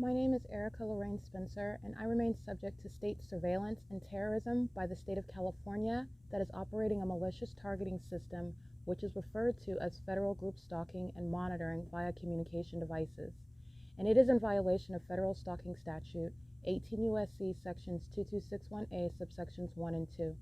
My name is Erica Lorraine Spencer, and I remain subject to state surveillance and terrorism by the state of California that is operating a malicious targeting system, which is referred to as federal group stalking and monitoring via communication devices. And it is in violation of federal stalking statute 18 U.S.C. sections 2261A subsections 1 and 2.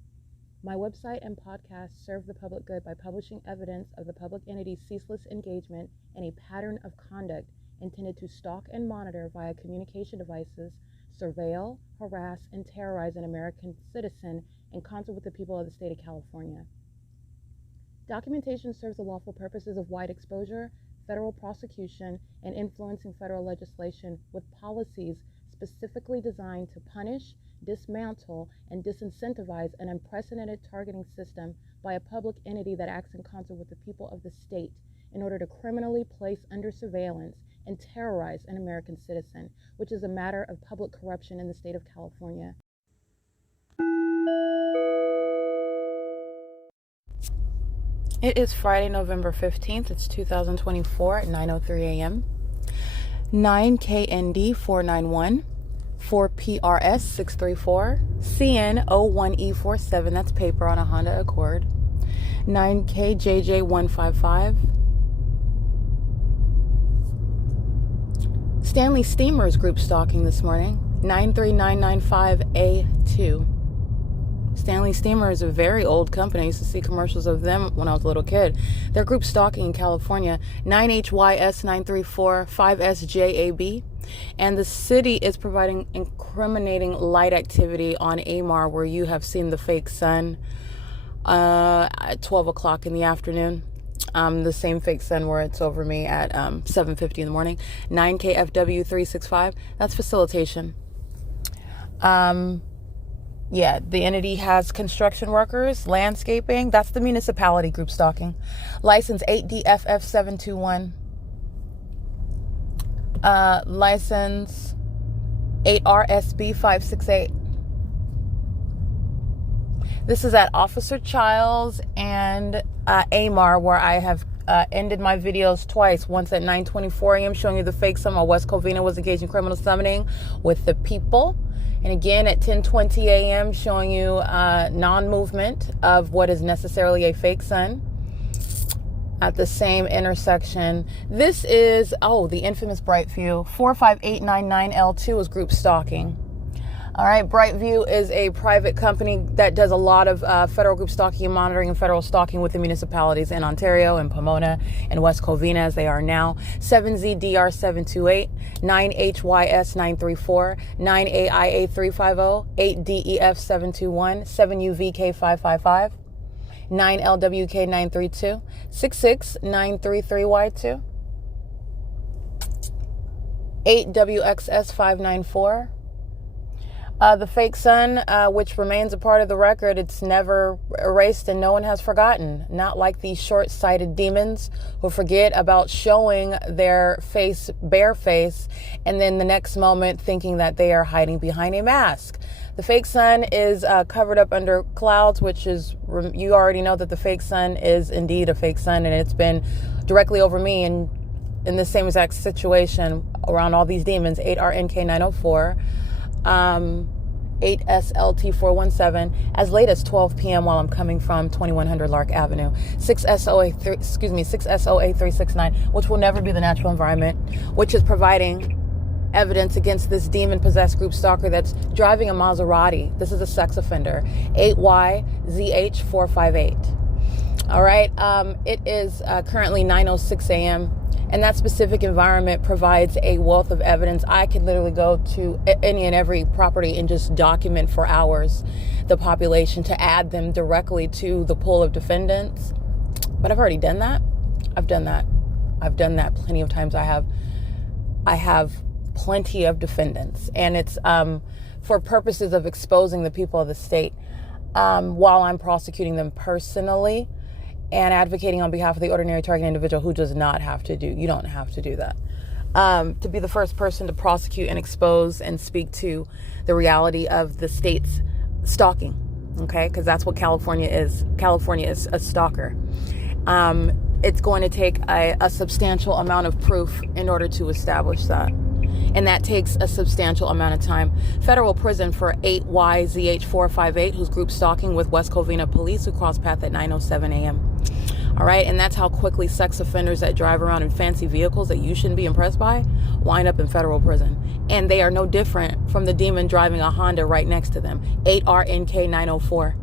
My website and podcast serve the public good by publishing evidence of the public entity's ceaseless engagement in a pattern of conduct intended to stalk and monitor via communication devices, surveil, harass, and terrorize an American citizen in concert with the people of the state of California. Documentation serves the lawful purposes of wide exposure, federal prosecution, and influencing federal legislation with policies specifically designed to punish, dismantle, and disincentivize an unprecedented targeting system by a public entity that acts in concert with the people of the state in order to criminally place under surveillance and terrorize an American citizen, which is a matter of public corruption in the state of California. It is Friday, November 15th. It's 2024 at 9:03 a.m. 9KND 491, 4PRS 634, CN01E47, that's paper on a Honda Accord, 9KJJ 155, Stanley Steamers group stalking this morning, 93995A2. Stanley Steamer is a very old company. I used to see commercials of them when I was a little kid. They're group stalking in California, 9HYS 934 5SJAB. And the city is providing incriminating light activity on AMAR, where you have seen the fake sun at 12 o'clock in the afternoon. The same fake sun where it's over me at 7:50 in the morning. 9KFW 365. That's facilitation. Yeah, the entity has construction workers, landscaping. That's the municipality group stalking. License 8DFF721. License 8RSB568. This is at Officer Childs and AMAR, where I have ended my videos twice. Once at 9:24 a.m. showing you the fake sum while West Covina was engaged in criminal summoning with the people. And again at 10:20 a.m. showing you non-movement of what is necessarily a fake sun at the same intersection. This is, the infamous Brightview. 45899L2 is group stalking. All right, Brightview is a private company that does a lot of federal group stalking and monitoring and federal stalking with the municipalities in Ontario and Pomona and West Covina as they are now. 7ZDR728, 9HYS934, 9AIA350, 8DEF721, 7UVK555, 9LWK932, 66933Y2, 8WXS594. The fake sun, which remains a part of the record, it's never erased and no one has forgotten. Not like these short-sighted demons who forget about showing their face, bare face, and then the next moment thinking that they are hiding behind a mask. The fake sun is covered up under clouds, which is, you already know that the fake sun is indeed a fake sun, and it's been directly over me and in the same exact situation around all these demons. 8RNK904. 8SLT417 as late as 12 p.m. while I'm coming from 2100 Lark Avenue. 6SOA369, which will never be the natural environment, which is providing evidence against this demon-possessed group stalker that's driving a Maserati. This is a sex offender. 8YZH458. All right. It is currently 9:06 a.m. And that specific environment provides a wealth of evidence. I could literally go to any and every property and just document for hours the population to add them directly to the pool of defendants. But I've already done that. I've done that plenty of times. I have plenty of defendants, and it's for purposes of exposing the people of the state while I'm prosecuting them personally and advocating on behalf of the ordinary target individual who does not have to do. You don't have to do that. To be the first person to prosecute and expose and speak to the reality of the state's stalking, okay? Because that's what California is. California is a stalker. It's going to take a substantial amount of proof in order to establish that. and that takes a substantial amount of time. Federal prison for 8YZH458, who's group stalking with West Covina police, who crossed path at 9:07 a.m. All right, and that's how quickly sex offenders that drive around in fancy vehicles that you shouldn't be impressed by wind up in federal prison. And they are no different from the demon driving a Honda right next to them, 8RNK904.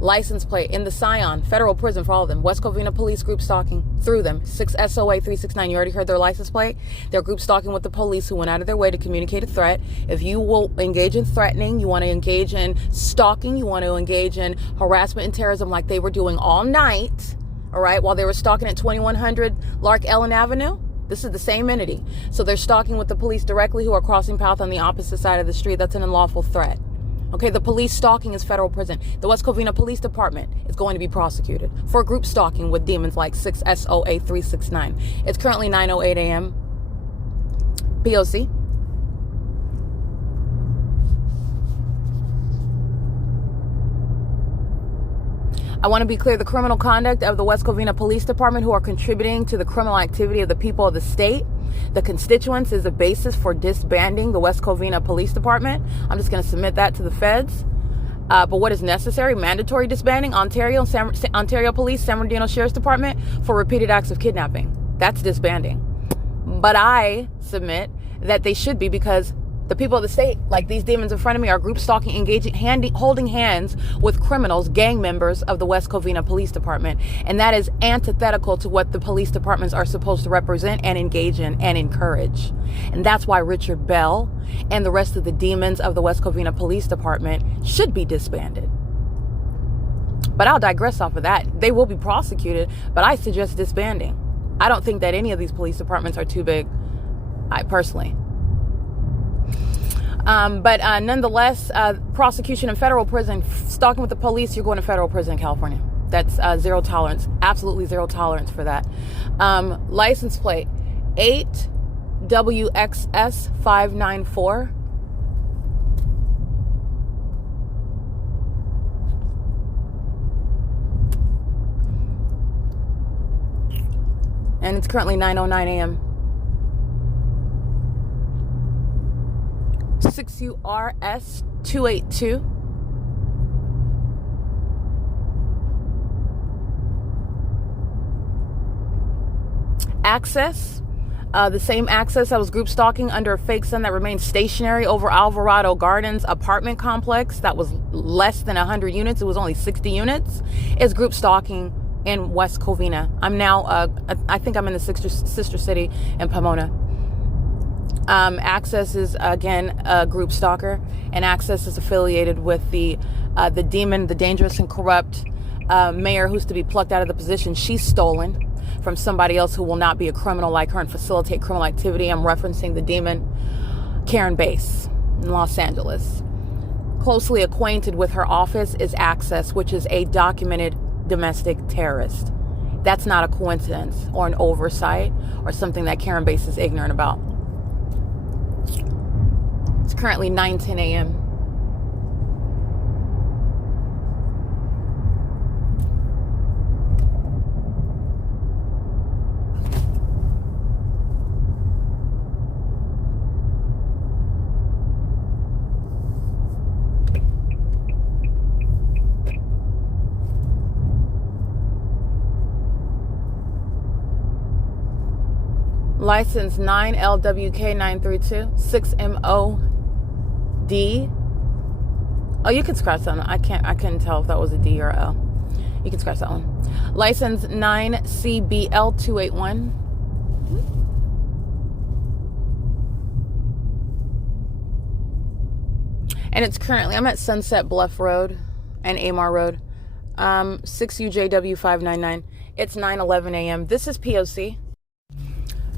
License plate in the Scion, federal prison for all of them. West Covina police group stalking through them. 6SOA369. You already heard their license plate. They're group stalking with the police who went out of their way to communicate a threat. If you will engage in threatening, you want to engage in stalking, you want to engage in harassment and terrorism like they were doing all night, all right, while they were stalking at 2100 LARK Ellen Avenue. This is the same entity. So they're stalking with the police directly who are crossing path on the opposite side of the street. That's an unlawful threat. Okay, the police stalking is federal prison. The West Covina Police Department is going to be prosecuted for group stalking with demons like 6SOA369. It's currently 9:08 a.m. P.O.C. I want to be clear, the criminal conduct of the West Covina Police Department who are contributing to the criminal activity of the people of the state, the constituents, is a basis for disbanding the West Covina Police Department. I'm just going to submit that to the feds. But what is necessary? Mandatory disbanding. Ontario Police, San Bernardino Sheriff's Department for repeated acts of kidnapping. That's disbanding. But I submit that they should be, because the people of the state, like these demons in front of me, are group stalking, engaging, holding hands with criminals, gang members of the West Covina Police Department. And that is antithetical to what the police departments are supposed to represent and engage in and encourage. And that's why Richard Bell and the rest of the demons of the West Covina Police Department should be disbanded. But I'll digress off of that. They will be prosecuted, but I suggest disbanding. I don't think that any of these police departments are too big, I personally. But nonetheless, prosecution in federal prison, stalking with the police, you're going to federal prison in California. That's zero tolerance, absolutely zero tolerance for that. License plate 8WXS594. And it's currently 9:09 a.m. 6URS282. Access, the same access that was group stalking under a fake sun that remained stationary over Alvarado Gardens apartment complex that was less than 100 units. It was only 60 units. Is group stalking in West Covina. I'm now, I think I'm in the sister city in Pomona. Access is, again, a group stalker, and Access is affiliated with the demon, the dangerous and corrupt mayor who's to be plucked out of the position she's stolen from somebody else who will not be a criminal like her and facilitate criminal activity. I'm referencing the demon Karen Bass in Los Angeles. Closely acquainted with her office is Access, which is a documented domestic terrorist. That's not a coincidence or an oversight or something that Karen Bass is ignorant about. It's currently 9:10 a.m. License 9LWK932 6MOD. Oh, you can scratch that one. I couldn't tell if that was a D or a L. You can scratch that one. License 9CBL281. And it's currently, I'm at Sunset Bluff Road and Amar Road. 6UJW599. It's 9:11 a.m. This is P.O.C.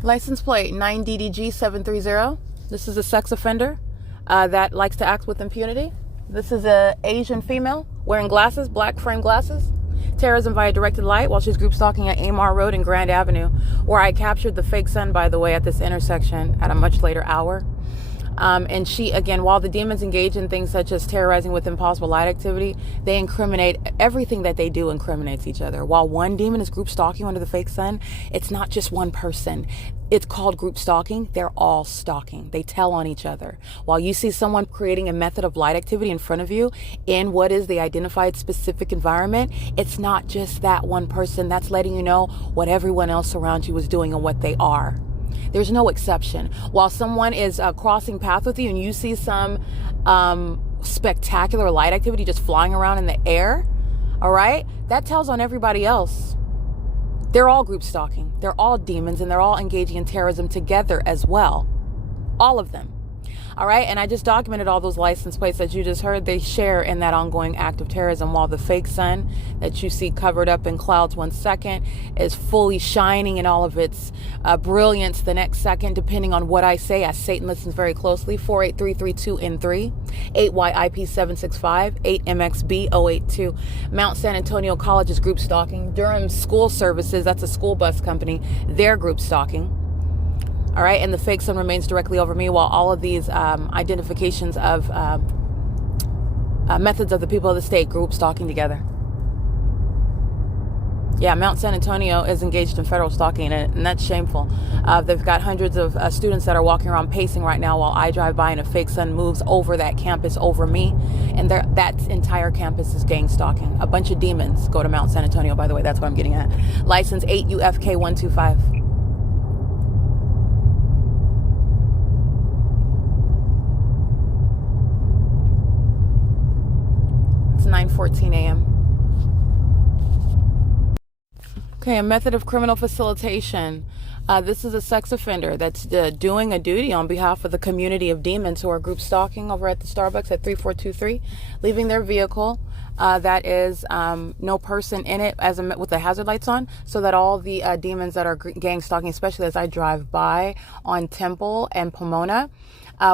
License plate 9DDG730. This is a sex offender that likes to act with impunity. This is a Asian female wearing glasses, black frame glasses. Terrorism via directed light while she's group stalking at Amar Road and Grand Avenue, where I captured the fake sun, by the way, at this intersection at a much later hour. And she, again, while the demons engage in things such as terrorizing with impossible light activity, they incriminate, everything that they do incriminates each other. While one demon is group stalking under the fake sun, it's not just one person. It's called group stalking. They're all stalking. They tell on each other. While you see someone creating a method of light activity in front of you in what is the identified specific environment, it's not just that one person. That's letting you know what everyone else around you is doing and what they are. There's no exception. While someone is crossing path with you and you see some spectacular light activity just flying around in the air, all right, that tells on everybody else. They're all group stalking. They're all demons, and they're all engaging in terrorism together as well. All of them. All right. And I just documented all those license plates that you just heard. They share in that ongoing act of terrorism, while the fake sun that you see covered up in clouds 1 second is fully shining in all of its brilliance the next second, depending on what I say, as Satan listens very closely. 48332 in 3, 8YIP 765, 8MXB 082. Mount San Antonio College is group stalking. Durham School Services, that's a school bus company, they're group stalking. All right, and the fake sun remains directly over me, while all of these identifications of methods of the people of the state group stalking together. Yeah, Mount San Antonio is engaged in federal stalking, and that's shameful. They've got hundreds of students that are walking around pacing right now while I drive by, and a fake sun moves over that campus over me, and that entire campus is gang stalking. A bunch of demons go to Mount San Antonio, by the way. That's what I'm getting at. License 8UFK125. It's 9:14 a.m. Okay, a method of criminal facilitation. This is a sex offender that's doing a duty on behalf of the community of demons who are group stalking over at the Starbucks at 3423, leaving their vehicle that is no person in it with the hazard lights on, so that all the demons that are gang stalking, especially as I drive by on Temple and Pomona,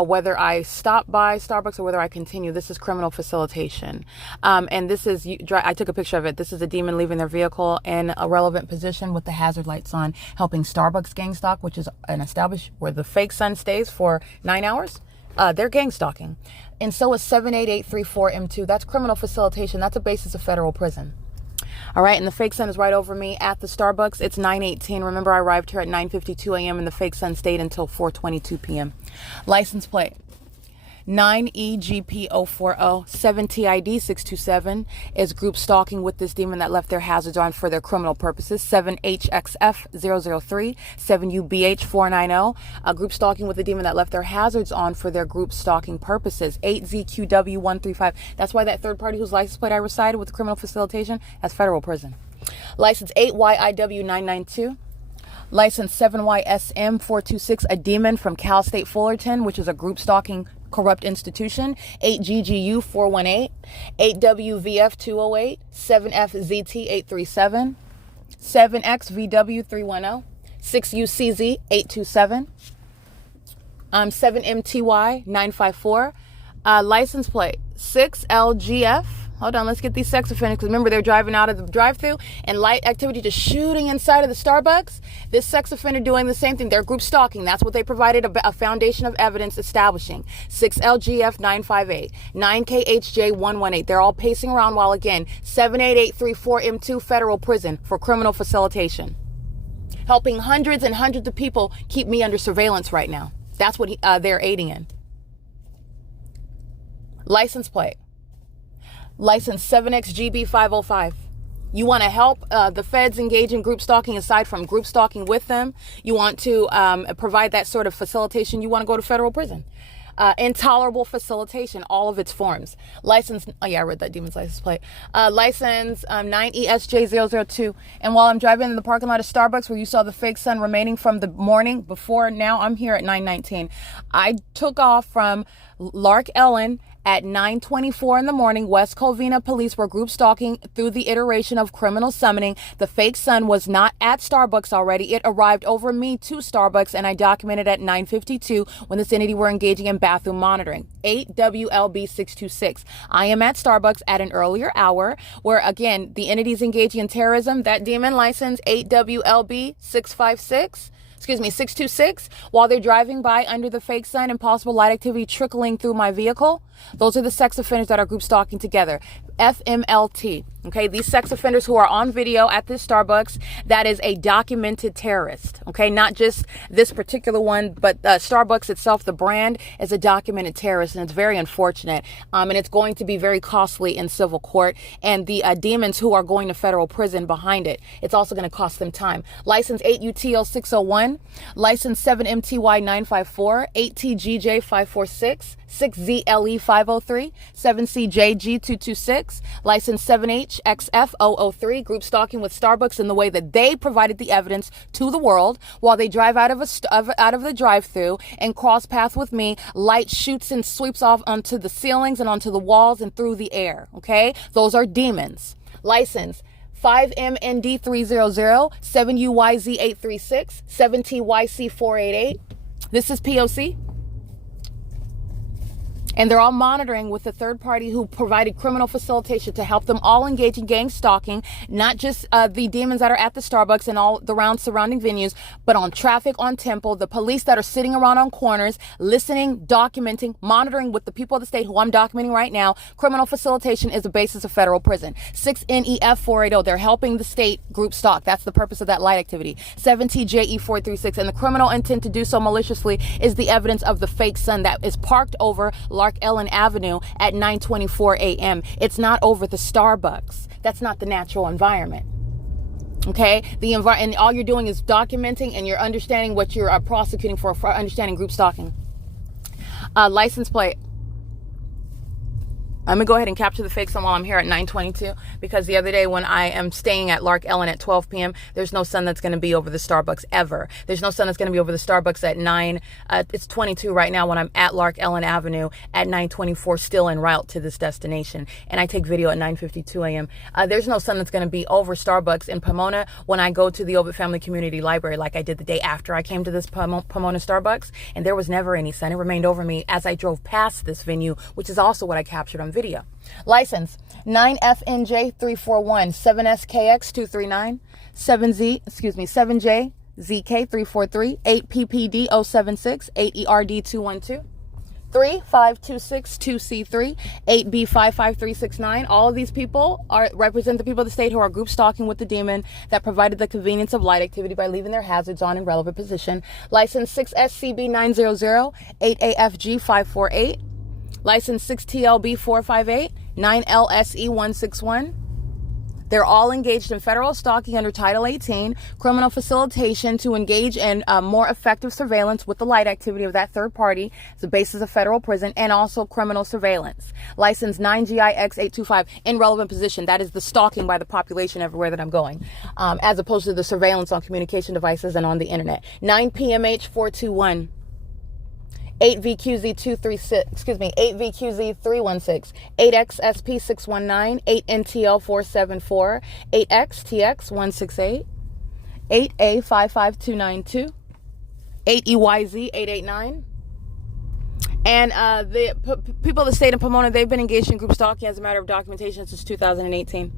whether I stop by Starbucks or whether I continue, this is criminal facilitation. And this is, I took a picture of it. This is a demon leaving their vehicle in a relevant position with the hazard lights on, helping Starbucks gang stalk, which is an established where the fake sun stays for 9 hours. They're gang stalking. And so is 78834M2. That's criminal facilitation. That's a basis of federal prison. All right, and the fake sun is right over me at the Starbucks. It's 9:18. Remember, I arrived here at 9:52 a.m. and the fake sun stayed until 4:22 p.m. License plate 9EGP040, 7TID627 is group stalking with this demon that left their hazards on for their criminal purposes. 7HXF003, 7UBH490, group stalking with the demon that left their hazards on for their group stalking purposes. 8ZQW135. That's why that third party whose license plate I recited with the criminal facilitation has federal prison. License 8YIW992. License 7YSM426, a demon from Cal State Fullerton, which is a group stalking corrupt institution. 8GGU418, 8WVF208, 7FZT837, 7XVW310, 6UCZ827, 7MTY954, license plate 6LGF. Hold on, let's get these sex offenders, because remember, they're driving out of the drive-thru and light activity just shooting inside of the Starbucks. This sex offender doing the same thing. They're group stalking. That's what they provided a foundation of evidence establishing. 6LGF958, 9KHJ118. They're all pacing around while, again, 78834M2 federal prison for criminal facilitation. Helping hundreds and hundreds of people keep me under surveillance right now. That's what they're aiding in. License plate. License 7XGB505. You want to help the feds engage in group stalking. Aside from group stalking with them, you want to provide that sort of facilitation. You want to go to federal prison. Intolerable facilitation, all of its forms. License, oh yeah, I read that demon's license plate. License 9ESJ002. And while I'm driving in the parking lot of Starbucks where you saw the fake sun remaining from the morning before, now I'm here at 9:19. I took off from LARK Ellen at 9:24 in the morning. West Covina police were group stalking through the iteration of criminal summoning. The fake sun was not at Starbucks already. It arrived over me to Starbucks, and I documented at 9:52 when this entity were engaging in bathroom monitoring. 8WLB626. I am at Starbucks at an earlier hour where, again, the entity's engaging in terrorism. That demon license 8WLB656. 626, while they're driving by under the fake sun and possible light activity trickling through my vehicle. Those are the sex offenders that are group stalking together. FMLT. Okay, these sex offenders who are on video at this Starbucks, that is a documented terrorist. Okay, not just this particular one, but Starbucks itself, the brand, is a documented terrorist, and it's very unfortunate. And it's going to be very costly in civil court. And the demons who are going to federal prison behind it, it's also going to cost them time. License 8UTL 601, license 7MTY 954, 8TGJ 546, 6ZLE 503, 7CJG 226, license 7HXF 003, group stalking with Starbucks in the way that they provided the evidence to the world while they drive out of the drive-through and cross path with me. Light shoots and sweeps off onto the ceilings and onto the walls and through the air. Okay, those are demons. License 5MND300, 7UYZ836, 7TYC488. This is P.O.C. And they're all monitoring with the third party who provided criminal facilitation to help them all engage in gang stalking, not just the demons that are at the Starbucks and all the surrounding venues, but on traffic, on Temple, the police that are sitting around on corners, listening, documenting, monitoring with the people of the state who I'm documenting right now. Criminal facilitation is the basis of federal prison. 6NEF 480, they're helping the state group stalk. That's the purpose of that light activity. 7TJE 436, and the criminal intent to do so maliciously is the evidence of the fake sun that is parked over LARK Avenue at 9:24 a.m. It's not over the Starbucks. That's not the natural environment. Okay, and all you're doing is documenting, and you're understanding what you're prosecuting for understanding group stalking. License plate. I'm going to go ahead and capture the fake sun while I'm here at 9:22, because the other day when I am staying at LARK Ellen at 12 p.m., there's no sun that's going to be over the Starbucks ever. There's no sun that's going to be over the Starbucks at 9. It's 22 right now when I'm at LARK Ellen Avenue at 9:24, still en route to this destination. And I take video at 9:52 a.m. There's no sun that's going to be over Starbucks in Pomona when I go to the Ovid Family Community Library like I did the day after I came to this Pomona Starbucks. And there was never any sun. It remained over me as I drove past this venue, which is also what I captured on video. License 9FNJ341, 7SKX239, 7JZK343, 8PPD076, 8ERD212, 35262C3, 8B55369. All of these people represent the people of the state who are group stalking with the demon that provided the convenience of light activity by leaving their hazards on in relevant position. License 6SCB900, 8AFG548. License 6TLB458, 9LSE161. They're all engaged in federal stalking under Title 18, criminal facilitation to engage in more effective surveillance with the light activity of that third party as the basis of federal prison, and also criminal surveillance. License 9GIX825, in relevant position. That is the stalking by the population everywhere that I'm going, as opposed to the surveillance on communication devices and on the internet. 9PMH421. 8VQZ236, 8VQZ316, 8XSP619, 8NTL474, 8XTX168, 8A55292, 8EYZ889. And the people of the state of Pomona, they've been engaged in group stalking as a matter of documentation since 2018.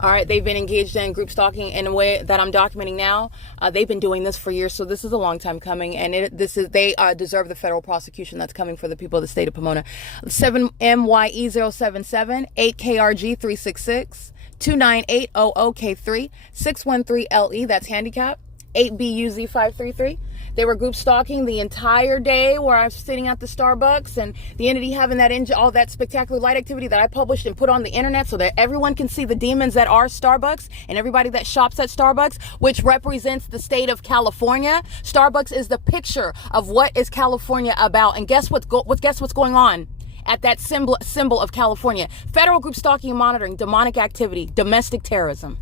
All right, they've been engaged in group stalking in a way that I'm documenting now. They've been doing this for years, so this is a long time coming, and they deserve the federal prosecution that's coming for the people of the state of Pomona. 7MYE077, 8KRG366, 29800K3, 613LE, that's handicap, 8BUZ533. They were group stalking the entire day where I was sitting at the Starbucks, and the entity having all that spectacular light activity that I published and put on the internet so that everyone can see the demons that are Starbucks and everybody that shops at Starbucks, which represents the state of California. Starbucks is the picture of what is California about. And guess what's going on at that symbol of California? Federal group stalking and monitoring, demonic activity, domestic terrorism,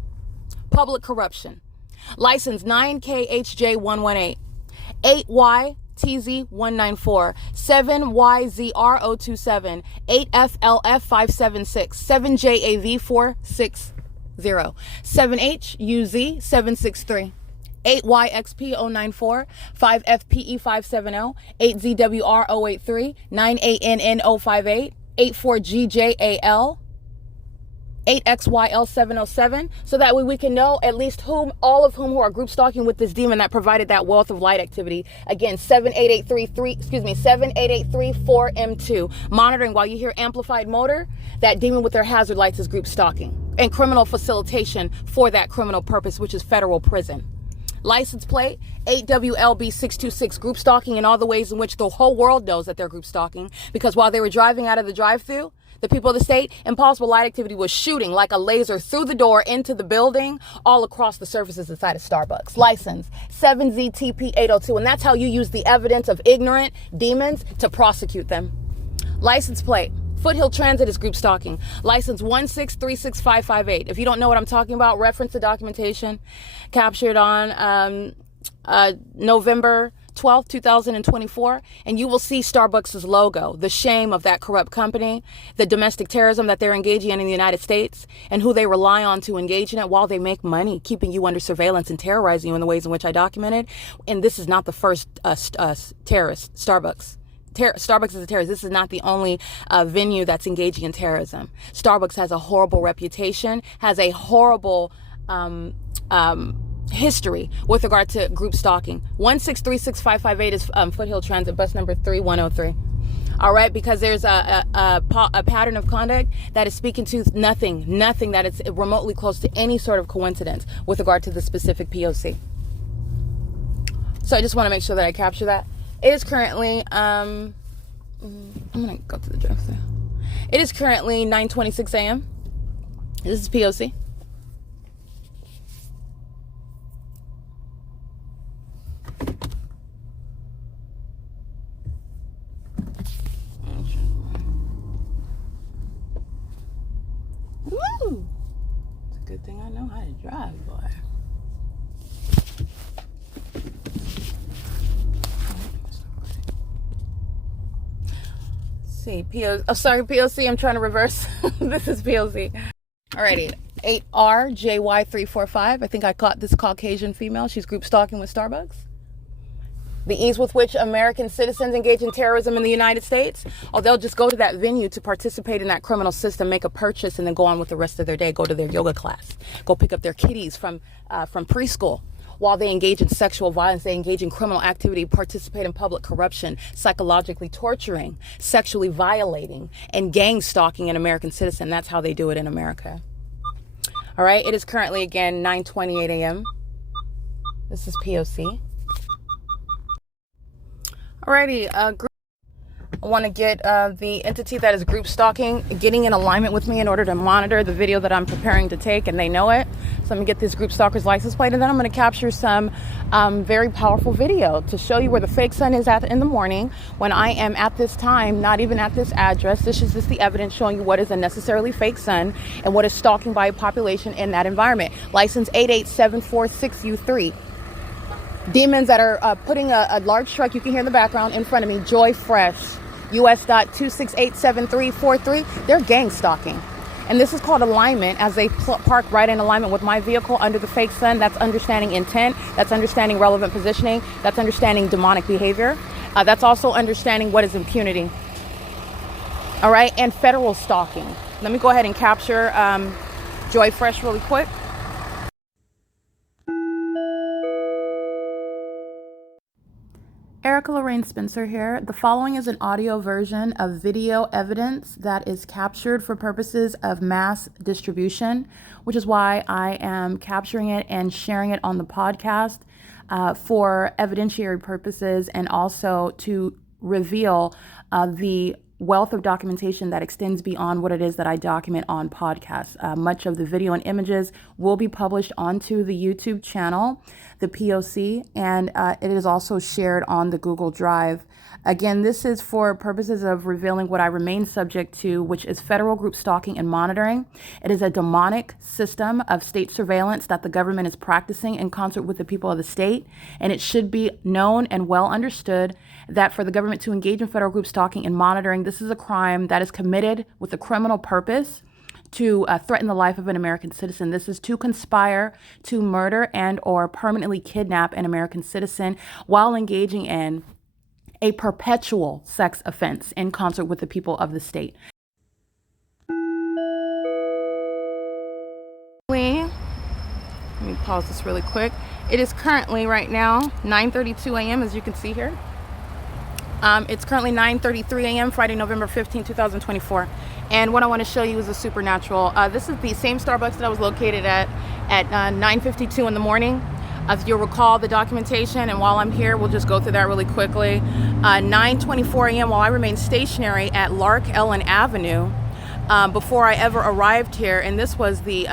public corruption. License 9KHJ118. 8YTZ194, 7YZR027, 8FLF576, 7JAV460, 7HUZ763, 8YXP094, 5FPE570, 8ZWR083, 9ANN058, 84GJAL, 8XYL707, so that way we can know at least all of whom who are group stalking with this demon that provided that wealth of light activity. Again, 78834M2. Monitoring while you hear amplified motor, that demon with their hazard lights is group stalking. And criminal facilitation for that criminal purpose, which is federal prison. License plate 8WLB626, group stalking in all the ways in which the whole world knows that they're group stalking, because while they were driving out of the drive-thru, the people of the state, impossible light activity was shooting like a laser through the door into the building, all across the surfaces inside of Starbucks. License 7ZTP802, and that's how you use the evidence of ignorant demons to prosecute them. License plate Foothill Transit is group stalking. License 1636558. If you don't know what I'm talking about, reference the documentation captured on November 12th, 2024, and you will see Starbucks' logo, the shame of that corrupt company, the domestic terrorism that they're engaging in the United States, and who they rely on to engage in it while they make money, keeping you under surveillance and terrorizing you in the ways in which I documented. And this is not the first terrorist, Starbucks. Starbucks is a terrorist. This is not the only venue that's engaging in terrorism. Starbucks has a horrible reputation, has a horrible history with regard to group stalking. 1636558 is Foothill Transit, bus number 3103. All right, because there's a pattern of conduct that is speaking to nothing that is remotely close to any sort of coincidence with regard to the specific P.O.C. So I just want to make sure that I capture that. It is currently, I'm going to go to the drive through. It is currently 9:26 a.m. This is P.O.C. Woo! It's a good thing I know how to drive, boy. P.O.C. I'm trying to reverse. This is P.O.C. Alrighty, 8RJY345. I think I caught this Caucasian female. She's group stalking with Starbucks. The ease with which American citizens engage in terrorism in the United States. Oh, they'll just go to that venue to participate in that criminal system, make a purchase, and then go on with the rest of their day. Go to their yoga class. Go pick up their kiddies from preschool. While they engage in sexual violence, they engage in criminal activity, participate in public corruption, psychologically torturing, sexually violating, and gang stalking an American citizen. That's how they do it in America. All right, it is currently, again, 9:28 a.m. This is P.O.C. Alrighty, I want to get the entity that is group stalking getting in alignment with me in order to monitor the video that I'm preparing to take, and they know it. So I'm going to get this group stalker's license plate, and then I'm going to capture some very powerful video to show you where the fake sun is at in the morning when I am at this time, not even at this address. This is just the evidence showing you what is a necessarily fake sun and what is stalking by a population in that environment. License 88746U3. Demons that are putting a large truck, you can hear in the background, in front of me, Joy Fresh, US.2687343, they're gang stalking. And this is called alignment, as they park right in alignment with my vehicle under the fake sun. That's understanding intent, that's understanding relevant positioning, that's understanding demonic behavior. That's also understanding what is impunity. All right, and federal stalking. Let me go ahead and capture Joy Fresh really quick. Erica Lorraine Spencer here. The following is an audio version of video evidence that is captured for purposes of mass distribution, which is why I am capturing it and sharing it on the podcast for evidentiary purposes, and also to reveal the wealth of documentation that extends beyond what it is that I document on podcasts. Much of the video and images will be published onto the YouTube channel, the P.O.C., and it is also shared on the Google Drive. Again, this is for purposes of revealing what I remain subject to, which is federal group stalking and monitoring. It is a demonic system of state surveillance that the government is practicing in concert with the people of the state. And it should be known and well understood that for the government to engage in federal group stalking and monitoring, this is a crime that is committed with a criminal purpose to threaten the life of an American citizen. This is to conspire to murder and or permanently kidnap an American citizen while engaging in a perpetual sex offense in concert with the people of the state. pause this really quick. It is currently right now 9:32 a.m. as you can see here. It's currently 9:33 a.m. Friday, November 15, 2024. And what I want to show you is a supernatural. This is the same Starbucks that I was located at 9:52 in the morning. If you'll recall the documentation, and while I'm here, we'll just go through that really quickly. 9:24 a.m. while I remained stationary at LARK Ellen Avenue before I ever arrived here, and this was the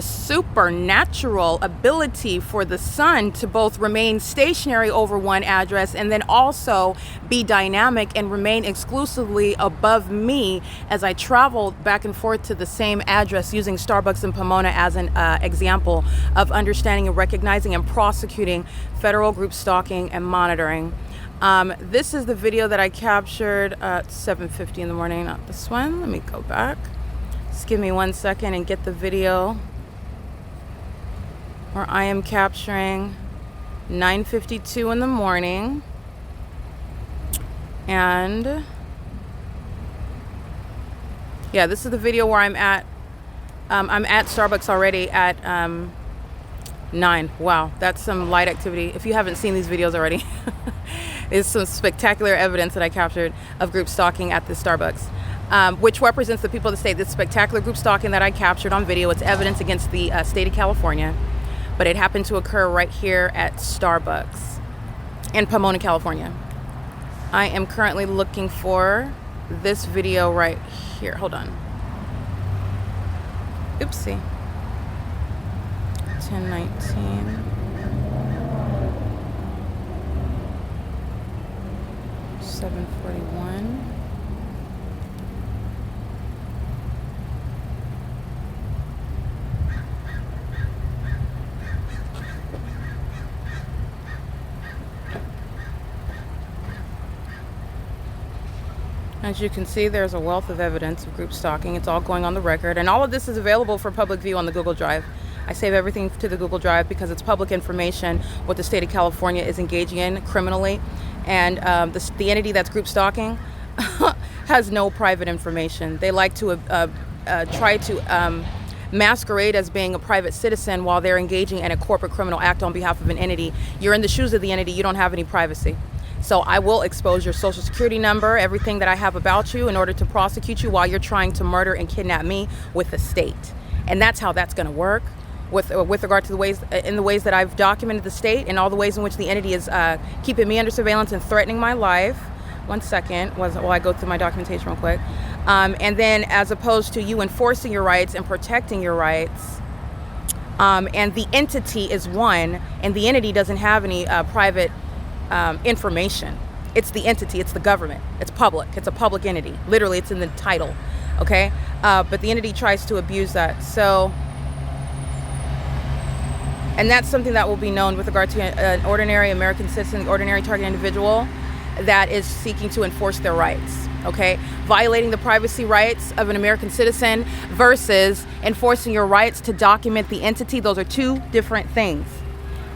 supernatural ability for the sun to both remain stationary over one address and then also be dynamic and remain exclusively above me as I traveled back and forth to the same address, using Starbucks in Pomona as an example of understanding and recognizing and prosecuting federal group stalking and monitoring. This is the video that I captured at 7:50 in the morning, not this one. Let me go back. Just give me 1 second and get the video where I am capturing 9:52 in the morning. And yeah, this is the video where I'm at Starbucks already at 9. Wow, that's some light activity. If you haven't seen these videos already, it's some spectacular evidence that I captured of group stalking at this Starbucks, which represents the people of the state. This spectacular group stalking that I captured on video, it's evidence against the state of California, but it happened to occur right here at Starbucks in Pomona, California. I am currently looking for this video right here. Hold on. Oopsie. 10:19. 7:41. As you can see, there's a wealth of evidence of group stalking. It's all going on the record, and all of this is available for public view on the Google Drive. I save everything to the Google Drive because it's public information what the state of California is engaging in criminally, and the entity that's group stalking has no private information. They like to try to masquerade as being a private citizen while they're engaging in a corporate criminal act on behalf of an entity. You're in the shoes of the entity. You don't have any privacy. So I will expose your social security number, everything that I have about you, in order to prosecute you while you're trying to murder and kidnap me with the state. And that's how that's going to work with regard to the ways that I've documented the state and all the ways in which the entity is keeping me under surveillance and threatening my life. 1 second while I go through my documentation real quick. And then as opposed to you enforcing your rights and protecting your rights, and the entity is one, and the entity doesn't have any private information. It's the entity, it's the government, it's public, it's a public entity. Literally, it's in the title, okay? But the entity tries to abuse that. So, and that's something that will be known with regard to an ordinary American citizen, ordinary target individual that is seeking to enforce their rights, okay? Violating the privacy rights of an American citizen versus enforcing your rights to document the entity. Those are two different things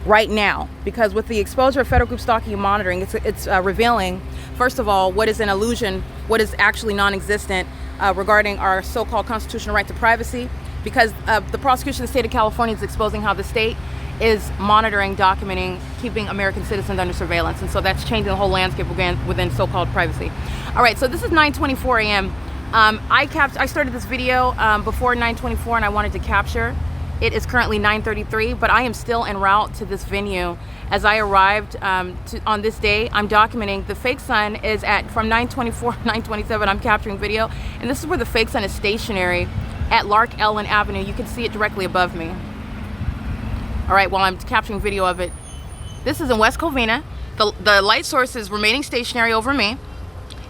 right now, because with the exposure of federal group stalking and monitoring, it's revealing, first of all, what is an illusion, what is actually non-existent regarding our so-called constitutional right to privacy, because the prosecution of the state of California is exposing how the state is monitoring, documenting, keeping American citizens under surveillance, and so that's changing the whole landscape within so-called privacy. All right, so this is 9:24 a.m. I started this video before 9:24, and I wanted to capture. It is currently 9:33, but I am still en route to this venue. As I arrived on this day, I'm documenting. The fake sun is from 9:24 to 9:27. I'm capturing video, and this is where the fake sun is stationary at LARK Ellen Avenue. You can see it directly above me. All right, while I'm capturing video of it. This is in West Covina. The light source is remaining stationary over me.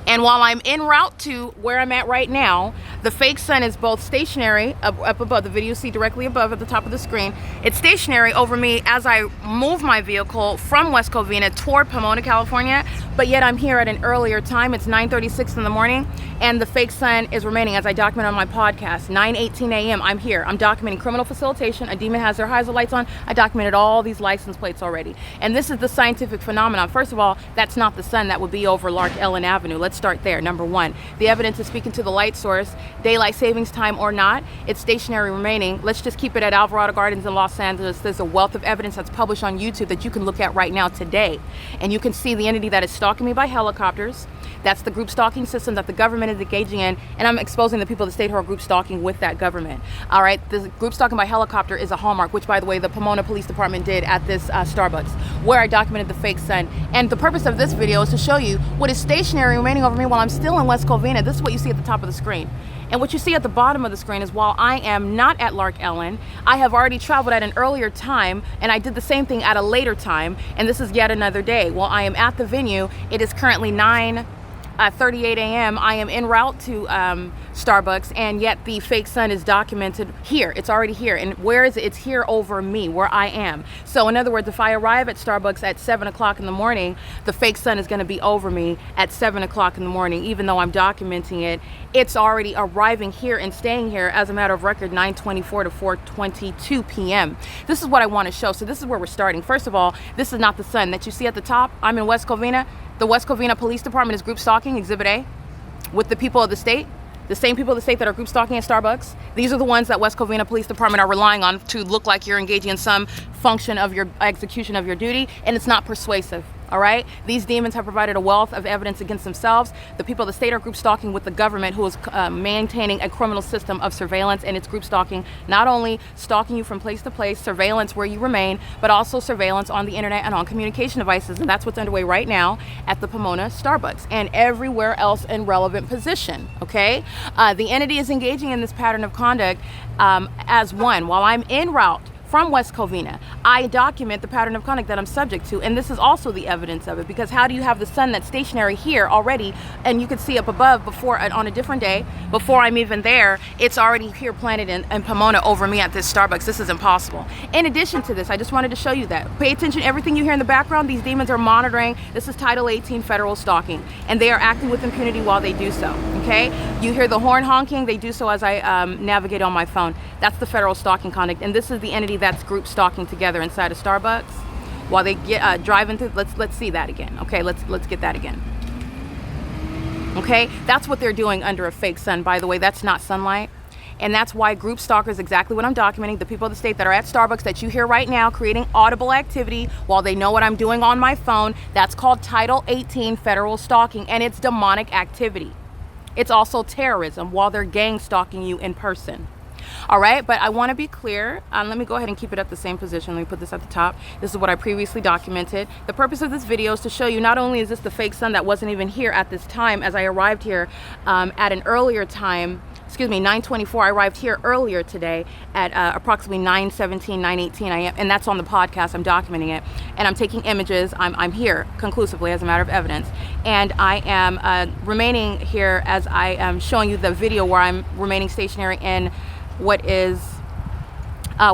And while I'm en route to where I'm at right now, the fake sun is both stationary up above. The video you see directly above at the top of the screen. It's stationary over me as I move my vehicle from West Covina toward Pomona, California. But yet I'm here at an earlier time. It's 9:36 in the morning. and the fake sun is remaining, as I document on my podcast. 9:18 a.m. I'm here. I'm documenting criminal facilitation. A demon has their HARASSMENT lights on. I documented all these license plates already. And this is the scientific phenomenon. First of all, that's not the sun. That would be over LARK Ellen Avenue. Let's start there. Number one, the evidence is speaking to the light source, daylight savings time or not. It's stationary remaining. Let's just keep it at Alvarado Gardens in Los Angeles. There's a wealth of evidence that's published on YouTube that you can look at right now today. And you can see the entity that is stalking me by helicopters. That's the group stalking system that the government is engaging in, and I'm exposing the people of the state who are group stalking with that government. All right, the group stalking by helicopter is a hallmark, which, by the way, the Pomona Police Department did at this Starbucks, where I documented the fake sun. And the purpose of this video is to show you what is stationary remaining over me while I'm still in West Covina. This is what you see at the top of the screen. And what you see at the bottom of the screen is, while I am not at LARK Ellen, I have already traveled at an earlier time, and I did the same thing at a later time, and this is yet another day. While I am at the venue, it is currently 9:38 a.m. I am en route to Starbucks, and yet the fake sun is documented here. It's already here. And where is it? It's here over me, where I am. So in other words, if I arrive at Starbucks at 7 o'clock in the morning, the fake sun is going to be over me at 7 o'clock in the morning. Even though I'm documenting it, it's already arriving here and staying here as a matter of record, 9:24 to 4:22 p.m. This is what I want to show. So this is where we're starting. First of all, this is not the sun that you see at the top. I'm in West Covina. The West Covina Police Department is group stalking, Exhibit A, with the people of the state, the same people of the state that are group stalking at Starbucks. These are the ones that West Covina Police Department are relying on to look like you're engaging in some function of your execution of your duty, and it's not persuasive. All right, these demons have provided a wealth of evidence against themselves. The people of the state are group stalking with the government, who is maintaining a criminal system of surveillance, and it's group stalking, not only stalking you from place to place, surveillance where you remain, but also surveillance on the internet and on communication devices. And that's what's underway right now at the Pomona Starbucks and everywhere else in relevant position. Okay, the entity is engaging in this pattern of conduct as one. While I'm en route from West Covina, I document the pattern of conduct that I'm subject to, and this is also the evidence of it, because how do you have the sun that's stationary here already, and you can see up above before on a different day, before I'm even there, it's already here planted in Pomona over me at this Starbucks. This is impossible. In addition to this, I just wanted to show you that. Pay attention, everything you hear in the background, these demons are monitoring. This is Title 18 federal stalking, and they are acting with impunity while they do so, okay? You hear the horn honking, they do so as I navigate on my phone. That's the federal stalking conduct, and this is the entity that's group stalking together inside of Starbucks while they get driving through. Let's see that again. Okay, let's get that again. Okay, that's what they're doing under a fake sun. By the way, that's not sunlight, and that's why group stalkers, exactly what I'm documenting, the people of the state that are at Starbucks that you hear right now creating audible activity while they know what I'm doing on my phone. That's called Title 18 federal stalking, and it's demonic activity. It's also terrorism while they're gang stalking you in person. All right, but I want to be clear. Let me go ahead and keep it at the same position. Let me put this at the top. This is what I previously documented. The purpose of this video is to show you not only is this the fake sun that wasn't even here at this time as I arrived here at an earlier time, excuse me, 9:24. I arrived here earlier today at approximately 9:17, 9:18 a.m. And that's on the podcast. I'm documenting it. And I'm taking images. I'm here conclusively as a matter of evidence. And I am remaining here as I am showing you the video where I'm remaining stationary in what is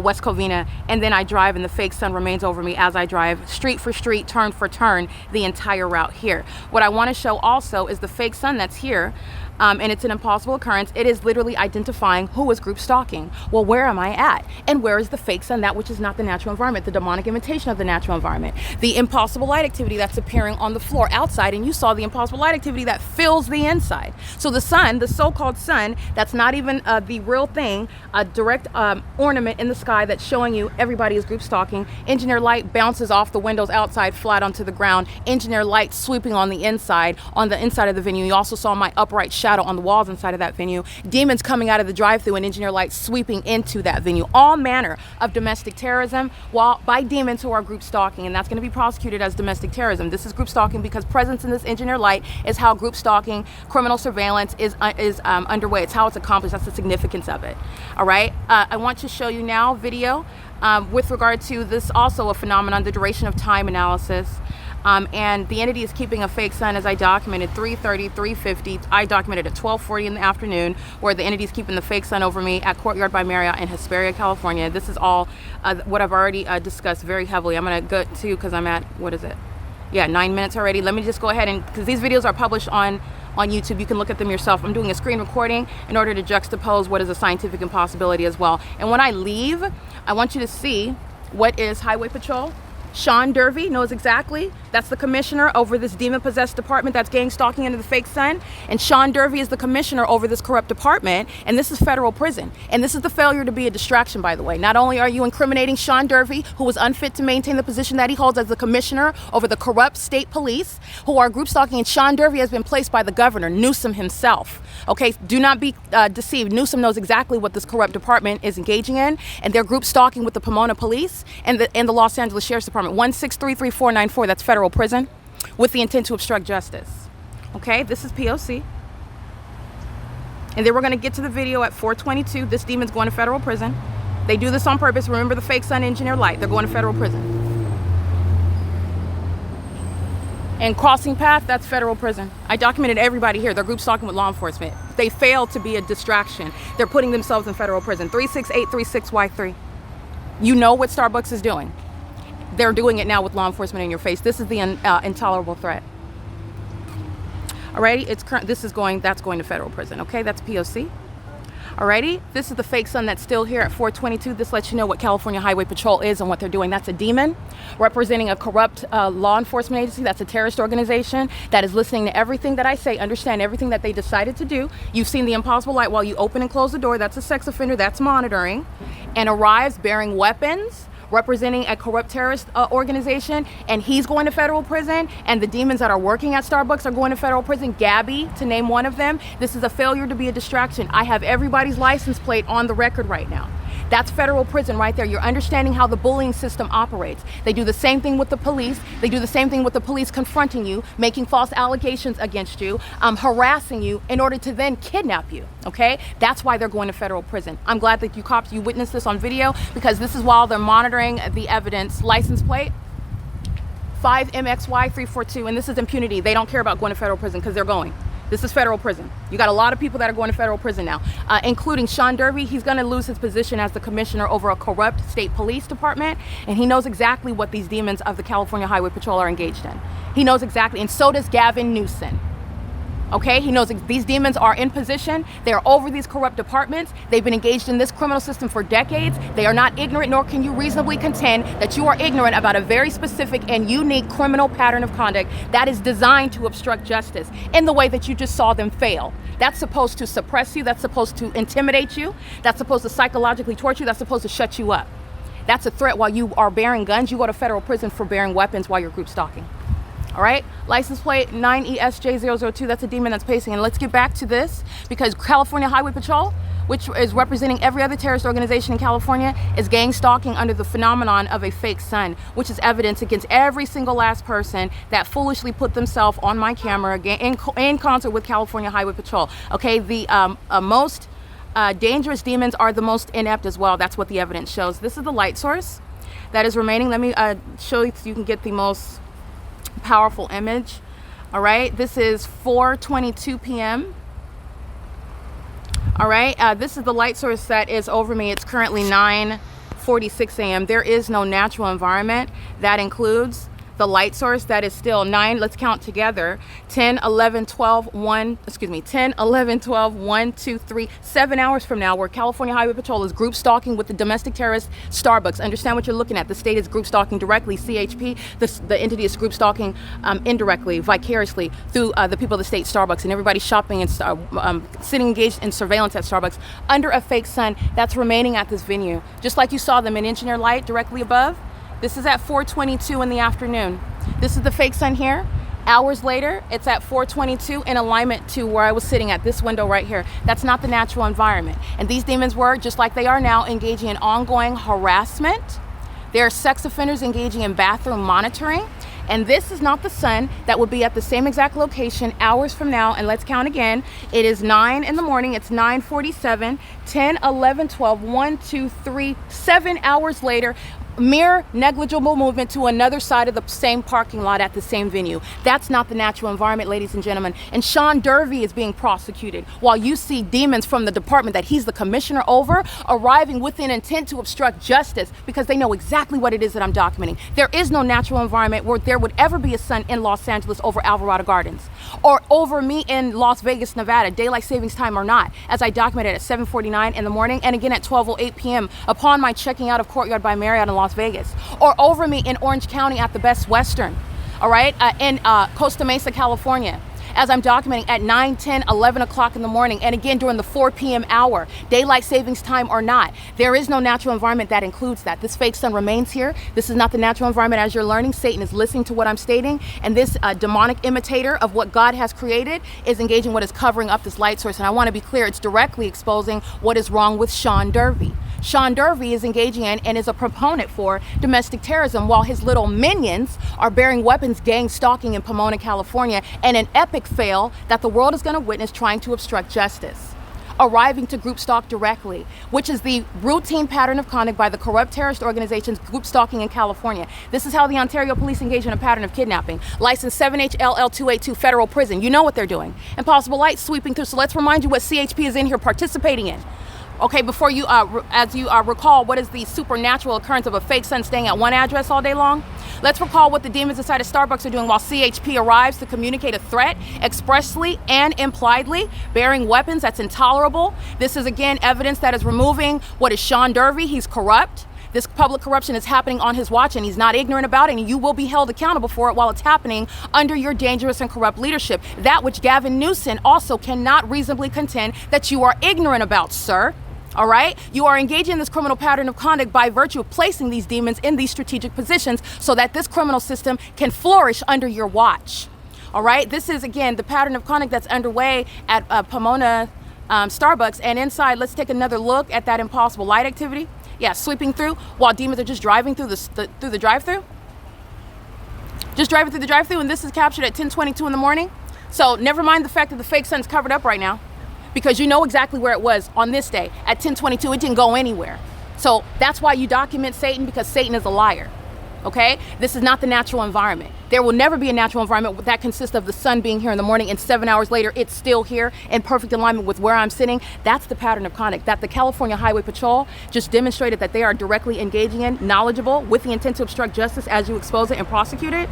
West Covina, and then I drive and the fake sun remains over me as I drive street for street, turn for turn, the entire route here. What I want to show also is the fake sun that's here, and it's an impossible occurrence. It is literally identifying who is group stalking. Well, where am I at? And where is the fake sun, that which is not the natural environment, the demonic imitation of the natural environment, the impossible light activity that's appearing on the floor outside, and you saw the impossible light activity that fills the inside. So the sun, the so-called sun, that's not even the real thing, a direct ornament in the sky that's showing you everybody is group stalking. Engineer light bounces off the windows outside flat onto the ground. Engineer light sweeping on the inside of the venue. You also saw my upright shadow on the walls inside of that venue. Demons coming out of the drive-thru and engineer light sweeping into that venue. All manner of domestic terrorism by demons who are group stalking, and that's going to be prosecuted as domestic terrorism. This is group stalking because presence in this engineer light is how group stalking, criminal surveillance is underway. It's how it's accomplished. That's the significance of it. All right. I want to show you now video with regard to this, also a phenomenon, the duration of time analysis. And the entity is keeping a fake sun, as I documented, 3:30, 3:50. I documented at 12:40 in the afternoon, where the entity is keeping the fake sun over me at Courtyard by Marriott in Hesperia, California. This is all what I've already discussed very heavily. I'm going to go to, because I'm at, what is it? Yeah, 9 minutes already. Let me just go ahead and, because these videos are published on on YouTube. You can look at them yourself. I'm doing a screen recording in order to juxtapose what is a scientific impossibility as well. And when I leave, I want you to see what is Highway Patrol. Sean Durfee knows exactly. That's the commissioner over this demon-possessed department that's gang stalking into the fake sun. And Sean Durfee is the commissioner over this corrupt department. And this is federal prison. And this is the failure to be a distraction, by the way. Not only are you incriminating Sean Durfee, who was unfit to maintain the position that he holds as the commissioner over the corrupt state police, who are group stalking, and Sean Durfee has been placed by the governor, Newsom himself. Okay, do not be deceived. Newsom knows exactly what this corrupt department is engaging in, and they're group stalking with the Pomona police and the Los Angeles Sheriff's Department. 1633494, that's federal prison, with the intent to obstruct justice. Okay, this is P.O.C. And then we're going to get to the video at 4:22. This demon's going to federal prison. They do this on purpose. Remember the fake sun engineer light. They're going to federal prison. And crossing path, that's federal prison. I documented everybody here. They're group stalking with law enforcement. They fail to be a distraction. They're putting themselves in federal prison. 36836Y3. You know what Starbucks is doing. They're doing it now with law enforcement in your face. This is the intolerable threat. Alrighty, that's going to federal prison. Okay, that's P.O.C. Alrighty, this is the fake sun that's still here at 4:22. This lets you know what California Highway Patrol is and what they're doing. That's a demon representing a corrupt law enforcement agency. That's a terrorist organization that is listening to everything that I say, understand everything that they decided to do. You've seen the impossible light while you open and close the door. That's a sex offender. That's monitoring. And arrives bearing weapons, representing a corrupt terrorist organization, and he's going to federal prison, and the demons that are working at Starbucks are going to federal prison. Gabby, to name one of them. This is a failure to be a distraction. I have everybody's license plate on the record right now. That's federal prison right there. You're understanding how the bullying system operates. They do the same thing with the police. They do the same thing with the police confronting you, making false allegations against you, harassing you in order to then kidnap you, okay? That's why they're going to federal prison. I'm glad that you cops, you witnessed this on video, because this is while they're monitoring the evidence. License plate 5MXY342, and this is impunity. They don't care about going to federal prison because they're going. This is federal prison. You got a lot of people that are going to federal prison now, including Sean Durfee. He's going to lose his position as the commissioner over a corrupt state police department, and he knows exactly what these demons of the California Highway Patrol are engaged in. He knows exactly, and so does Gavin Newsom. Okay, he knows these demons are in position. They are over these corrupt departments. They've been engaged in this criminal system for decades. They are not ignorant, nor can you reasonably contend that you are ignorant about a very specific and unique criminal pattern of conduct that is designed to obstruct justice in the way that you just saw them fail. That's supposed to suppress you. That's supposed to intimidate you. That's supposed to psychologically torture you. That's supposed to shut you up. That's a threat while you are bearing guns. You go to federal prison for bearing weapons while you're group stalking. All right, license plate 9ESJ002, that's a demon that's pacing. And let's get back to this, because California Highway Patrol, which is representing every other terrorist organization in California, is gang stalking under the phenomenon of a fake sun, which is evidence against every single last person that foolishly put themselves on my camera in concert with California Highway Patrol. Okay, the most dangerous demons are the most inept as well. That's what the evidence shows. This is the light source that is remaining. Let me show you so you can get the most powerful image. All right, this is 4:22 p.m. All right, this is the light source that is over me. It's currently 9:46 a.m. There is no natural environment. That includes the light source that is still 9, let's count together, 10, 11, 12, 1, 2, 3, 7 hours from now, where California Highway Patrol is group stalking with the domestic terrorist Starbucks. Understand what you're looking at. The state is group stalking directly. CHP, the entity, is group stalking indirectly, vicariously, through the people of the state Starbucks, and everybody shopping and sitting engaged in surveillance at Starbucks under a fake sun that's remaining at this venue. Just like you saw them in engineer light directly above. This is at 4:22 in the afternoon. This is the fake sun here. Hours later, it's at 4:22 in alignment to where I was sitting at this window right here. That's not the natural environment. And these demons were, just like they are now, engaging in ongoing harassment. They are sex offenders engaging in bathroom monitoring. And this is not the sun that will be at the same exact location hours from now. And let's count again. It is 9 in the morning. It's 9:47, 10, 11, 12, 1, 2, 3, 7 hours later. Mere negligible movement to another side of the same parking lot at the same venue. That's not the natural environment, ladies and gentlemen. And Sean Durfee is being prosecuted while you see demons from the department that he's the commissioner over arriving with an intent to obstruct justice, because they know exactly what it is that I'm documenting. There is no natural environment where there would ever be a sun in Los Angeles over Alvarado Gardens, or over me in Las Vegas, Nevada, daylight savings time or not, as I documented at 7:49 in the morning and again at 12:08 p.m. upon my checking out of Courtyard by Marriott in Las Vegas, or over me in Orange County at the Best Western, all right, in Costa Mesa, California, as I'm documenting at 9, 10, 11 o'clock in the morning, and again during the 4 p.m. hour, daylight savings time or not. There is no natural environment that includes that. This fake sun remains here. This is not the natural environment as you're learning. Satan is listening to what I'm stating, and this demonic imitator of what God has created is engaging what is covering up this light source. And I want to be clear, it's directly exposing what is wrong with Sean Durfee. Sean Durfee is engaging in and is a proponent for domestic terrorism, while his little minions are bearing weapons, gang stalking in Pomona, California, and an epic fail that the world is going to witness trying to obstruct justice. Arriving to group stalk directly, which is the routine pattern of conduct by the corrupt terrorist organizations group stalking in California. This is how the Ontario police engage in a pattern of kidnapping. License 7HLL282 federal prison. You know what they're doing. Impossible light sweeping through. So let's remind you what CHP is in here participating in. Okay, before you, as you recall, what is the supernatural occurrence of a fake sun staying at one address all day long? Let's recall what the demons inside of Starbucks are doing while CHP arrives to communicate a threat expressly and impliedly, bearing weapons. That's intolerable. This is, again, evidence that is removing what is Sean Durfee. He's corrupt. This public corruption is happening on his watch, and he's not ignorant about it, and you will be held accountable for it while it's happening under your dangerous and corrupt leadership. That which Gavin Newsom also cannot reasonably contend that you are ignorant about, sir. All right, you are engaging in this criminal pattern of conduct by virtue of placing these demons in these strategic positions so that this criminal system can flourish under your watch. All right, this is, again, the pattern of conduct that's underway at Pomona Starbucks. And inside, let's take another look at that impossible light activity. Yeah, sweeping through while demons are just driving through the drive-through. Just driving through the drive-through, and this is captured at 10:22 in the morning. So never mind the fact that the fake sun's covered up right now, because you know exactly where it was on this day at 10:22. It didn't go anywhere. So that's why you document Satan, because Satan is a liar. Okay? This is not the natural environment. There will never be a natural environment that consists of the sun being here in the morning and 7 hours later it's still here in perfect alignment with where I'm sitting. That's the pattern of conduct that the California Highway Patrol just demonstrated that they are directly engaging in, knowledgeable, with the intent to obstruct justice as you expose it and prosecute it.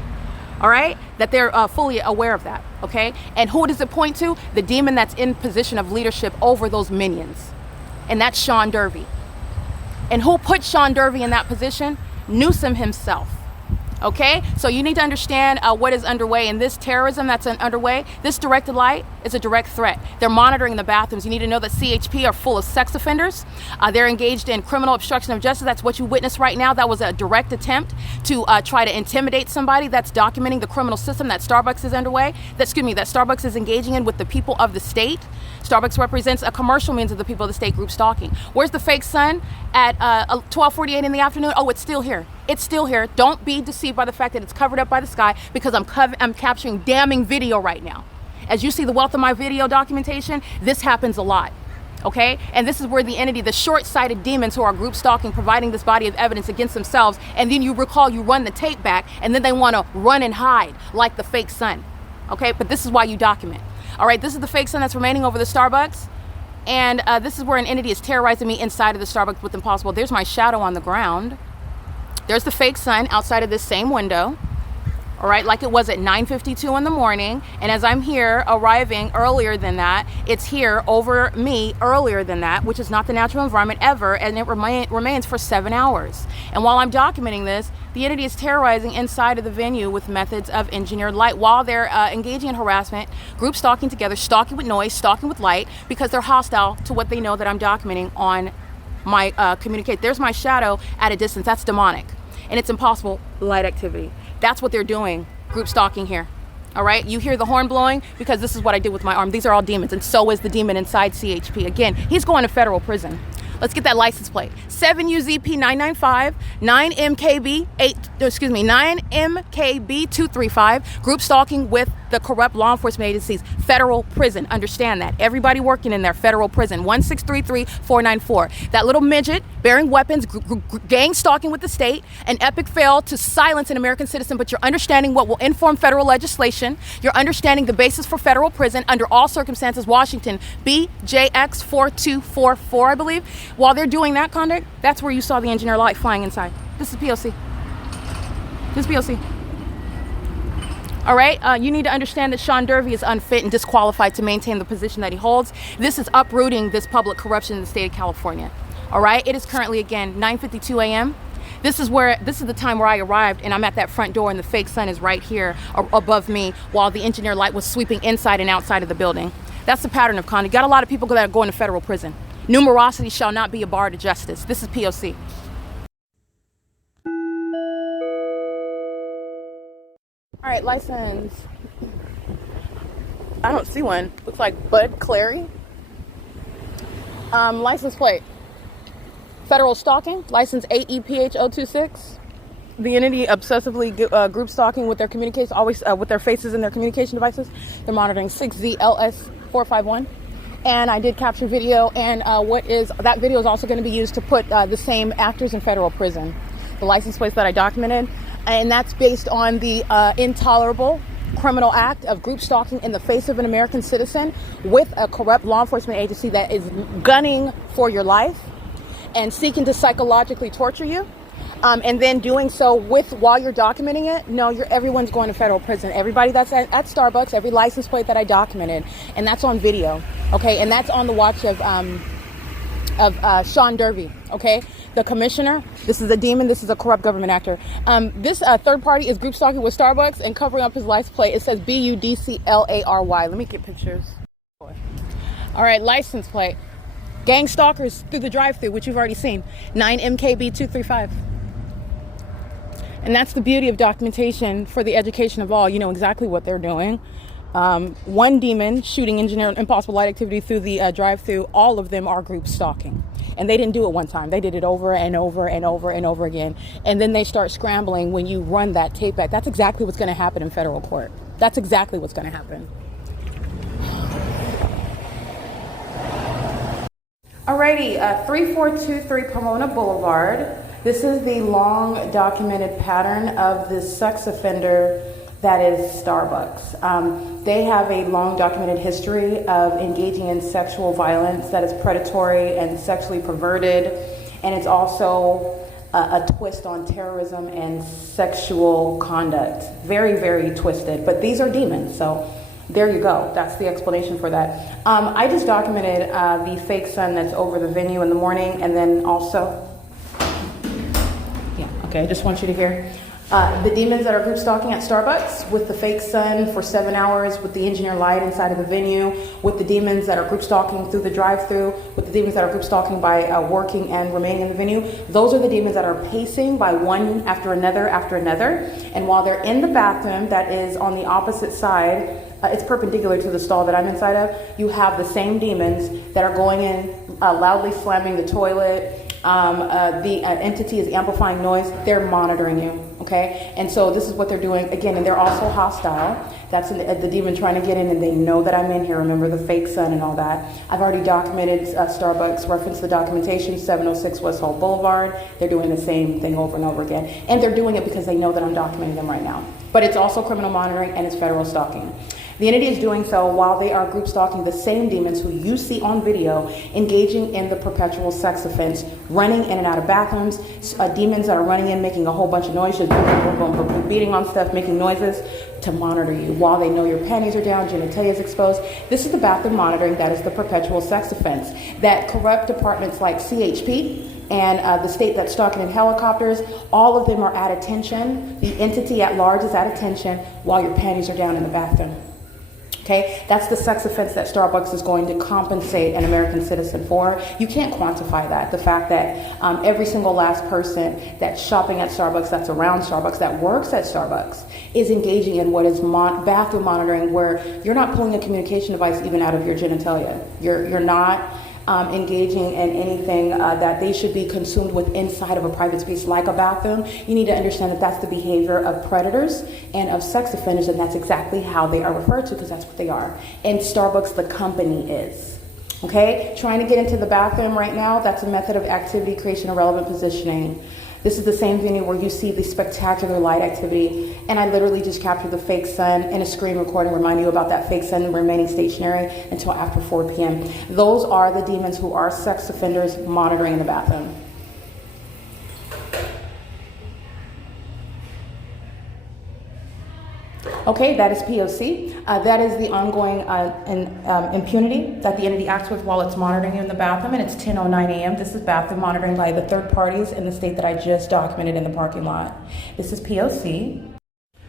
All right, that they're fully aware of that. Okay, and who does it point to? The demon that's in position of leadership over those minions, and that's Sean Durfee. And who put Sean Durfee in that position? Newsom himself. Okay, so you need to understand what is underway in this terrorism that's underway. This directed light is a direct threat. They're monitoring the bathrooms. You need to know that CHP are full of sex offenders. They're engaged in criminal obstruction of justice. That's what you witnessed right now. That was a direct attempt to try to intimidate somebody. That's documenting the criminal system that Starbucks is underway. That Starbucks is engaging in with the people of the state. Starbucks represents a commercial means of the people of the state group stalking. Where's the fake sun at 12:48 in the afternoon? Oh, it's still here. It's still here. Don't be deceived by the fact that it's covered up by the sky, because I'm capturing damning video right now. As you see the wealth of my video documentation, this happens a lot. Okay? And this is where the entity, the short-sighted demons who are group stalking, providing this body of evidence against themselves, and then you recall you run the tape back, and then they want to run and hide like the fake sun. Okay? But this is why you document. All right, this is the fake sun that's remaining over the Starbucks. And this is where an entity is terrorizing me inside of the Starbucks with impossible. There's my shadow on the ground. There's the fake sun outside of this same window. All right, like it was at 9:52 in the morning. And as I'm here arriving earlier than that, it's here over me earlier than that, which is not the natural environment ever. And it remains for 7 hours. And while I'm documenting this, the entity is terrorizing inside of the venue with methods of engineered light while they're engaging in harassment, group stalking together, stalking with noise, stalking with light, because they're hostile to what they know that I'm documenting on my communicate. There's my shadow at a distance. That's demonic. And it's impossible light activity. That's what they're doing, group stalking here. All right, you hear the horn blowing because this is what I did with my arm. These are all demons, and so is the demon inside CHP. Again, he's going to federal prison. Let's get that license plate. 7UZP995, 9MKB235, group stalking with the corrupt law enforcement agencies, federal prison. Understand that. Everybody working in there, federal prison. 1633494. That little midget bearing weapons, gang stalking with the state, an epic fail to silence an American citizen, but you're understanding what will inform federal legislation. You're understanding the basis for federal prison under all circumstances. Washington, BJX4244, I believe. While they're doing that conduct, that's where you saw the engineer light flying inside. This is P.O.C. This is P.O.C. All right, you need to understand that Sean Durfee is unfit and disqualified to maintain the position that he holds. This is uprooting this public corruption in the state of California. All right, it is currently, again, 9:52 a.m. This is the time where I arrived, and I'm at that front door, and the fake sun is right here above me while the engineer light was sweeping inside and outside of the building. That's the pattern of conduct. You got a lot of people that are going to federal prison. Numerosity shall not be a bar to justice. This is P.O.C. All right, license. I don't see one. Looks like Bud Clary. License plate. Federal stalking. License AEPH026. The entity obsessively group stalking with their communication, always with their faces in their communication devices. They're monitoring 6ZLS451. And I did capture video, and that video is also going to be used to put the same actors in federal prison. The license plates that I documented, and that's based on the intolerable criminal act of group stalking in the face of an American citizen with a corrupt law enforcement agency that is gunning for your life and seeking to psychologically torture you. And then doing so while you're documenting it. No, everyone's going to federal prison. Everybody that's at Starbucks, every license plate that I documented, and that's on video, okay? And that's on the watch of Sean Durfee, okay? The commissioner. This is a demon. This is a corrupt government actor. This third party is group stalking with Starbucks and covering up his license plate. It says BUDCLARY. Let me get pictures. All right, license plate. Gang stalkers through the drive-thru, which you've already seen. 9MKB235. And that's the beauty of documentation for the education of all. You know exactly what they're doing. One demon shooting engineer impossible light activity through the drive-thru. All of them are group stalking. And they didn't do it one time. They did it over and over and over and over again. And then they start scrambling when you run that tape back. That's exactly what's going to happen in federal court. That's exactly what's going to happen. Alrighty, 3423 Pomona Boulevard. This is the long documented pattern of the sex offender that is Starbucks. They have a long documented history of engaging in sexual violence that is predatory and sexually perverted, and it's also a twist on terrorism and sexual conduct. Very, very twisted, but these are demons, so there you go. That's the explanation for that. I just documented the fake sun that's over the venue in the morning, and then also, I just want you to hear the demons that are group stalking at Starbucks with the fake sun for 7 hours, with the engineer light inside of the venue, with the demons that are group stalking through the drive-thru, with the demons that are group stalking by working and remaining in the venue. Those are the demons that are pacing by one after another after another. And while they're in the bathroom that is on the opposite side, it's perpendicular to the stall that I'm inside of, you have the same demons that are going in, loudly slamming the toilet. The entity is amplifying noise. They're monitoring you, okay? And so this is what they're doing. Again, and they're also hostile. That's the demon trying to get in, and they know that I'm in here. Remember the fake sun and all that. I've already documented Starbucks, reference the documentation, 706 West Hall Boulevard. They're doing the same thing over and over again. And they're doing it because they know that I'm documenting them right now. But it's also criminal monitoring, and it's federal stalking. The entity is doing so while they are group stalking the same demons who you see on video engaging in the perpetual sex offense, running in and out of bathrooms, demons that are running in, making a whole bunch of noise, just boom, boom, boom, boom, beating on stuff, making noises to monitor you while they know your panties are down, genitalia is exposed. This is the bathroom monitoring that is the perpetual sex offense that corrupt departments like CHP and the state that's stalking in helicopters, all of them are at attention. The entity at large is at attention while your panties are down in the bathroom. Okay, that's the sex offense that Starbucks is going to compensate an American citizen for. You can't quantify that. The fact that every single last person that's shopping at Starbucks, that's around Starbucks, that works at Starbucks, is engaging in what is bathroom monitoring, where you're not pulling a communication device even out of your genitalia. You're not engaging in anything that they should be consumed with inside of a private space like a bathroom. You need to understand that that's the behavior of predators and of sex offenders, and that's exactly how they are referred to, because that's what they are. And Starbucks, the company, is. Okay? Trying to get into the bathroom right now, that's a method of activity creation or relevant positioning. This is the same venue where you see the spectacular light activity, and I literally just captured the fake sun in a screen recording, remind you about that fake sun remaining stationary until after 4 p.m. Those are the demons who are sex offenders monitoring in the bathroom. Okay, that is P.O.C. That is the ongoing impunity that the entity acts with while it's monitoring you in the bathroom, and it's 10:09 a.m. This is bathroom monitoring by the third parties in the state that I just documented in the parking lot. This is P.O.C.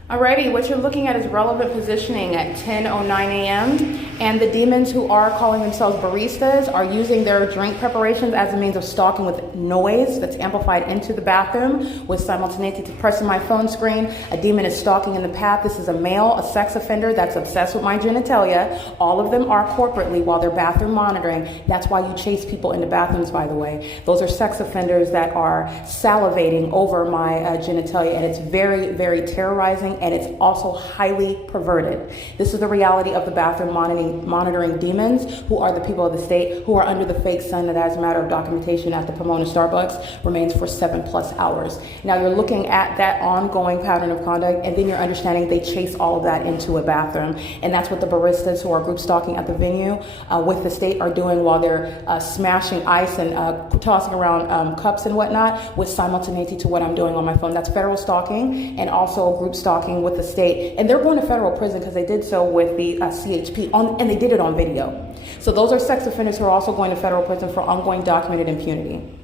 Alrighty, what you're looking at is relevant positioning at 10:09 a.m. And the demons who are calling themselves baristas are using their drink preparations as a means of stalking with noise that's amplified into the bathroom with simultaneity to pressing my phone screen. A demon is stalking in the path. This is a male, a sex offender that's obsessed with my genitalia. All of them are corporately while they're bathroom monitoring. That's why you chase people into bathrooms, by the way. Those are sex offenders that are salivating over my genitalia, and it's very, very terrorizing. And it's also highly perverted. This is the reality of the bathroom monitoring demons, who are the people of the state, who are under the fake sun that, as a matter of documentation at the Pomona Starbucks, remains for 7+ hours. Now you're looking at that ongoing pattern of conduct, and then you're understanding they chase all of that into a bathroom. And that's what the baristas who are group stalking at the venue with the state are doing while they're smashing ice and tossing around cups and whatnot with simultaneity to what I'm doing on my phone. That's federal stalking and also group stalking with the state, and they're going to federal prison because they did so with the CHP and they did it on video. So those are sex offenders who are also going to federal prison for ongoing documented impunity.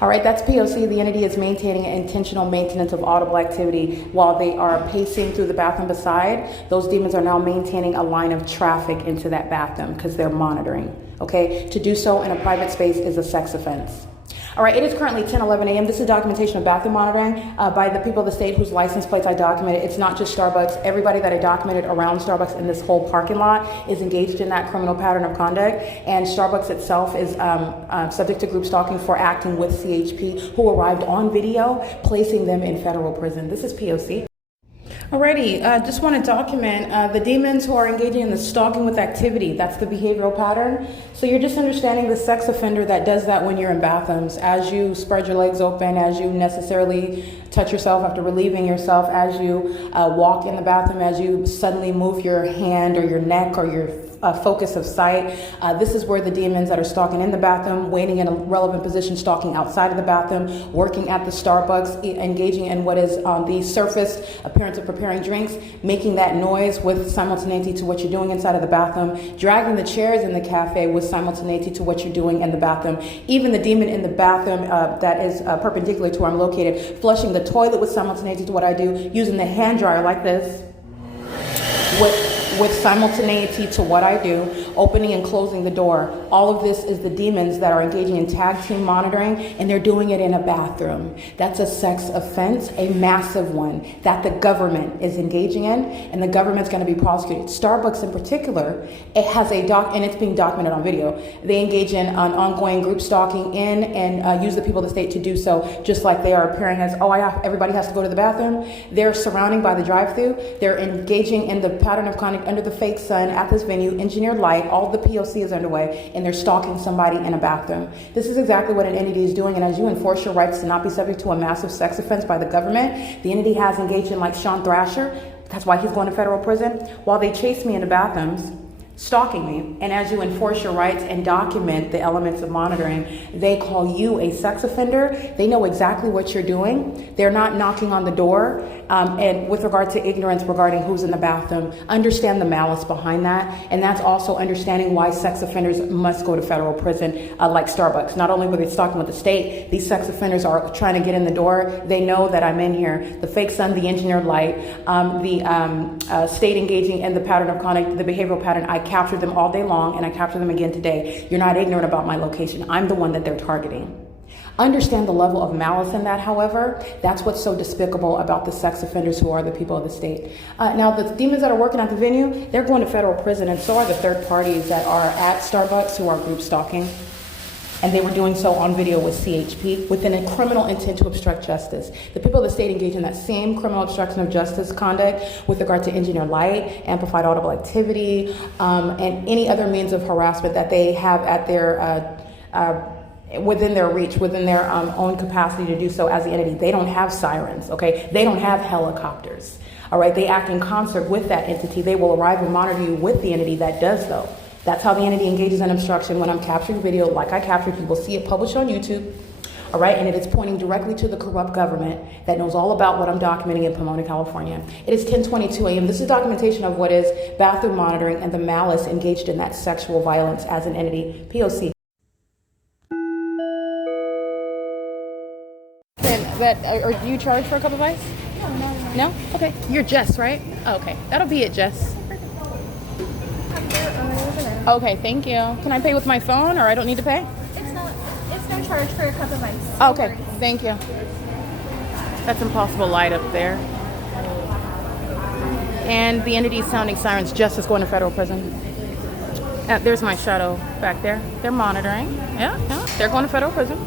All right, that's P.O.C. The entity is maintaining an intentional maintenance of audible activity while they are pacing through the bathroom beside. Those demons are now maintaining a line of traffic into that bathroom because they're monitoring. Okay, to do so in a private space is a sex offense. All right, it is currently 10:11 a.m. This is documentation of bathroom monitoring by the people of the state whose license plates I documented. It's not just Starbucks. Everybody that I documented around Starbucks in this whole parking lot is engaged in that criminal pattern of conduct. And Starbucks itself is subject to group stalking for acting with CHP, who arrived on video, placing them in federal prison. This is P.O.C. Alrighty, just want to document the demons who are engaging in the stalking with activity. That's the behavioral pattern. So you're just understanding the sex offender that does that when you're in bathrooms. As you spread your legs open, as you necessarily touch yourself after relieving yourself, as you walk in the bathroom, as you suddenly move your hand or your neck or your focus of sight. This is where the demons that are stalking in the bathroom, waiting in a relevant position, stalking outside of the bathroom, working at the Starbucks, engaging in what is on the surface appearance of preparing drinks, making that noise with simultaneity to what you're doing inside of the bathroom, dragging the chairs in the cafe with simultaneity to what you're doing in the bathroom. Even the demon in the bathroom that is perpendicular to where I'm located, flushing the toilet with simultaneity to what I do, using the hand dryer like this with simultaneity to what I do, opening and closing the door. All of this is the demons that are engaging in tag team monitoring, and they're doing it in a bathroom. That's a sex offense, a massive one that the government is engaging in, and the government's going to be prosecuted. Starbucks in particular, it has and it's being documented on video. They engage in ongoing group stalking in and use the people of the state to do so, just like they are appearing as, everybody has to go to the bathroom. They're surrounding by the drive-thru. They're engaging in the pattern of conduct under the fake sun at this venue, engineered light, all the P.O.C. is underway, and they're stalking somebody in a bathroom. This is exactly what an entity is doing, and as you enforce your rights to not be subject to a massive sex offense by the government, the entity has engaged in, like Sean Thrasher, that's why he's going to federal prison, while they chase me into bathrooms, stalking me. And as you enforce your rights and document the elements of monitoring, they call you a sex offender. They know exactly what you're doing. They're not knocking on the door. And with regard to ignorance regarding who's in the bathroom, understand the malice behind that. And that's also understanding why sex offenders must go to federal prison, like Starbucks. Not only were they stalking with the state, these sex offenders are trying to get in the door. They know that I'm in here. The fake sun, the engineered light, the state engaging in the pattern of conduct, the behavioral pattern. I captured them all day long, and I captured them again today. You're not ignorant about my location. I'm the one that they're targeting. Understand the level of malice in that, however. That's what's so despicable about the sex offenders who are the people of the state. Now, the demons that are working at the venue, they're going to federal prison, and so are the third parties that are at Starbucks who are group stalking. And they were doing so on video with CHP within a criminal intent to obstruct justice. The people of the state engage in that same criminal obstruction of justice conduct with regard to engineered light, amplified audible activity, and any other means of harassment that they have at their within their reach, within their own capacity to do so as the entity. They don't have sirens, okay? They don't have helicopters, all right? They act in concert with that entity. They will arrive and monitor you with the entity that does so. That's how the entity engages in obstruction when I'm capturing video like I captured. You will see it published on YouTube. all right? And it is pointing directly to the corrupt government that knows all about what I'm documenting in Pomona, California. It is 10:22 a.m. This is documentation of what is bathroom monitoring and the malice engaged in that sexual violence as an entity, P.O.C. Or do you charge for a cup of ice? No. No? Okay. You're Jess, right? Okay. That'll be it, Jess. Okay, thank you. Can I pay with my phone, or I don't need to pay? It's no charge for a cup of ice. Okay, thank you. That's Impossible Light up there. And the entity sounding sirens just is going to federal prison. There's my shadow back there. They're monitoring. Yeah, they're going to federal prison.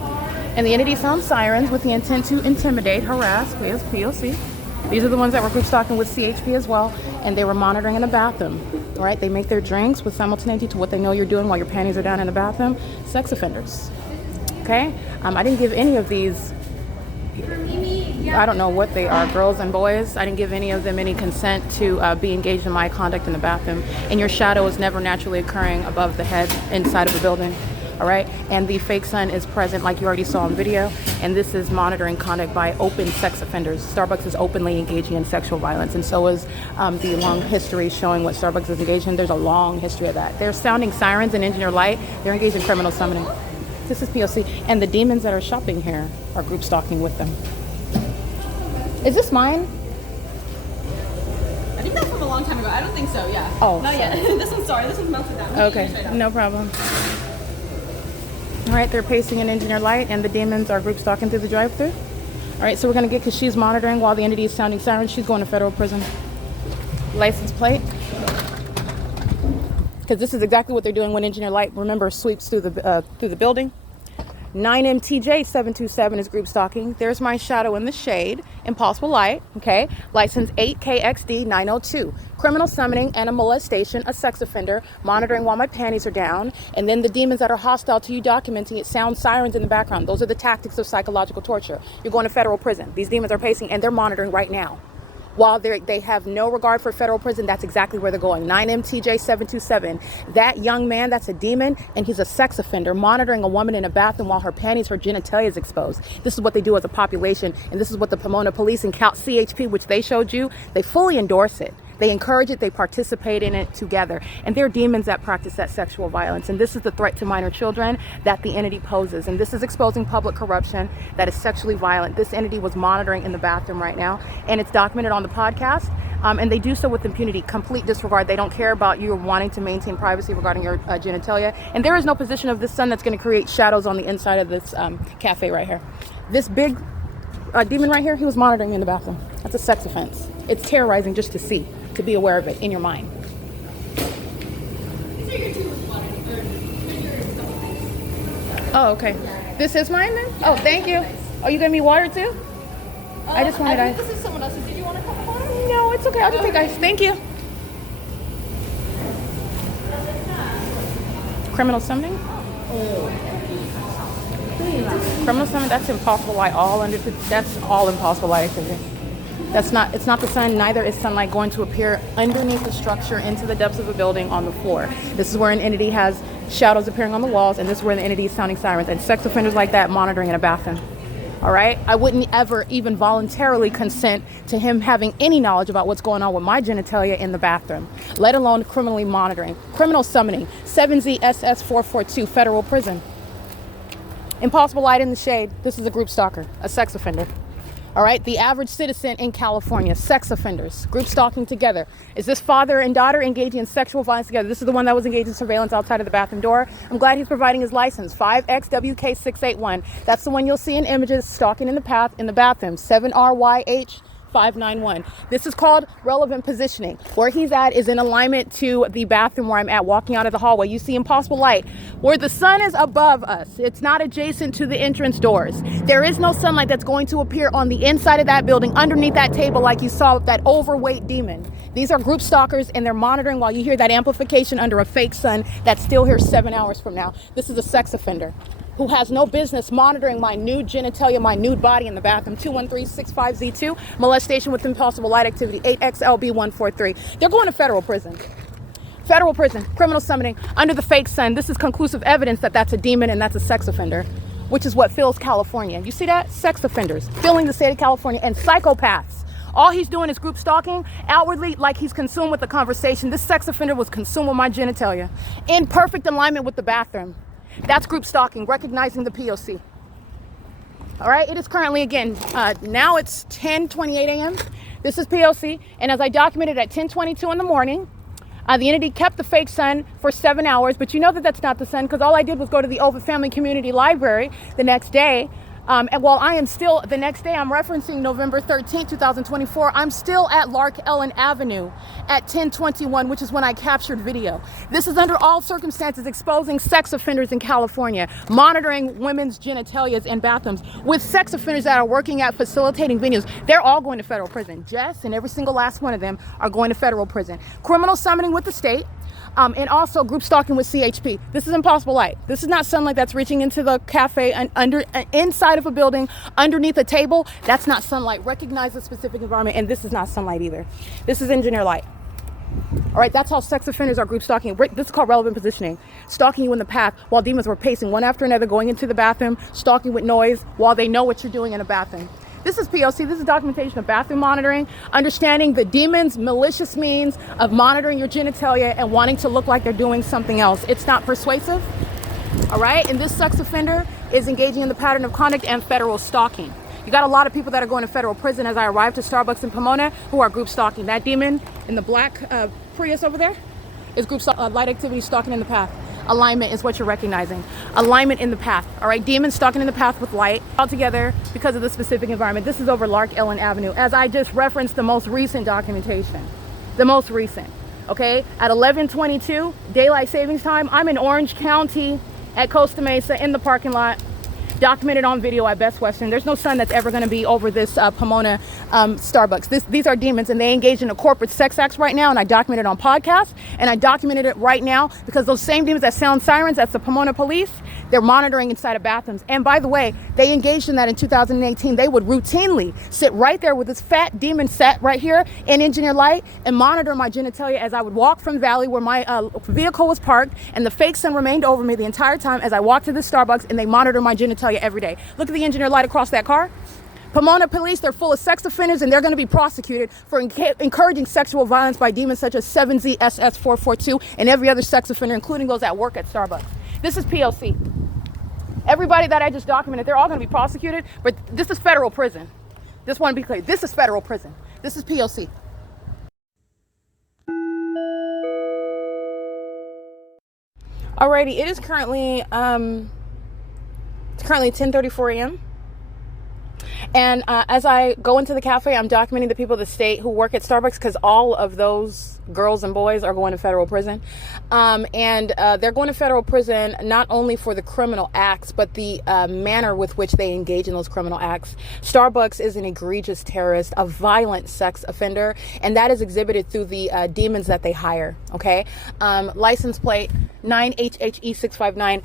And the entity sounds sirens with the intent to intimidate, harass, P.O.C. These are the ones that were group stalking with CHP as well, and they were monitoring in the bathroom. All right, they make their drinks with simultaneity to what they know you're doing while your panties are down in the bathroom. Sex offenders. Okay, I didn't give any of these. I don't know what they are, girls and boys. I didn't give any of them any consent to be engaged in my conduct in the bathroom. And your shadow is never naturally occurring above the head inside of a building. All right, and the fake sun is present like you already saw in video, and this is monitoring conduct by open sex offenders. Starbucks is openly engaging in sexual violence, and so is the long history showing what Starbucks is engaged in. There's a long history of that. They're sounding sirens and engineer light. They're engaged in criminal summoning. This is P.O.C. And the demons that are shopping here are group stalking with them. Is this mine? I think that's from a long time ago. I don't think so, yeah. Oh. Not yet. This one's melted down. Okay, no problem. All right, they're pacing in engineer light, and the demons are group stalking through the drive-thru. All right, so we're gonna get, because she's monitoring while the entity is sounding sirens, she's going to federal prison. License plate. Because this is exactly what they're doing when engineer light, remember, sweeps through the building. 9MTJ727 is group stalking. There's my shadow in the shade, Impossible Light, okay? License 8KXD902. Criminal summoning and a molestation, a sex offender, monitoring while my panties are down, and then the demons that are hostile to you documenting it, sound sirens in the background. Those are the tactics of psychological torture. You're going to federal prison. These demons are pacing, and they're monitoring right now. While they have no regard for federal prison, that's exactly where they're going. 9MTJ727. That young man, that's a demon, and he's a sex offender, monitoring a woman in a bathroom while her panties, her genitalia is exposed. This is what they do as a population, and this is what the Pomona police and CHP, which they showed you, they fully endorse it. They encourage it, they participate in it together. And they're demons that practice that sexual violence. And this is the threat to minor children that the entity poses. And this is exposing public corruption that is sexually violent. This entity was monitoring in the bathroom right now, and it's documented on the podcast. And they do so with impunity, complete disregard. They don't care about you wanting to maintain privacy regarding your genitalia. And there is no position of this sun that's going to create shadows on the inside of this cafe right here. This big demon right here, he was monitoring in the bathroom. That's a sex offense. It's terrorizing just to see, to be aware of it in your mind. Oh, okay. This is mine then? Oh, thank you. Oh, you gave me water too? I just wanted ice. This is someone else's. Did you want a cup of water? No, it's okay. I'll just take ice. Thank you. Criminal summoning? Criminal summoning, that's Impossible Light. That's all Impossible Light activity. It's not the sun, neither is sunlight going to appear underneath the structure into the depths of a building on the floor. This is where an entity has shadows appearing on the walls, and this is where the entity is sounding sirens, and sex offenders like that monitoring in a bathroom. All right? I wouldn't ever even voluntarily consent to him having any knowledge about what's going on with my genitalia in the bathroom, let alone criminally monitoring. Criminal summoning, 7ZSS442, federal prison. Impossible Light in the shade. This is a group stalker, a sex offender. All right, the average citizen in California, sex offenders, group stalking together. Is this father and daughter engaging in sexual violence together? This is the one that was engaged in surveillance outside of the bathroom door. I'm glad he's providing his license, 5XWK681. That's the one you'll see in images stalking in the bathroom, 7RYH 591. This is called relevant positioning. Where he's at is in alignment to the bathroom where I'm at, walking out of the hallway. You see Impossible Light, where the sun is above us. It's not adjacent to the entrance doors. There is no sunlight that's going to appear on the inside of that building, underneath that table, like you saw with that overweight demon. These are group stalkers, and they're monitoring while you hear that amplification under a fake sun that's still here 7 hours from now. This is a sex offender who has no business monitoring my nude genitalia, my nude body in the bathroom. 21365Z2, molestation with Impossible Light activity, 8XLB143. They're going to federal prison. Federal prison, criminal summoning under the fake sun. This is conclusive evidence that that's a demon and that's a sex offender. which is what fills California. You see that? Sex offenders filling the state of California, and psychopaths. All he's doing is group stalking, outwardly like he's consumed with the conversation. This sex offender was consumed with my genitalia in perfect alignment with the bathroom. That's group stalking, recognizing the P.O.C. All right, it is currently, again, now it's 10:28 a.m. This is P.O.C. And as I documented at 10:22 in the morning, the entity kept the fake son for 7 hours, but you know that that's not the son, because all I did was go to the Ovid Family Community Library the next day. And while I am still, the next day, I'm referencing November 13th, 2024, I'm still at LARK Ellen Avenue at 10:21, which is when I captured video. This is under all circumstances exposing sex offenders in California, monitoring women's genitalias in bathrooms, with sex offenders that are working at facilitating venues. They're all going to federal prison. Jess and every single last one of them are going to federal prison. Criminal summoning with the state. And also group stalking with CHP. This is impossible light. This is not sunlight that's reaching into the cafe and inside of a building, underneath a table. That's not sunlight. Recognize the specific environment, and this is not sunlight either. This is engineer light. All right, that's how sex offenders are group stalking. This is called relevant positioning. Stalking you in the path while demons were pacing one after another, going into the bathroom, stalking with noise while they know what you're doing in a bathroom. This is P.O.C. This is documentation of bathroom monitoring, understanding the demons' malicious means of monitoring your genitalia and wanting to look like they're doing something else. It's not persuasive, all right? And this sex offender is engaging in the pattern of conduct and federal stalking. You got a lot of people that are going to federal prison as I arrived to Starbucks in Pomona who are group stalking. That demon in the black Prius over there is group light activity stalking in the path. Alignment is what you're recognizing. Alignment in the path. All right, demons stalking in the path with light all together because of the specific environment. This is over LARK Ellen Avenue, as I just referenced the most recent documentation. The most recent. Okay, at 11:22 daylight savings time, I'm in Orange County at Costa Mesa in the parking lot, documented on video at Best Western. There's no sun that's ever going to be over this Pomona Starbucks. These are demons, and they engage in a corporate sex acts right now, and I documented it on podcast, and I documented it right now because those same demons that sound sirens, that's the Pomona police, they're monitoring inside of bathrooms. And by the way, they engaged in that in 2018. They would routinely sit right there with this fat demon set right here in engineer light and monitor my genitalia as I would walk from Valley where my vehicle was parked, and the fake sun remained over me the entire time as I walked to the Starbucks, and they monitor my genitalia every day. Look at the engineer light across that car. Pomona police, they're full of sex offenders, and they're going to be prosecuted for encouraging sexual violence by demons such as 7ZSS442 and every other sex offender, including those that work at Starbucks. This is P.O.C. Everybody that I just documented, they're all going to be prosecuted, but this is federal prison. Just want to be clear. This is federal prison. This is P.O.C. Alrighty, it is currently 10:34 a.m. And as I go into the cafe, I'm documenting the people of the state who work at Starbucks, because all of those girls and boys are going to federal prison. They're going to federal prison not only for the criminal acts, but the manner with which they engage in those criminal acts. Starbucks is an egregious terrorist, a violent sex offender, and that is exhibited through the demons that they hire, okay? License plate 9HHE659.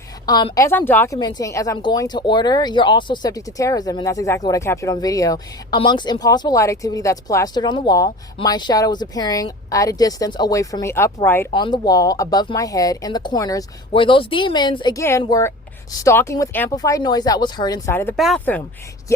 As I'm documenting, as I'm going to order, you're also subject to terrorism, and that's exactly what I captured on video. Amongst impossible light activity that's plastered on the wall, my shadow is appearing at a distance away from me, upright on the wall, above my head, in the corners, where those demons, again, were stalking with amplified noise that was heard inside of the bathroom.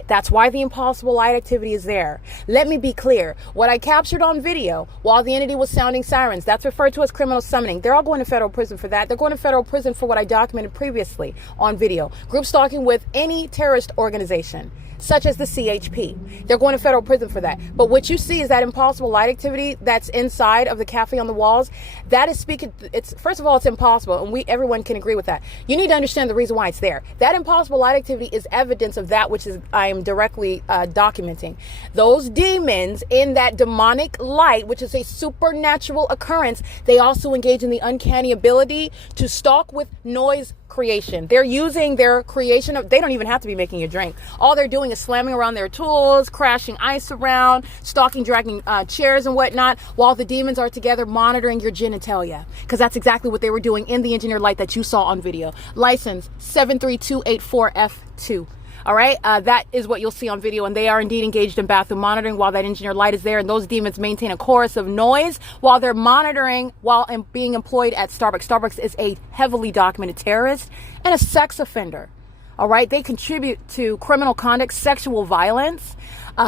That's why the impossible light activity is there. Let me be clear. What I captured on video while the entity was sounding sirens, that's referred to as criminal summoning. They're all going to federal prison for that. They're going to federal prison for what I documented previously on video. Group stalking with any terrorist organization, such as the CHP. They're going to federal prison for that. But what you see is that impossible light activity that's inside of the cafe on the walls. That is speaking, it's, first of all, it's impossible, and everyone can agree with that. You need to understand the reason why it's there. That impossible light activity is evidence of that which is I am directly documenting. Those demons in that demonic light, which is a supernatural occurrence, they also engage in the uncanny ability to stalk with noise creation. They're using their creation of, they don't even have to be making a drink. All they're doing is slamming around their tools, crashing ice around, stalking, dragging chairs and whatnot, while the demons are together monitoring your genitalia. Because that's exactly what they were doing in the engineered light that you saw on video. License 73284F2. All right, that is what you'll see on video, and they are indeed engaged in bathroom monitoring while that engineered light is there, and those demons maintain a chorus of noise while they're monitoring while being employed at Starbucks. Starbucks is a heavily documented terrorist and a sex offender. All right. They contribute to criminal conduct, sexual violence.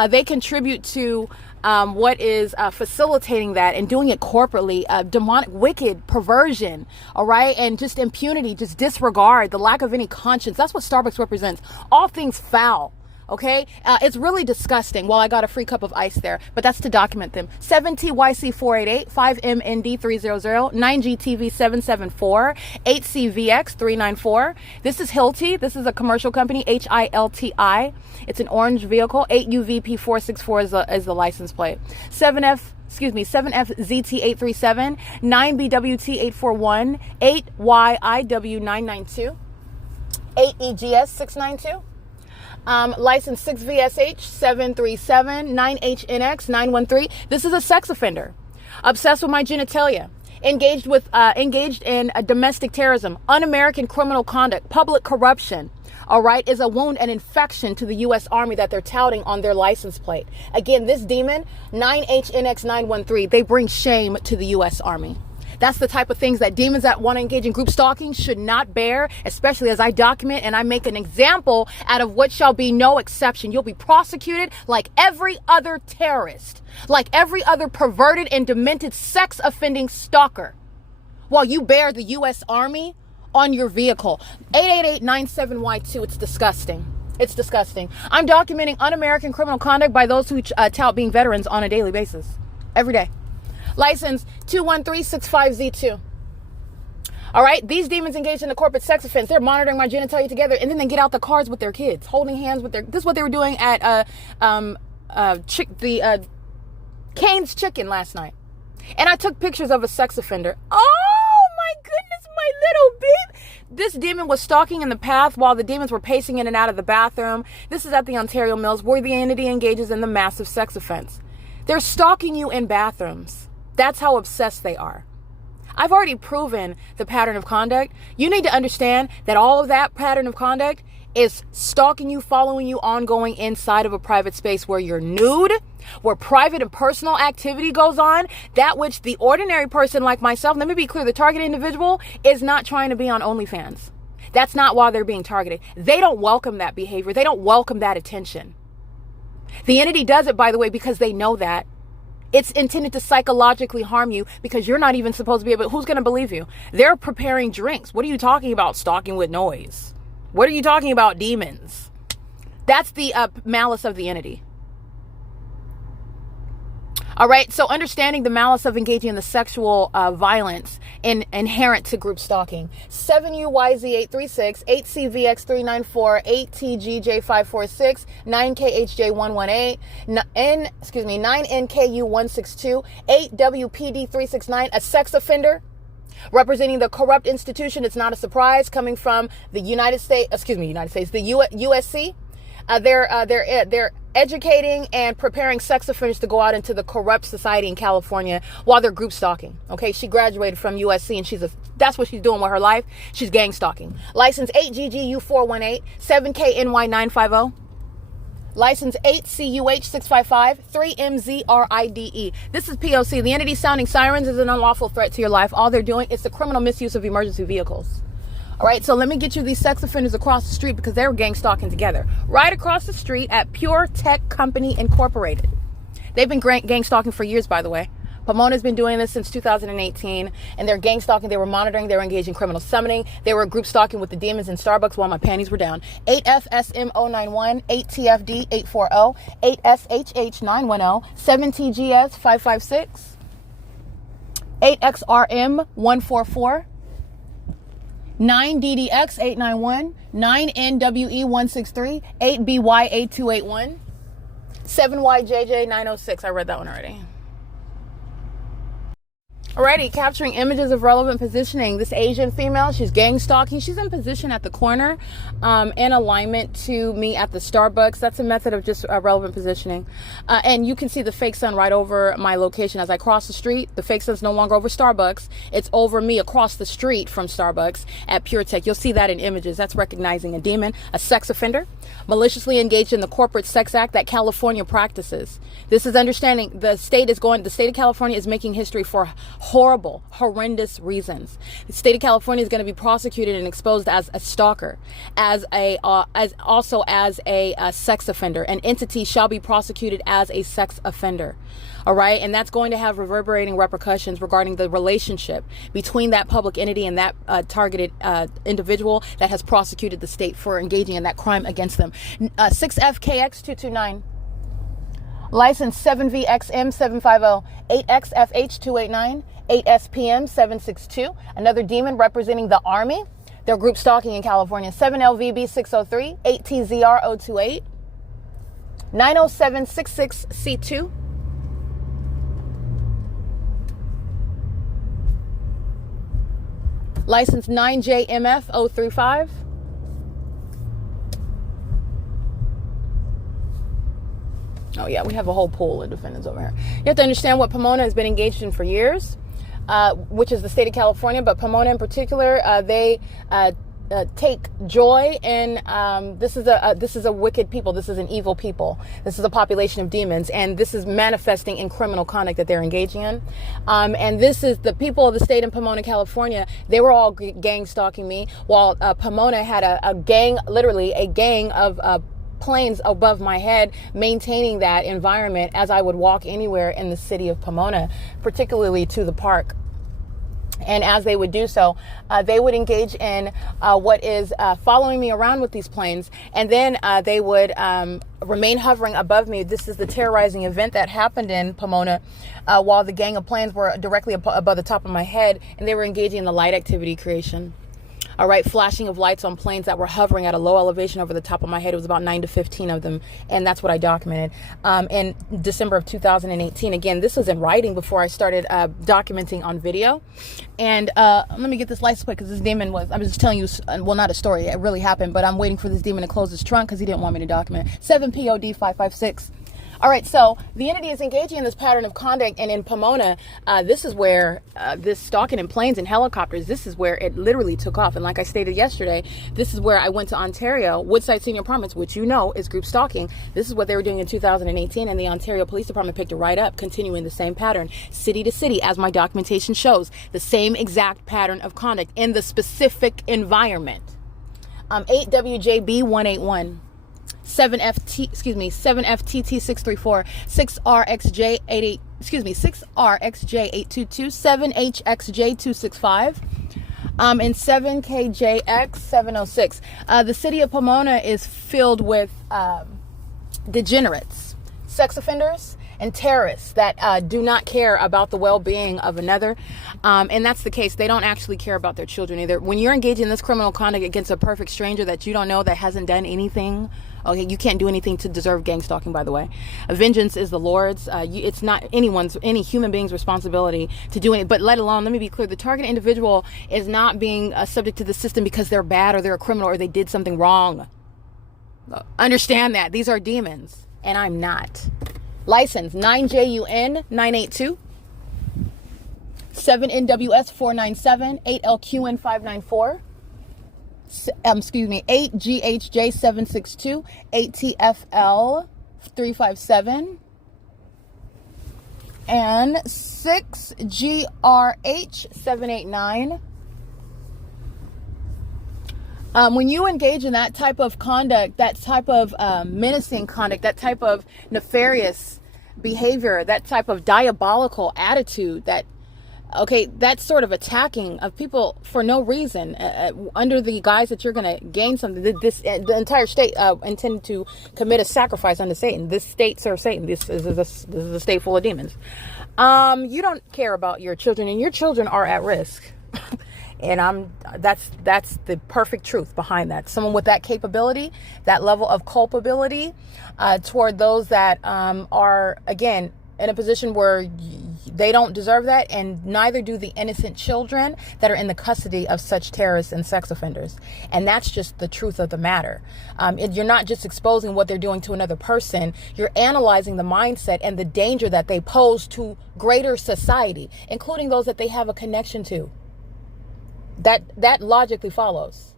They contribute to what is facilitating that and doing it corporately, demonic, wicked perversion, all right, and just impunity, just disregard, the lack of any conscience. That's what Starbucks represents. All things foul. Okay, it's really disgusting. Well, I got a free cup of ice there, but that's to document them. 7TYC488, 5MND300, 9GTV774, 8CVX394. This is Hilti. This is a commercial company, HILTI. It's an orange vehicle. 8UVP464 is the license plate. 7FZT837, 9BWT841, 8YIW992, 8EGS692. License 6VSH 737, 9HNX 913. This is a sex offender, obsessed with my genitalia, engaged in domestic terrorism, un-American criminal conduct, public corruption. All right, is a wound and infection to the U.S. Army that they're touting on their license plate. Again, this demon 9HNX 913. They bring shame to the U.S. Army. That's the type of things that demons that want to engage in group stalking should not bear, especially as I document and I make an example out of what shall be no exception. You'll be prosecuted like every other terrorist, like every other perverted and demented sex offending stalker, while you bear the U.S. Army on your vehicle. 888-97Y2. It's disgusting. It's disgusting. I'm documenting un-American criminal conduct by those who tout being veterans on a daily basis, every day. License 21365Z2. All right, these demons engaged in a corporate sex offense. They're monitoring my genitalia together, and then they get out the cars with their kids, holding hands with their. This is what they were doing at Cane's Chicken last night, and I took pictures of a sex offender. Oh my goodness, my little babe! This demon was stalking in the path while the demons were pacing in and out of the bathroom. This is at the Ontario Mills, where the entity engages in the massive sex offense. They're stalking you in bathrooms. That's how obsessed they are. I've already proven the pattern of conduct. You need to understand that all of that pattern of conduct is stalking you, following you, ongoing inside of a private space where you're nude, where private and personal activity goes on, that which the ordinary person like myself, let me be clear, the target individual is not trying to be on OnlyFans. That's not why they're being targeted. They don't welcome that behavior. They don't welcome that attention. The entity does it, by the way, because they know that. It's intended to psychologically harm you because you're not even supposed to be able. Who's going to believe you? They're preparing drinks. What are you talking about? Stalking with noise. What are you talking about? Demons. That's the malice of the entity. All right. So understanding the malice of engaging in the sexual violence inherent to group stalking. 7UYZ836, 8CVX394, 8TGJ546, 9KHJ118, 9NKU162, 8WPD369, a sex offender representing the corrupt institution. It's not a surprise, coming from the the U.S.C. They're educating and preparing sex offenders to go out into the corrupt society in California while they're group stalking. Okay, she graduated from U.S.C. and that's what she's doing with her life. She's gang stalking. License 8GGU418, 7KNY950. License 8CUH655, 3MZRIDE. This is P.O.C. The entity sounding sirens is an unlawful threat to your life. All they're doing is the criminal misuse of emergency vehicles. All right, so let me get you these sex offenders across the street because they were gang stalking together. Right across the street at Pure Tech Company Incorporated. They've been gang stalking for years, by the way. Pomona's been doing this since 2018, and they're gang stalking. They were monitoring. They were engaged in criminal summoning. They were group stalking with the demons in Starbucks while my panties were down. 8FSM091, 8TFD840, 8SHH910, 7TGS556, 8XRM144, 9DDX891, 9NWE163, 8BY8281, 7YJJ906. I read that one already. Alrighty, capturing images of relevant positioning. This Asian female, she's gang stalking. She's in position at the corner, in alignment to me at the Starbucks. That's a method of just relevant positioning. And you can see the fake sun right over my location as I cross the street. The fake sun's no longer over Starbucks. It's over me across the street from Starbucks at Pure Tech. You'll see that in images. That's recognizing a demon, a sex offender, maliciously engaged in the corporate sex act that California practices. This is understanding the state of California is making history for horrible, horrendous reasons. The state of California is going to be prosecuted and exposed as a stalker, as a sex offender. An entity shall be prosecuted as a sex offender. All right, and that's going to have reverberating repercussions regarding the relationship between that public entity and that targeted individual that has prosecuted the state for engaging in that crime against them. 6FKX229. License 7VXM750, 8XFH289, 8SPM762. Another demon representing the Army. They're group stalking in California. 7LVB603, 8TZR028, 90766C2. License 9JMF035. Oh yeah, we have a whole pool of defendants over here. You have to understand what Pomona has been engaged in for years, which is the state of California, but Pomona in particular, they take joy in, this is a wicked people. This is an evil people. This is a population of demons, and this is manifesting in criminal conduct that they're engaging in. And this is the people of the state in Pomona, California. They were all gang stalking me, while Pomona had a gang, literally a gang of planes above my head, maintaining that environment as I would walk anywhere in the city of Pomona, particularly to the park. And as they would do so, they would engage in what is following me around with these planes. And then they would remain hovering above me. This is the terrorizing event that happened in Pomona while the gang of planes were directly above the top of my head. And they were engaging in the light activity creation. All right, flashing of lights on planes that were hovering at a low elevation over the top of my head. It was about 9 to 15 of them, and that's what I documented in December of 2018. Again, this was in writing before I started documenting on video. And let me get this license plate, because this demon was, I'm just telling you, well, not a story, it really happened, but I'm waiting for this demon to close his trunk because he didn't want me to document. 7POD556. All right, so the entity is engaging in this pattern of conduct, and in Pomona, this is where this stalking in planes and helicopters, this is where it literally took off. And like I stated yesterday, this is where I went to Ontario, Woodside Senior Apartments, which you know is group stalking. This is what they were doing in 2018, and the Ontario Police Department picked it right up, continuing the same pattern, city to city, as my documentation shows, the same exact pattern of conduct in the specific environment. 8WJB181. 7FTT634, 6RXJ88, 6RXJ822, 7HXJ265, and 7KJX706. The city of Pomona is filled with degenerates, sex offenders, and terrorists that do not care about the well-being of another. And that's the case. They don't actually care about their children either. When you're engaging in this criminal conduct against a perfect stranger that you don't know, that hasn't done anything, okay, you can't do anything to deserve gang stalking, by the way. Vengeance is the Lord's. It's not any human being's responsibility to do it. But let alone, let me be clear, the target individual is not being subject to the system because they're bad or they're a criminal or they did something wrong. Understand that. These are demons, and I'm not. License 9JUN982, 7NWS497, 8LQN594, 8GHJ762, 8TFL357, and 6GRH789. When you engage in that type of conduct, that type of menacing conduct, that type of nefarious behavior, that type of diabolical attitude, that sort of attacking of people for no reason, under the guise that you're going to gain something. The entire state intended to commit a sacrifice unto Satan. This state serves Satan. This is a state full of demons. You don't care about your children, and your children are at risk. And that's the perfect truth behind that. Someone with that capability, that level of culpability toward those that are, again, in a position where they don't deserve that, and neither do the innocent children that are in the custody of such terrorists and sex offenders. And that's just the truth of the matter. You're not just exposing what they're doing to another person, you're analyzing the mindset and the danger that they pose to greater society, including those that they have a connection to. That logically follows.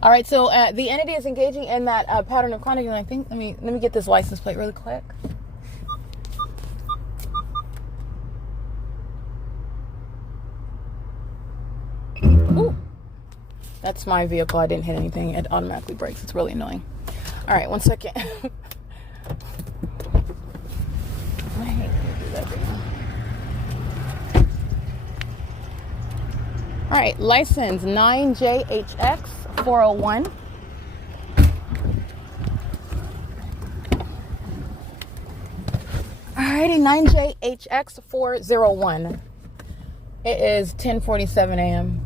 All right, so the entity is engaging in that pattern of conduct, and I think, let me get this license plate really quick. Ooh, that's my vehicle. I didn't hit anything. It automatically brakes. It's really annoying. All right, 1 second. I hate when you do that, baby. All right, license 9JHX 401. Alrighty, 9JHX 401. It is 10:47 a.m.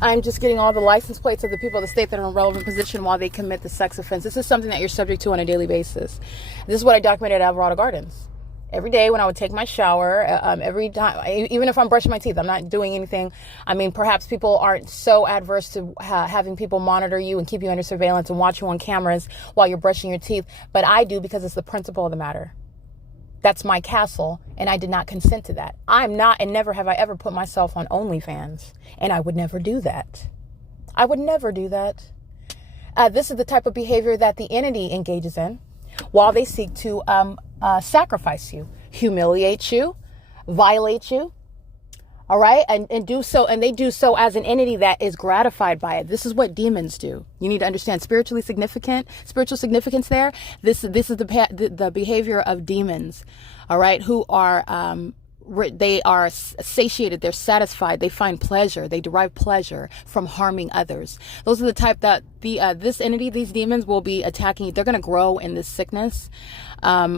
I'm just getting all the license plates of the people of the state that are in relevant position while they commit the sex offense. This is something that you're subject to on a daily basis. This is what I documented at Alvarado Gardens. Every day when I would take my shower, every time, even if I'm brushing my teeth, I'm not doing anything. I mean, perhaps people aren't so adverse to having people monitor you and keep you under surveillance and watch you on cameras while you're brushing your teeth. But I do, because it's the principle of the matter. That's my castle, and I did not consent to that. I'm not, and never have I ever put myself on OnlyFans, and I would never do that. I would never do that. This is the type of behavior that the entity engages in while they seek to sacrifice you, humiliate you, violate you. All right. And do so. And they do so as an entity that is gratified by it. This is what demons do. You need to understand spiritual significance there. This is the behavior of demons. All right. Who are they are satiated, they're satisfied, they find pleasure, they derive pleasure from harming others. Those are the type that this entity, these demons, will be attacking. They're going to grow in this sickness,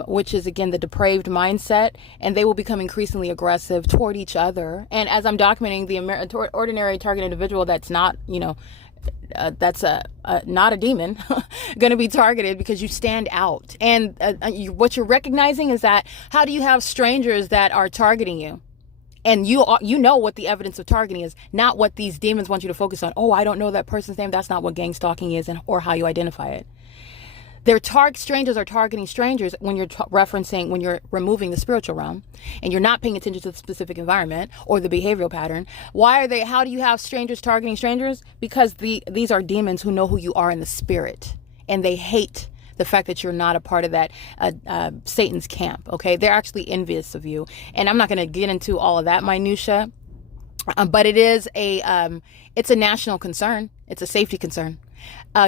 which is, again, the depraved mindset, and they will become increasingly aggressive toward each other. And as I'm documenting, the ordinary target individual that's not, that's not a demon, going to be targeted because you stand out. And what you're recognizing is that, how do you have strangers that are targeting you? And you know what the evidence of targeting is, not what these demons want you to focus on. Oh, I don't know that person's name. That's not what gang stalking is, or how you identify it. Strangers are targeting strangers when you're when you're removing the spiritual realm and you're not paying attention to the specific environment or the behavioral pattern. How do you have strangers targeting strangers? Because these are demons who know who you are in the spirit, and they hate the fact that you're not a part of that Satan's camp. Okay. They're actually envious of you. And I'm not going to get into all of that minutia, but it's a national concern. It's a safety concern.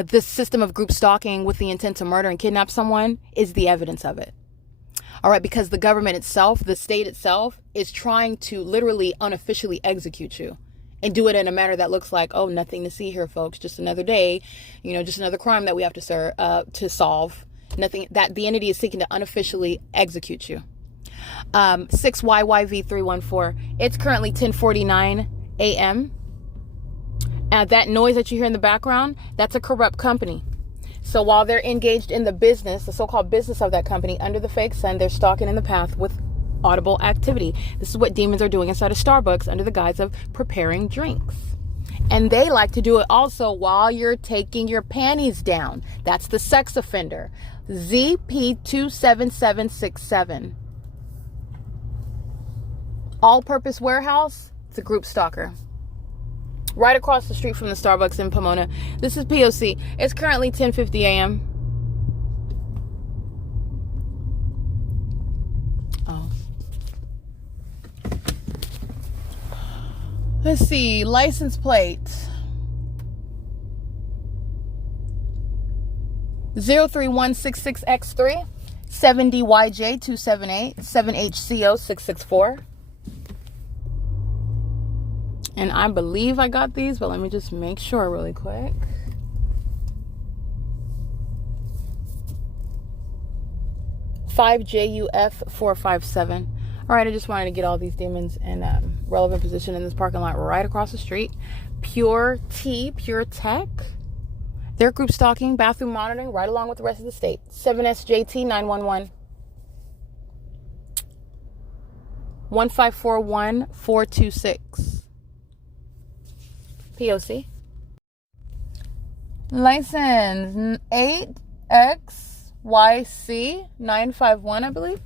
This system of group stalking with the intent to murder and kidnap someone is the evidence of it. All right, because the government itself, the state itself, is trying to literally unofficially execute you and do it in a manner that looks like, oh, nothing to see here, folks. Just another day, just another crime that we have to solve. Nothing, that the entity is seeking to unofficially execute you. 6YYV314. It's currently 10:49 a.m. That noise that you hear in the background, that's a corrupt company. So while they're engaged in the business, the so-called business of that company, under the fake sun, they're stalking in the path with audible activity. This is what demons are doing inside of Starbucks under the guise of preparing drinks. And they like to do it also while you're taking your panties down. That's the sex offender. ZP27767. All-purpose warehouse, it's a group stalker. Right across the street from the Starbucks in Pomona. This is P.O.C. It's currently 10:50 a.m. Oh. Let's see. License plate 03166X3 7DYJ278 7HCO664. And I believe I got these, but let me just make sure really quick. JUF457. All right, I just wanted to get all these demons in relevant position in this parking lot right across the street. Pure Tech. They're group stalking, bathroom monitoring, right along with the rest of the state. 7SJT911. 1541426. P.O.C. License 8XYC951, I believe.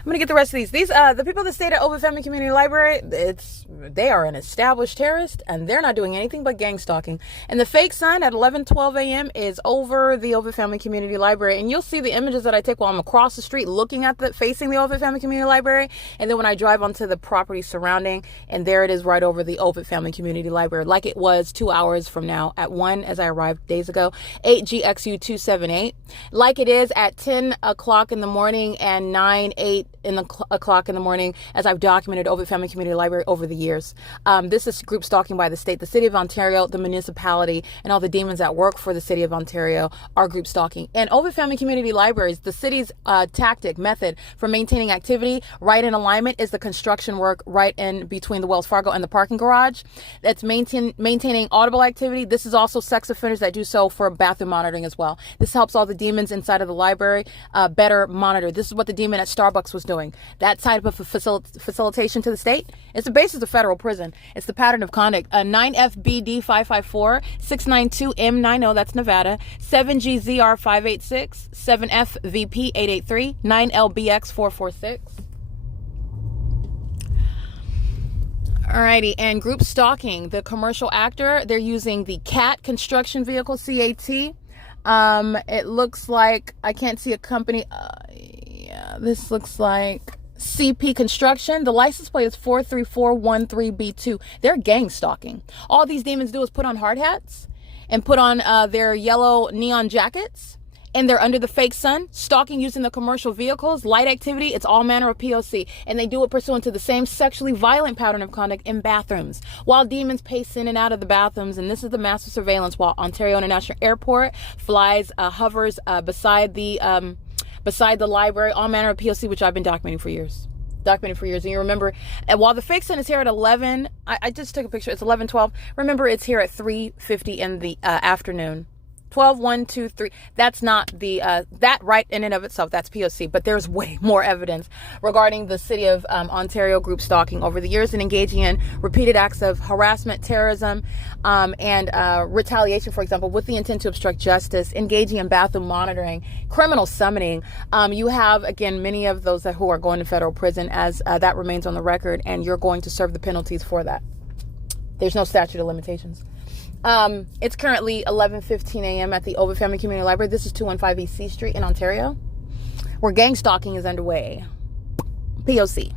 I'm gonna get the rest of these. The people that stayed at Ovid Family Community Library, they are an established terrorist, and they're not doing anything but gang stalking. And the fake sun at 11:12 a.m. is over the Ovid Family Community Library, and you'll see the images that I take while I'm across the street looking at facing the Ovid Family Community Library, and then when I drive onto the property surrounding, and there it is right over the Ovid Family Community Library, like it was 2 hours from now at 1 as I arrived days ago, 8GXU278, like it is at 10 o'clock in the morning and 8 o'clock in the morning, as I've documented Ovid Family Community Library over the years. This is group stalking by the state. The city of Ontario, the municipality, and all the demons that work for the city of Ontario are group stalking. And Ovid Family Community Libraries, the city's tactic, method for maintaining activity right in alignment is the construction work right in between the Wells Fargo and the parking garage. That's maintaining audible activity. This is also sex offenders that do so for bathroom monitoring as well. This helps all the demons inside of the library better monitor. This is what the demon at Starbucks was doing. That type of facilitation to the state is the basis of federal prison. It's the pattern of conduct. 9FBD 554, 692M90, that's Nevada, 7GZR 586, 7FVP 883, 9LBX 446. Alrighty, and group stalking, the commercial actor, they're using the CAT construction vehicle, CAT. It looks like, I can't see a company. Yeah, this looks like CP Construction. The license plate is 43413B2. They're gang stalking. All these demons do is put on hard hats and put on their yellow neon jackets, and they're under the fake sun, stalking using the commercial vehicles, light activity. It's all manner of P.O.C. And they do it pursuant to the same sexually violent pattern of conduct in bathrooms, while demons pace in and out of the bathrooms. And this is the massive surveillance while Ontario International Airport flies, hovers beside the library, all manner of P.O.C., which I've been documenting for years. And you remember, while the fake sun is here at 11, I just took a picture, it's 11:12. Remember, it's here at 3:50 in the afternoon. 12, 1, 2, 3. That's not the, that right in and of itself, that's P.O.C. But there's way more evidence regarding the city of Ontario group stalking over the years and engaging in repeated acts of harassment, terrorism, and retaliation, for example, with the intent to obstruct justice, engaging in bathroom monitoring, criminal summoning. You have, again, many of those who are going to federal prison, as that remains on the record, and you're going to serve the penalties for that. There's no statute of limitations. It's currently 11:15 a.m. at the Ovid Family Community Library. This is 215 E.C. Street in Ontario, where gang stalking is underway. P.O.C.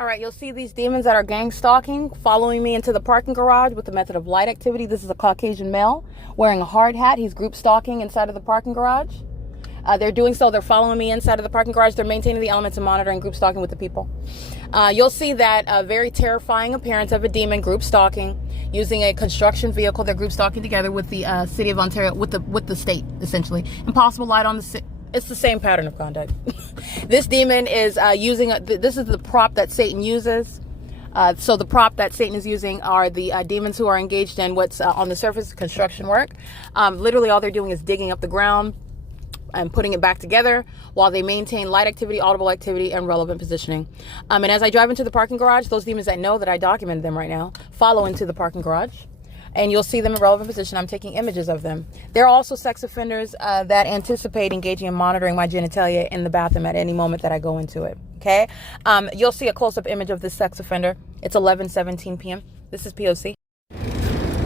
All right, you'll see these demons that are gang stalking following me into the parking garage with the method of light activity. This is a Caucasian male wearing a hard hat. He's group stalking inside of the parking garage. They're doing so. They're following me inside of the parking garage. They're maintaining the elements of monitoring, group stalking with the people. You'll see that very terrifying appearance of a demon group stalking using a construction vehicle. They're group stalking together with the city of Ontario, with the state, essentially. Impossible light on the it's the same pattern of conduct. This demon is using, this is the prop that Satan uses. So the prop that Satan is using are the demons who are engaged in what's on the surface construction work. Literally all they're doing is digging up the ground and putting it back together while they maintain light activity, audible activity, and relevant positioning. And as I drive into the parking garage, those demons that know that I documented them right now follow into the parking garage. And you'll see them in relevant position. I'm taking images of them. They're also sex offenders that anticipate engaging in monitoring my genitalia in the bathroom at any moment that I go into it. Okay? You'll see a close-up image of this sex offender. It's 11:17 p.m. This is P.O.C.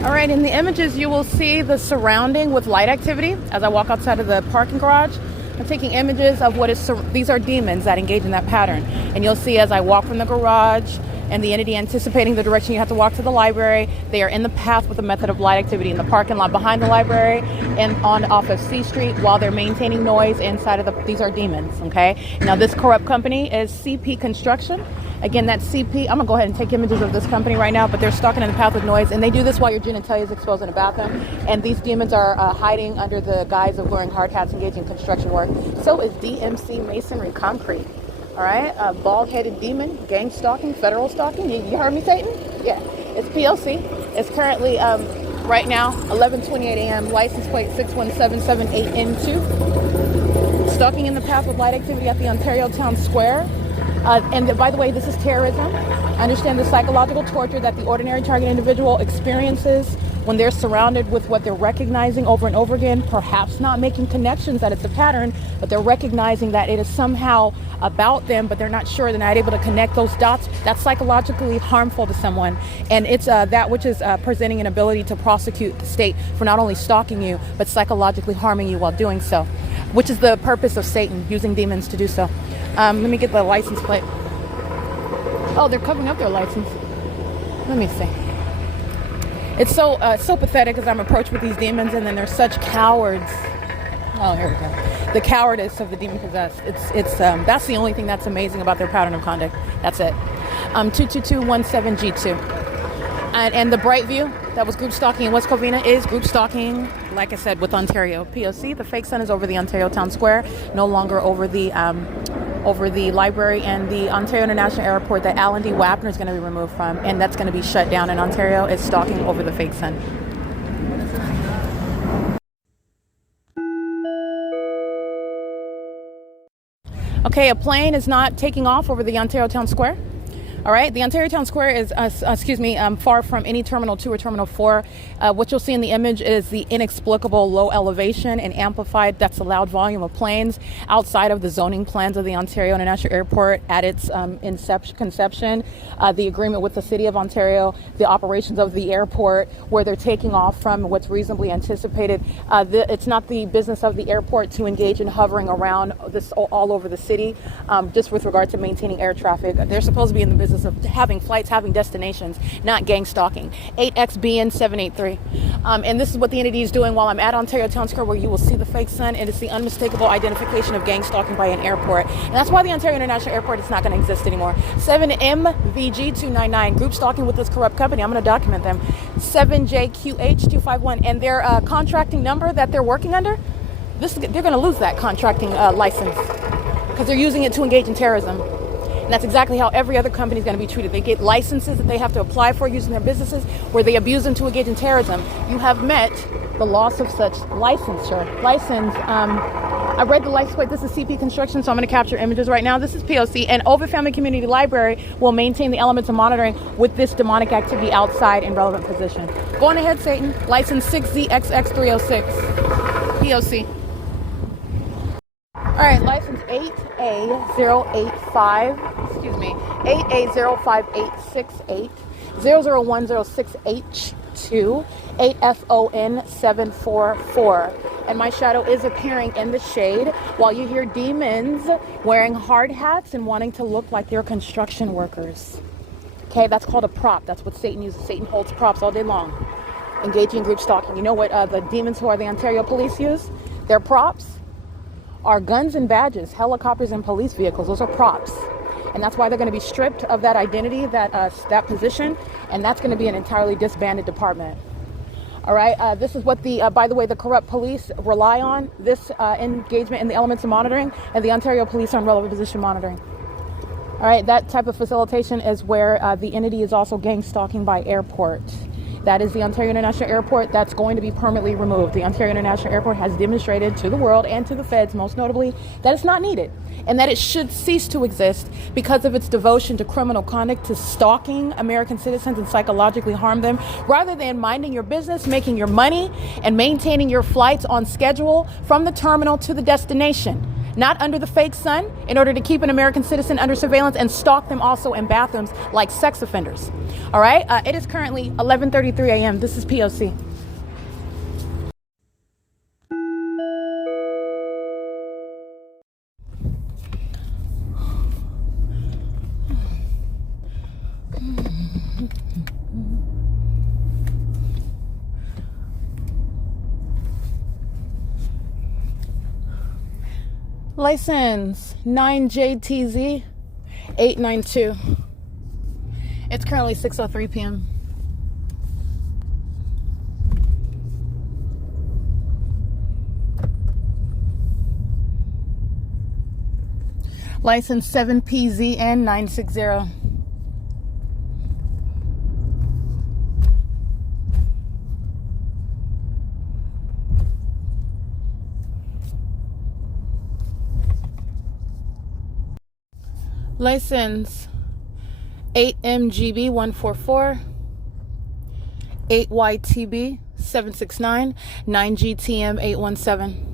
All right, in the images, you will see the surrounding with light activity. As I walk outside of the parking garage, I'm taking images of what is, these are demons that engage in that pattern. And you'll see as I walk from the garage and the entity anticipating the direction you have to walk to the library, they are in the path with a method of light activity in the parking lot behind the library and off of C Street while they're maintaining noise inside of these are demons, okay? Now this corrupt company is CP Construction. Again, that's CP. I'm gonna go ahead and take images of this company right now, but they're stalking in the path with noise, and they do this while your genitalia is exposed in a bathroom. And these demons are hiding under the guise of wearing hard hats, engaging in construction work. So is DMC Masonry Concrete. All right, bald-headed demon, gang stalking, federal stalking. You heard me, Satan? Yeah, it's P.O.C. It's currently right now 11:28 a.m. License plate 61778N2. Stalking in the path with light activity at the Ontario Town Square. And by the way, this is terrorism. Understand the psychological torture that the ordinary target individual experiences when they're surrounded with what they're recognizing over and over again, perhaps not making connections that it's a pattern, but they're recognizing that it is somehow about them, but they're not sure, they're not able to connect those dots, that's psychologically harmful to someone. And it's that which is presenting an ability to prosecute the state for not only stalking you, but psychologically harming you while doing so, which is the purpose of Satan, using demons to do so. Let me get the license plate. Oh, they're covering up their license. Let me see. It's so pathetic as I'm approached with these demons, and then they're such cowards. Oh, here we go. The cowardice of the demon possessed. It's that's the only thing that's amazing about their pattern of conduct. That's it. 22217G2. And the bright view that was group stalking in West Covina is group stalking, like I said, with Ontario. P.O.C. The fake sun is over the Ontario Town Square, no longer over the library and the Ontario International Airport that Alan D. Wapner is going to be removed from, and that's going to be shut down in Ontario. It's stalking over the fake sun. Okay, a plane is not taking off over the Ontario Town Square. All right, the Ontario Town Square is, far from any Terminal 2 or Terminal 4. What you'll see in the image is the inexplicable low elevation and amplified, that's the loud volume of planes outside of the zoning plans of the Ontario International Airport at its conception, the agreement with the City of Ontario, the operations of the airport, where they're taking off from what's reasonably anticipated. It's not the business of the airport to engage in hovering around this all over the city, just with regard to maintaining air traffic. They're supposed to be in the business of having flights, having destinations, not gang stalking. 8XBN783. And this is what the entity is doing while I'm at Ontario Town Square, where you will see the fake sun. It is the unmistakable identification of gang stalking by an airport. And that's why the Ontario International Airport is not going to exist anymore. 7MVG299, group stalking with this corrupt company. I'm going to document them. 7JQH251. And their contracting number that they're working under, they're going to lose that contracting license because they're using it to engage in terrorism. And that's exactly how every other company is going to be treated. They get licenses that they have to apply for using their businesses, where they abuse them to engage in terrorism. You have met the loss of such licensure. I read the license plate. This is CP Construction, so I'm going to capture images right now. This is P.O.C. And Ovid Family Community Library will maintain the elements of monitoring with this demonic activity outside in relevant position. Go on ahead, Satan. License 6ZXX306. P.O.C. All right, license 8A05868, 00106H2, 8FON744. And my shadow is appearing in the shade while you hear demons wearing hard hats and wanting to look like they're construction workers. Okay, that's called a prop. That's what Satan uses. Satan holds props all day long, engaging in group stalking. You know what the demons who are the Ontario police use? Their props are guns and badges, helicopters and police vehicles. Those are props. And that's why they're going to be stripped of that identity, that position, and that's going to be an entirely disbanded department. All right, this is what by the way, the corrupt police rely on, this engagement in the elements of monitoring, and the Ontario Police on relevant position monitoring. All right, that type of facilitation is where the entity is also gang stalking by airport. That is the Ontario International Airport. That's going to be permanently removed. The Ontario International Airport has demonstrated to the world and to the feds, most notably, that it's not needed and that it should cease to exist because of its devotion to criminal conduct, to stalking American citizens and psychologically harm them, rather than minding your business, making your money, and maintaining your flights on schedule from the terminal to the destination. Not under the fake sun, in order to keep an American citizen under surveillance and stalk them also in bathrooms like sex offenders. All right, it is currently 11:33 a.m. This is P.O.C. License 9JTZ 892. It's currently 6:03 p.m. License 7PZN 960. License 8MGB 144, 8YTB 769, 9GTM 817.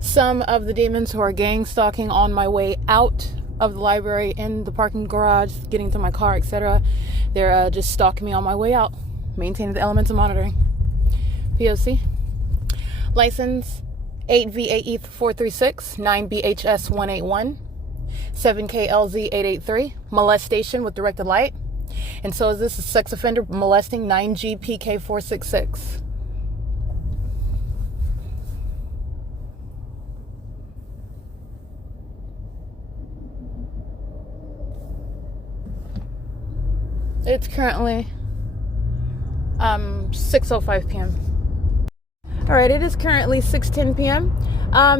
Some of the demons who are gang stalking on my way out of the library, in the parking garage, getting to my car, etc. They're just stalking me on my way out, maintaining the elements of monitoring. P.O.C. License 8VAE436, 9BHS181, 7KLZ883. Molestation with directed light. And so is this a sex offender molesting, 9GPK466. It's currently 6:05 p.m. All right, it is currently 6:10 p.m.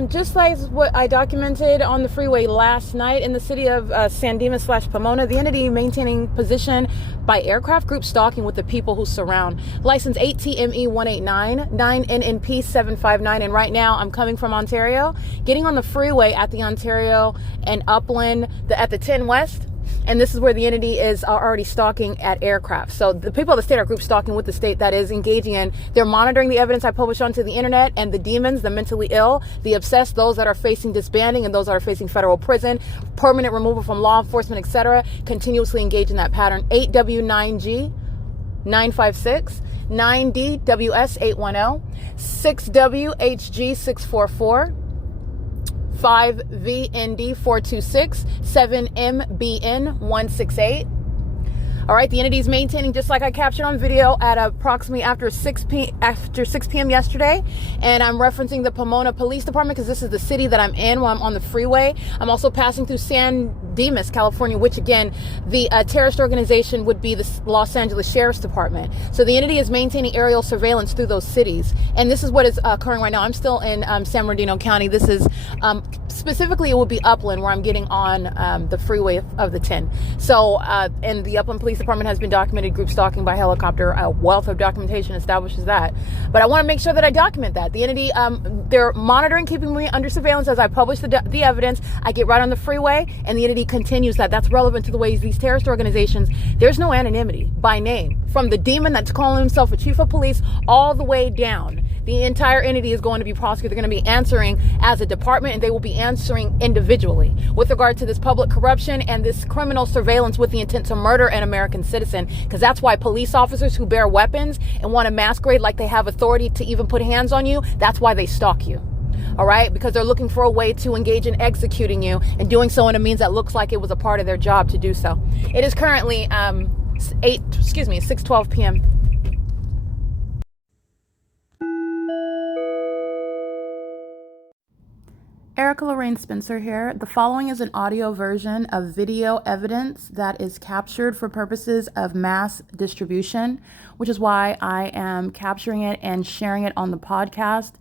Just like what I documented on the freeway last night in the city of San Dimas/Pomona, the entity maintaining position by aircraft group stalking with the people who surround. License 8TME189, 9NNP759, and right now I'm coming from Ontario, getting on the freeway at the Ontario and Upland, at the 10 West. And this is where the entity is already stalking at aircraft. So the people of the state are group stalking with the state that is engaging in. They're monitoring the evidence I publish onto the internet, and the demons, the mentally ill, the obsessed, those that are facing disbanding and those that are facing federal prison, permanent removal from law enforcement, etc., continuously engage in that pattern. 8W9G 956, 9DWS 810, 6WHG 644. 5VND426, 7MBN168. All right, the entity is maintaining, just like I captured on video, at approximately after 6 p.m. yesterday. And I'm referencing the Pomona Police Department because this is the city that I'm in while I'm on the freeway. I'm also passing through San Dimas, California, which again, the terrorist organization would be the Los Angeles Sheriff's Department. So the entity is maintaining aerial surveillance through those cities. And this is what is occurring right now. I'm still in San Bernardino County. This is specifically, it would be Upland, where I'm getting on the freeway of the 10. So, and the Upland Police Department has been documented group stalking by helicopter. A wealth of documentation establishes that. But I want to make sure that I document that. The entity, they're monitoring, keeping me under surveillance as I publish the evidence. I get right on the freeway, and the entity continues that. That's relevant to the ways these terrorist organizations, there's no anonymity by name. From the demon that's calling himself a chief of police all the way down, the entire entity is going to be prosecuted. They're going to be answering as a department, and they will be answering individually with regard to this public corruption and this criminal surveillance with the intent to murder an American citizen. Because that's why police officers who bear weapons and want to masquerade like they have authority to even put hands on you, that's why they stalk you. All right, because they're looking for a way to engage in executing you, and doing so in a means that looks like it was a part of their job to do so. It is currently 6:12 p.m. Erica Lorraine Spencer here. The following is an audio version of video evidence that is captured for purposes of mass distribution, which is why I am capturing it and sharing it on the podcast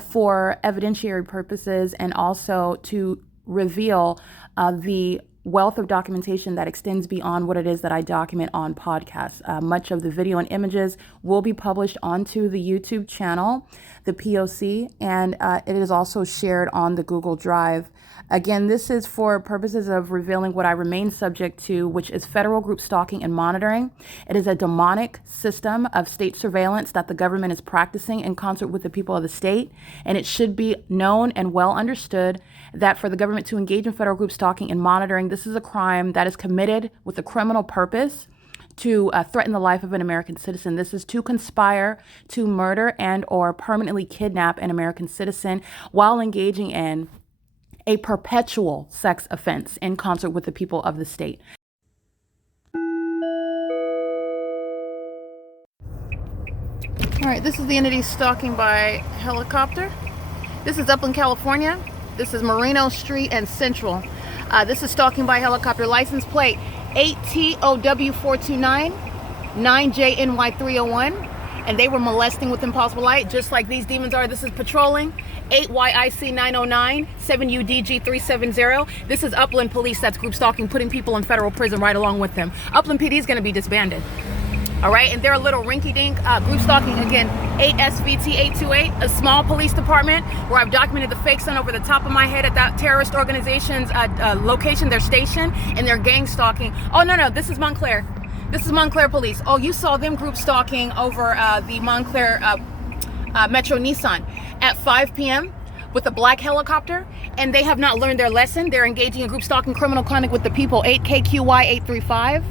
for evidentiary purposes, and also to reveal the wealth of documentation that extends beyond what it is that I document on podcasts. Much of the video and images will be published onto the YouTube channel, the P.O.C, and it is also shared on the Google Drive. Again, this is for purposes of revealing what I remain subject to, which is federal group stalking and monitoring. It is a demonic system of state surveillance that the government is practicing in concert with the people of the state. And it should be known and well understood that for the government to engage in federal group stalking and monitoring, this is a crime that is committed with a criminal purpose to threaten the life of an American citizen. This is to conspire to murder and or permanently kidnap an American citizen while engaging in a perpetual sex offense in concert with the people of the state. All right, this is the entity stalking by helicopter. This is Upland, California. This is Moreno Street and Central. This is stalking by helicopter. License plate 8TOW429, 9JNY301. And they were molesting with impossible light, just like these demons are. This is patrolling 8YIC909, 7UDG370. This is Upland Police that's group stalking, putting people in federal prison right along with them. Upland PD is going to be disbanded. All right, and they're a little rinky-dink group stalking, again, 8SVT828, a small police department where I've documented the fake sun over the top of my head at that terrorist organization's location, their station, and they're gang stalking. Oh, no, this is Montclair. This is Montclair Police. Oh, you saw them group stalking over the Montclair Metro Nissan at 5 p.m. with a black helicopter, and they have not learned their lesson. They're engaging in group stalking criminal conduct with the people. 8KQY835,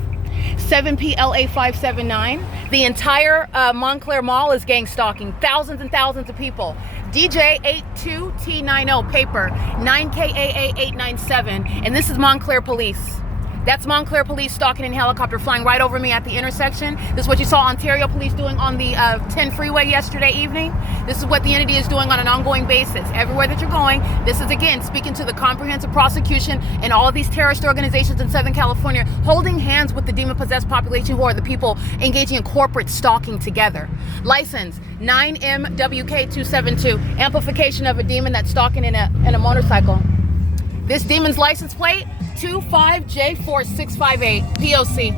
7PLA579. The entire Montclair Mall is gang stalking. Thousands and thousands of people. DJ82T90 paper 9KAA897, and this is Montclair Police. That's Montclair Police stalking in helicopter, flying right over me at the intersection. This is what you saw Ontario Police doing on the 10 freeway yesterday evening. This is what the entity is doing on an ongoing basis. Everywhere that you're going, this is, again, speaking to the comprehensive prosecution and all of these terrorist organizations in Southern California, holding hands with the demon-possessed population, who are the people engaging in corporate stalking together. License 9MWK272, amplification of a demon that's stalking in a motorcycle. This demon's license plate, 25J4658, P.O.C.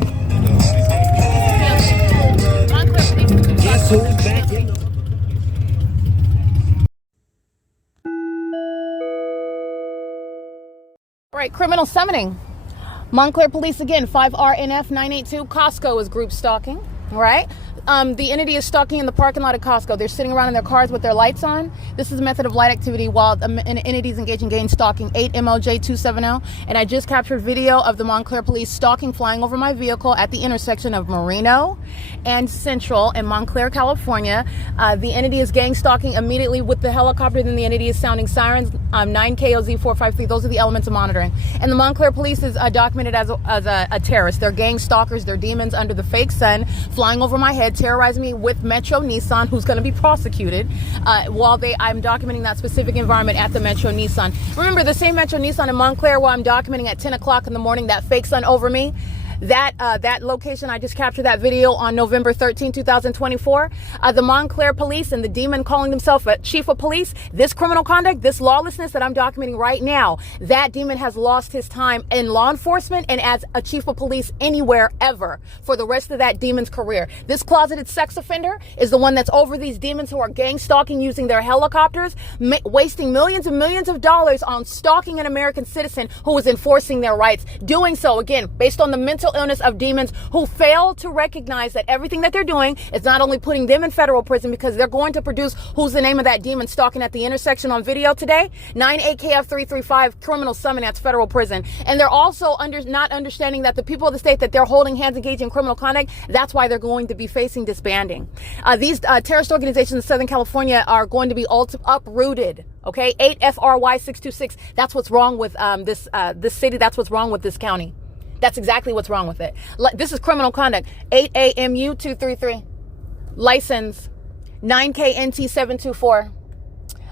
All right, criminal summoning. Montclair Police again, 5RNF982. Costco is group stalking. All right. The entity is stalking in the parking lot of Costco. They're sitting around in their cars with their lights on. This is a method of light activity while an entity is engaging in gang stalking. 8MLJ270. And I just captured video of the Montclair Police stalking, flying over my vehicle at the intersection of Moreno and Central in Montclair, California. The entity is gang stalking immediately with the helicopter. Then the entity is sounding sirens. 9KOZ453. Those are the elements of monitoring. And the Montclair Police is documented as a terrorist. They're gang stalkers. They're demons under the fake sun, flying over my head, terrorizing me with Metro Nissan, who's going to be prosecuted, while I'm documenting that specific environment at the Metro Nissan. Remember, the same Metro Nissan in Montclair where I'm documenting at 10 o'clock in the morning that fake sun over me? That location, I just captured that video on November 13, 2024. The Montclair Police and the demon calling himself a chief of police, this criminal conduct, this lawlessness that I'm documenting right now, that demon has lost his time in law enforcement and as a chief of police anywhere ever for the rest of that demon's career. This closeted sex offender is the one that's over these demons who are gang stalking using their helicopters, wasting millions and millions of dollars on stalking an American citizen who is enforcing their rights. Doing so, again, based on the mental illness of demons who fail to recognize that everything that they're doing is not only putting them in federal prison, because they're going to produce who's the name of that demon stalking at the intersection on video today. 9AKF335, criminal summon at federal prison. And they're also not understanding that the people of the state that they're holding hands engaged in criminal conduct, that's why they're going to be facing disbanding. These terrorist organizations in Southern California are going to be uprooted. Okay, 8FRY626. That's what's wrong with this city. That's what's wrong with this county. That's exactly what's wrong with it. This is criminal conduct. 8AMU233. License 9KNT724.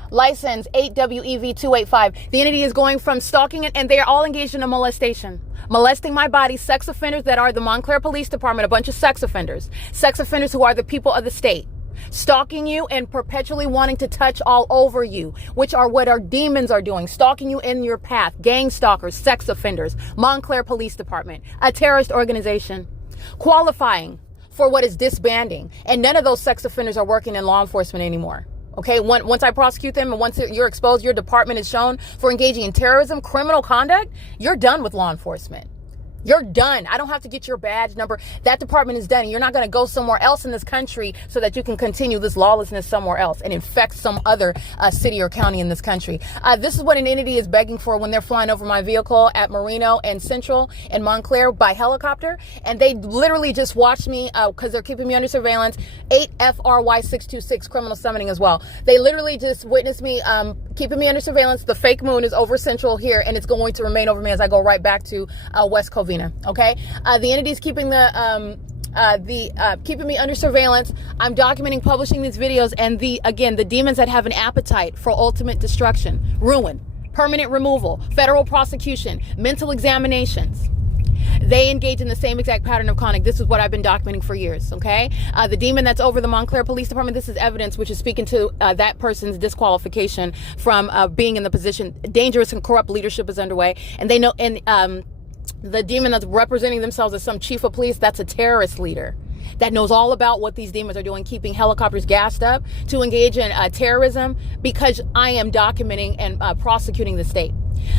License 8WEV285. The entity is going from stalking it, and they are all engaged in a molestation. Molesting my body, sex offenders that are the Montclair Police Department, a bunch of sex offenders who are the people of the state. Stalking you and perpetually wanting to touch all over you, which are what our demons are doing, stalking you in your path. Gang stalkers, sex offenders, Montclair Police Department, a terrorist organization, qualifying for what is disbanding. And none of those sex offenders are working in law enforcement anymore. Okay, once I prosecute them and once you're exposed, your department is shown for engaging in terrorism, criminal conduct, you're done with law enforcement. You're done. I don't have to get your badge number. That department is done. You're not going to go somewhere else in this country so that you can continue this lawlessness somewhere else and infect some other city or county in this country. This is what an entity is begging for when they're flying over my vehicle at Moreno and Central and Montclair by helicopter. And they literally just watched me because they're keeping me under surveillance. 8FRY626, criminal summoning as well. They literally just witnessed me keeping me under surveillance. The fake moon is over Central here, and it's going to remain over me as I go right back to West COVINA. Okay, the entity's keeping keeping me under surveillance. I'm documenting, publishing these videos, and the demons that have an appetite for ultimate destruction, ruin, permanent removal, federal prosecution, mental examinations. They engage in the same exact pattern of conduct. This is what I've been documenting for years, okay? The demon that's over the Montclair Police Department, this is evidence which is speaking to that person's disqualification from being in the position. Dangerous and corrupt leadership is underway, and they know, and the demon that's representing themselves as some chief of police, that's a terrorist leader that knows all about what these demons are doing, keeping helicopters gassed up to engage in terrorism, because I am documenting and prosecuting the state.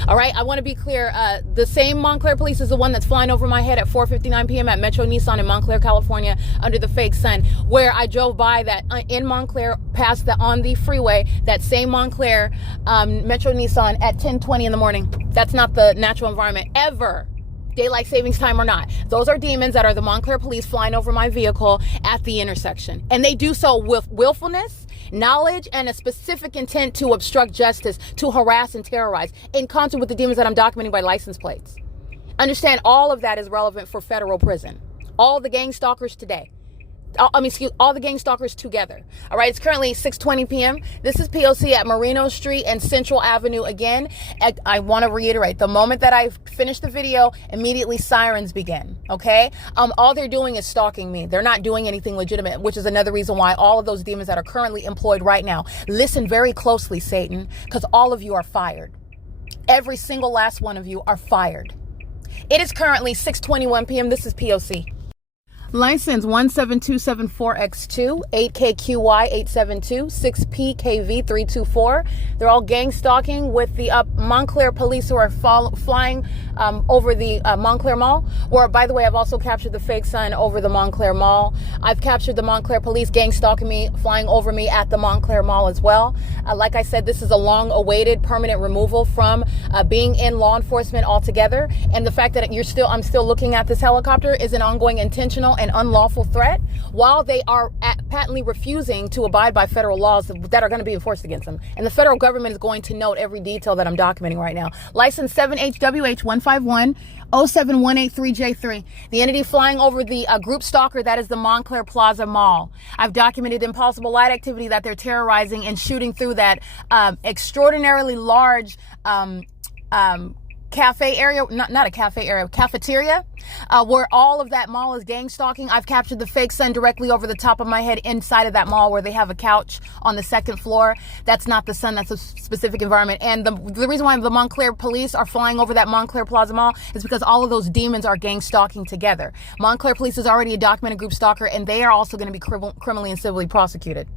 All right, I want to be clear. The same Montclair police is the one that's flying over my head at 4:59 p.m. at Metro Nissan in Montclair, California, under the fake sun, where I drove by that in Montclair, past on the freeway. That same Montclair Metro Nissan at 10:20 in the morning. That's not the natural environment ever. Daylight savings time or not. Those are demons that are the Montclair police flying over my vehicle at the intersection. And they do so with willfulness, knowledge, and a specific intent to obstruct justice, to harass and terrorize, in concert with the demons that I'm documenting by license plates. Understand, all of that is relevant for federal prison. All the gang stalkers today. All the gang stalkers together. All right, it's currently 6:20 p.m. This is P.O.C. at Marino Street and Central Avenue again. I want to reiterate, the moment that I finish the video, immediately sirens begin, okay? All they're doing is stalking me. They're not doing anything legitimate, which is another reason why all of those demons that are currently employed right now, listen very closely, Satan, because all of you are fired. Every single last one of you are fired. It is currently 6:21 p.m. This is P.O.C. License 17274X2, 8KQY872, 6PKV324. They're all gang stalking with the Montclair police who are flying over the Montclair Mall. Where, by the way, I've also captured the fake sun over the Montclair Mall. I've captured the Montclair police gang stalking me, flying over me at the Montclair Mall as well. Like I said, this is a long-awaited permanent removal from being in law enforcement altogether. And the fact that I'm still looking at this helicopter is an ongoing intentional and unlawful threat, while they are patently refusing to abide by federal laws that are going to be enforced against them. And the federal government is going to note every detail that I'm documenting right now. License 7HWH151-07183J3. The entity flying over the group stalker that is the Montclair Plaza Mall. I've documented impulsive light activity that they're terrorizing and shooting through that extraordinarily large cafe area, not a cafe area, cafeteria, where all of that mall is gang stalking. I've captured the fake sun directly over the top of my head inside of that mall where they have a couch on the second floor. That's not the sun, that's a specific environment. And the reason why the Montclair police are flying over that Montclair Plaza Mall is because all of those demons are gang stalking together. Montclair police is already a documented group stalker, and they are also going to be criminally and civilly prosecuted.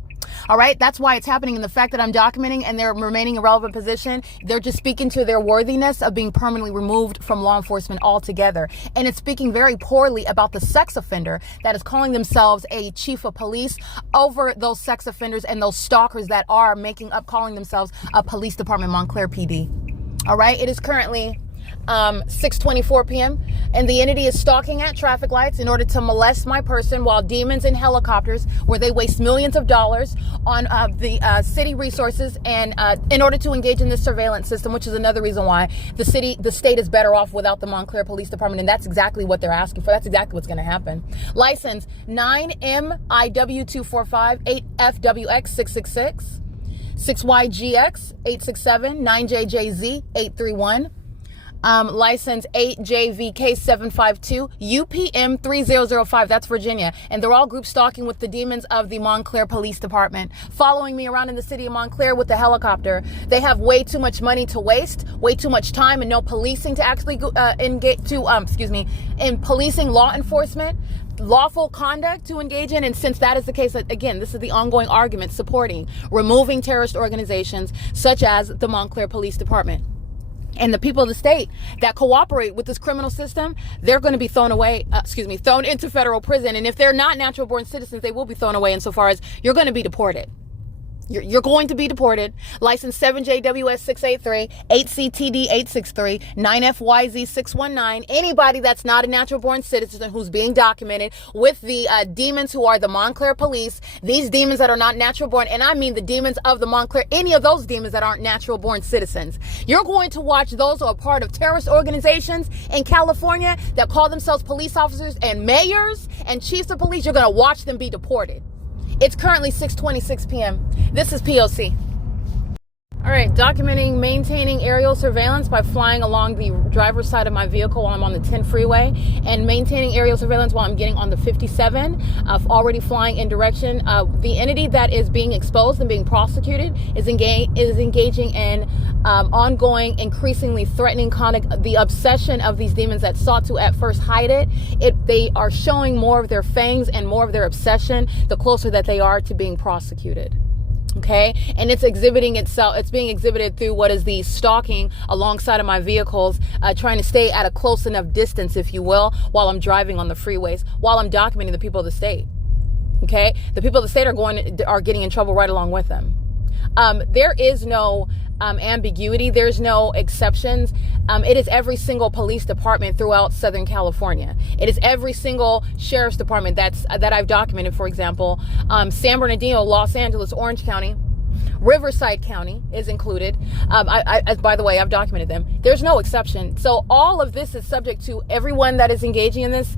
All right, that's why it's happening. And the fact that I'm documenting and they're remaining in relevant position, they're just speaking to their worthiness of being permanently removed from law enforcement altogether. And it's speaking very poorly about the sex offender that is calling themselves a chief of police over those sex offenders and those stalkers that are calling themselves a police department, Montclair PD. All right, it is currently 6:24 p.m. and the entity is stalking at traffic lights in order to molest my person, while demons in helicopters, where they waste millions of dollars on the city resources, and in order to engage in this surveillance system, which is another reason why the state is better off without the Montclair Police Department. And that's exactly what they're asking for. That's exactly what's going to happen. License 9MIW245 8FWX 666 6YGX 867 9JJZ 831. License 8JVK752 UPM 3005. That's Virginia. And they're all group stalking with the demons of the Montclair Police Department, following me around in the city of Montclair with the helicopter. They have way too much money to waste, way too much time, and no policing to actually in policing law enforcement, lawful conduct to engage in. And since that is the case, again, this is the ongoing argument supporting removing terrorist organizations such as the Montclair Police Department. And the people of the state that cooperate with this criminal system, they're going to be thrown into federal prison. And if they're not natural born citizens, they will be thrown away insofar as you're going to be deported. You're going to be deported. License 7JWS683, 8CTD863, 9FYZ619. Anybody that's not a natural born citizen who's being documented with the demons who are the Montclair police, these demons that are not natural born, and I mean the demons of the Montclair, any of those demons that aren't natural born citizens. You're going to watch those who are part of terrorist organizations in California that call themselves police officers and mayors and chiefs of police. You're going to watch them be deported. It's currently 6:26 p.m. This is P.O.C. All right, documenting maintaining aerial surveillance by flying along the driver's side of my vehicle while I'm on the 10 freeway, and maintaining aerial surveillance while I'm getting on the 57, already flying in direction. The entity that is being exposed and being prosecuted is engaging in ongoing, increasingly threatening conduct. The obsession of these demons that sought to at first hide it, they are showing more of their fangs and more of their obsession the closer that they are to being prosecuted. Okay, and it's exhibiting itself. It's being exhibited through what is the stalking alongside of my vehicles, trying to stay at a close enough distance, if you will, while I'm driving on the freeways, while I'm documenting the people of the state. Okay, the people of the state are getting in trouble right along with them. There is no ambiguity. There's no exceptions. It is every single police department throughout Southern California. It is every single sheriff's department that I've documented. For example, San Bernardino, Los Angeles, Orange County, Riverside County is included. By the way, I've documented them. There's no exception. So all of this is subject to everyone that is engaging in this.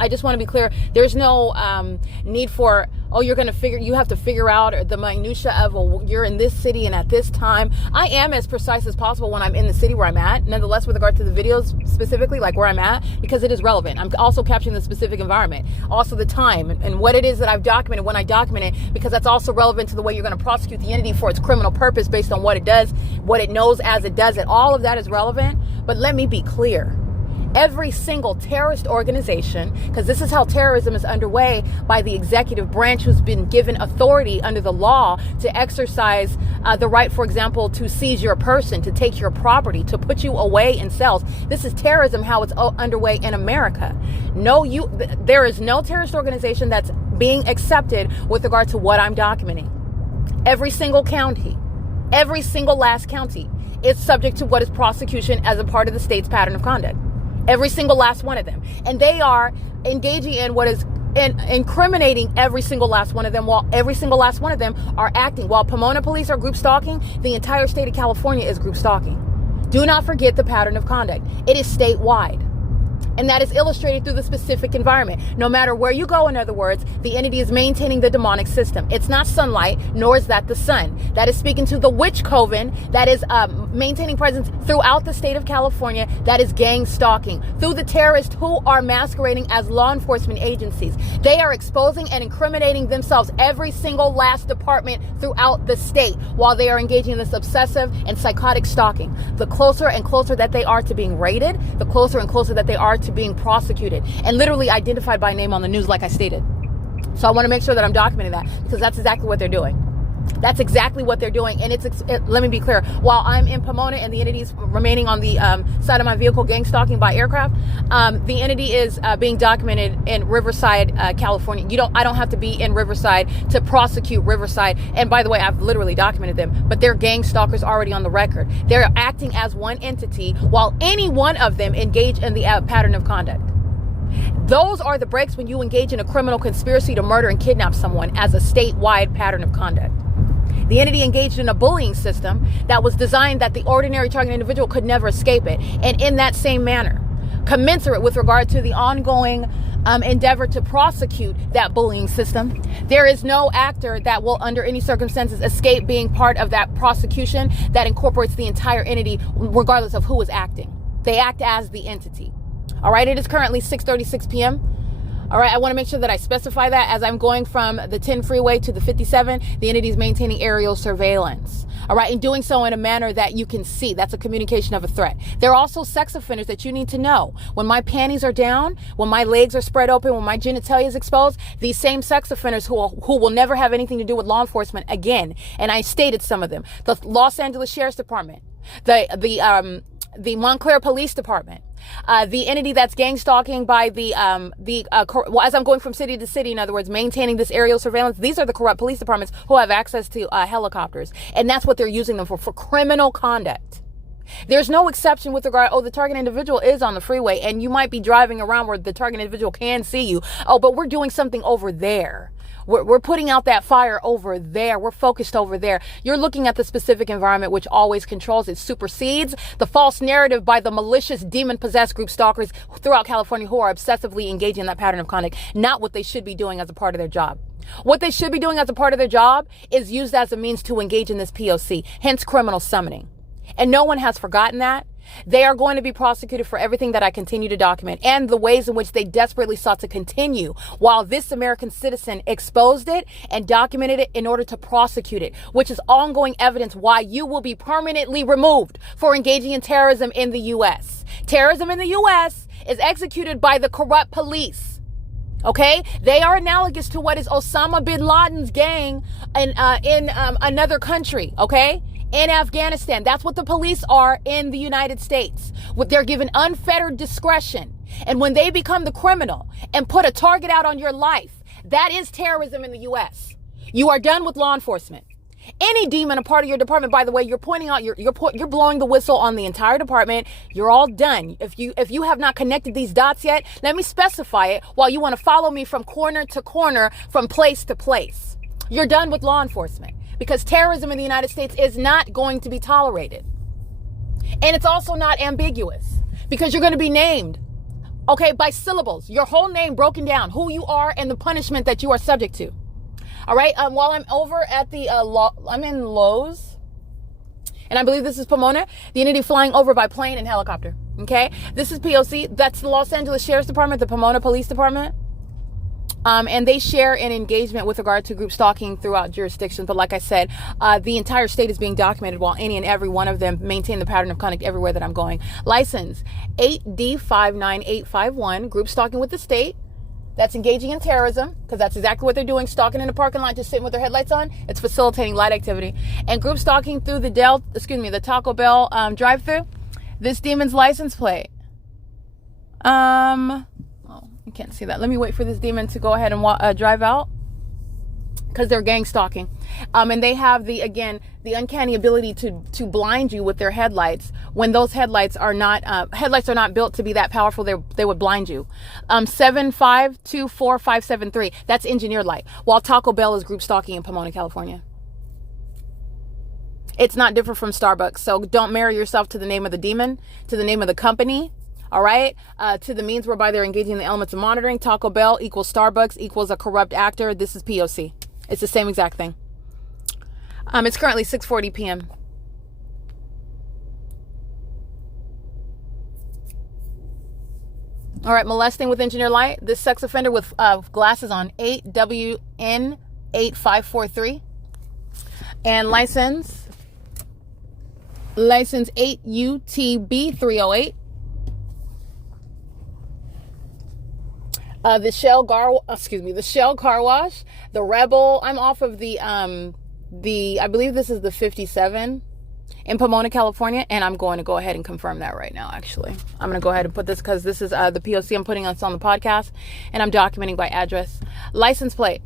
I just want to be clear. There's no need for, you have to figure out the minutia of, you're in this city and at this time. I am as precise as possible when I'm in the city where I'm at. Nonetheless, with regard to the videos specifically, like where I'm at, because it is relevant. I'm also capturing the specific environment, also the time and what it is that I've documented when I document it, because that's also relevant to the way you're going to prosecute the entity for its criminal purpose based on what it does, what it knows as it does it. All of that is relevant. But let me be clear. Every single terrorist organization, because this is how terrorism is underway by the executive branch, who's been given authority under the law to exercise the right, for example, to seize your person, to take your property, to put you away in cells. This is terrorism, how it's underway in America. There is no terrorist organization that's being accepted with regard to what I'm documenting. Every single county, every single last county is subject to what is prosecution as a part of the state's pattern of conduct. Every single last one of them. And they are engaging in what is incriminating every single last one of them, while every single last one of them are acting. While Pomona police are group stalking, the entire state of California is group stalking. Do not forget the pattern of conduct. It is statewide. And that is illustrated through the specific environment. No matter where you go, in other words, the entity is maintaining the demonic system. It's not sunlight, nor is that the sun. That is speaking to the witch coven that is maintaining presence throughout the state of California, that is gang stalking. Through the terrorists who are masquerading as law enforcement agencies. They are exposing and incriminating themselves, every single last department throughout the state, while they are engaging in this obsessive and psychotic stalking. The closer and closer that they are to being raided, the closer and closer that they are to being prosecuted and literally identified by name on the news, like I stated. So I want to make sure that I'm documenting that, because that's exactly what they're doing. That's exactly what they're doing. And let me be clear. While I'm in Pomona and the entity's remaining on the side of my vehicle, gang stalking by aircraft, the entity is being documented in Riverside, California. I don't have to be in Riverside to prosecute Riverside. And by the way, I've literally documented them, but they're gang stalkers already on the record. They're acting as one entity, while any one of them engage in the pattern of conduct. Those are the breaks when you engage in a criminal conspiracy to murder and kidnap someone as a statewide pattern of conduct. The entity engaged in a bullying system that was designed that the ordinary target individual could never escape it. And in that same manner, commensurate with regard to the ongoing endeavor to prosecute that bullying system, there is no actor that will, under any circumstances, escape being part of that prosecution that incorporates the entire entity, regardless of who is acting. They act as the entity. All right, it is currently 6:36 p.m. All right, I want to make sure that I specify that as I'm going from the 10 freeway to the 57, the entity is maintaining aerial surveillance. All right, and doing so in a manner that you can see. That's a communication of a threat. There are also sex offenders that you need to know. When my panties are down, when my legs are spread open, when my genitalia is exposed, these same sex offenders who will never have anything to do with law enforcement again, and I stated some of them, the Los Angeles Sheriff's Department, the Montclair Police Department, the entity that's gang stalking by as I'm going from city to city, in other words, maintaining this aerial surveillance. These are the corrupt police departments who have access to helicopters, and that's what they're using them for criminal conduct. There's no exception with regard, the target individual is on the freeway and you might be driving around where the target individual can see you. But we're doing something over there. We're putting out that fire over there. We're focused over there. You're looking at the specific environment, which always controls. It supersedes the false narrative by the malicious, demon-possessed group stalkers throughout California who are obsessively engaging in that pattern of conduct, not what they should be doing as a part of their job. What they should be doing as a part of their job is used as a means to engage in this P.O.C., hence criminal summoning. And no one has forgotten that. They are going to be prosecuted for everything that I continue to document and the ways in which they desperately sought to continue while this American citizen exposed it and documented it in order to prosecute it, which is ongoing evidence why you will be permanently removed for engaging in terrorism in the U.S. Terrorism in the U.S. is executed by the corrupt police Okay, they are analogous to what is Osama bin Laden's gang in another country. Okay, in Afghanistan, that's what the police are in the United States. They're given unfettered discretion, and when they become the criminal and put a target out on your life, that is terrorism in the U.S. You are done with law enforcement. Any demon a part of your department, by the way, you're pointing out, you're blowing the whistle on the entire department. You're all done. If you have not connected these dots yet, let me specify it while you want to follow me from corner to corner, from place to place. You're done with law enforcement because terrorism in the United States is not going to be tolerated. And it's also not ambiguous because you're going to be named, okay, by syllables, your whole name broken down, who you are and the punishment that you are subject to. All right. While I'm over at the, I'm in Lowe's, and I believe this is Pomona, the entity flying over by plane and helicopter. Okay. This is P.O.C. That's the Los Angeles Sheriff's Department, the Pomona Police Department. And they share an engagement with regard to group stalking throughout jurisdictions. But like I said, the entire state is being documented while any and every one of them maintain the pattern of conduct everywhere that I'm going. License 8D59851, group stalking with the state. That's engaging in terrorism, because that's exactly what they're doing, stalking in the parking lot, just sitting with their headlights on. It's facilitating light activity. And group stalking through the the Taco Bell drive-through. This demon's license plate. Oh, you can't see that. Let me wait for this demon to go ahead and drive out, because they're gang stalking. And they have the uncanny ability to blind you with their headlights when those headlights are not built to be that powerful. They would blind you. 7524573. That's engineered light. While Taco Bell is group stalking in Pomona, California. It's not different from Starbucks. So don't marry yourself to the name of the demon, to the name of the company. All right. To the means whereby they're engaging in the elements of monitoring. Taco Bell equals Starbucks equals a corrupt actor. This is P.O.C. It's the same exact thing. It's currently 6:40 p.m. All right, molesting with engineer light. This sex offender with glasses on 8WN8543. And license 8UTB308. The Shell Car Wash, the Rebel. I'm off of the I believe this is the 57 in Pomona, California, and I'm going to go ahead and confirm that right now. Actually, I'm going to go ahead and put this because this is the P.O.C. I'm putting this on the podcast, and I'm documenting by address. License plate.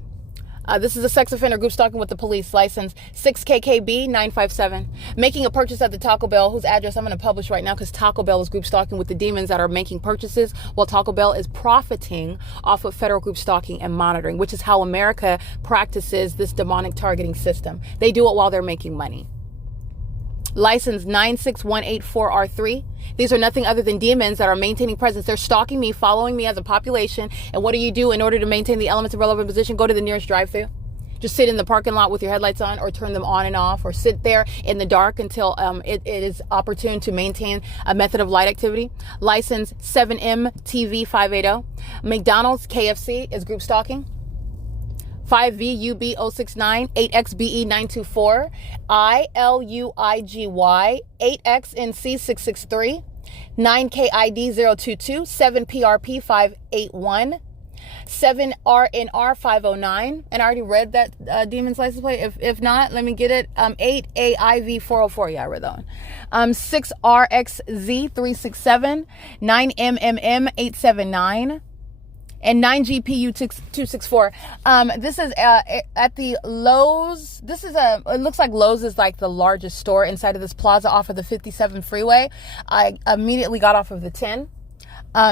This is a sex offender group stalking with the police. License 6KKB957. Making a purchase at the Taco Bell, whose address I'm going to publish right now because Taco Bell is group stalking with the demons that are making purchases, while Taco Bell is profiting off of federal group stalking and monitoring, which is how America practices this demonic targeting system. They do it while they're making money. License 96184R3. These are nothing other than demons that are maintaining presence. They're stalking me, following me as a population. And what do you do in order to maintain the elements of relevant position? Go to the nearest drive-thru. Just sit in the parking lot with your headlights on, or turn them on and off, or sit there in the dark until it is opportune to maintain a method of light activity. License 7MTV580. McDonald's, KFC is group stalking. 5VUB069, 8XBE924, ILUIGY, 8XNC663, 9KID022, 7PRP581, 7RNR509, and I already read that demon's license plate. If not, let me get it. 8AIV404. Yeah, I read that one. 6RXZ367, 9MMM879. And 9GPU264. This is at the Lowe's. It looks like Lowe's is like the largest store inside of this plaza off of the 57 freeway. I immediately got off of the 10.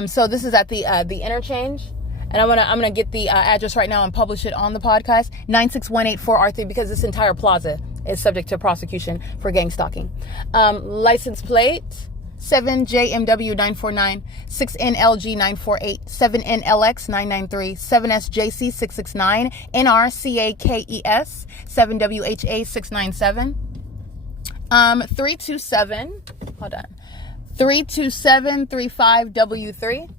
So this is at the interchange. And I'm gonna get the address right now and publish it on the podcast. 96184R3, because this entire plaza is subject to prosecution for gang stalking. License plate 7JMW949, 6NLG948, 7NLX993, 7SJC669, NRCAKES 7WHA697, 327, hold on, 32735W3,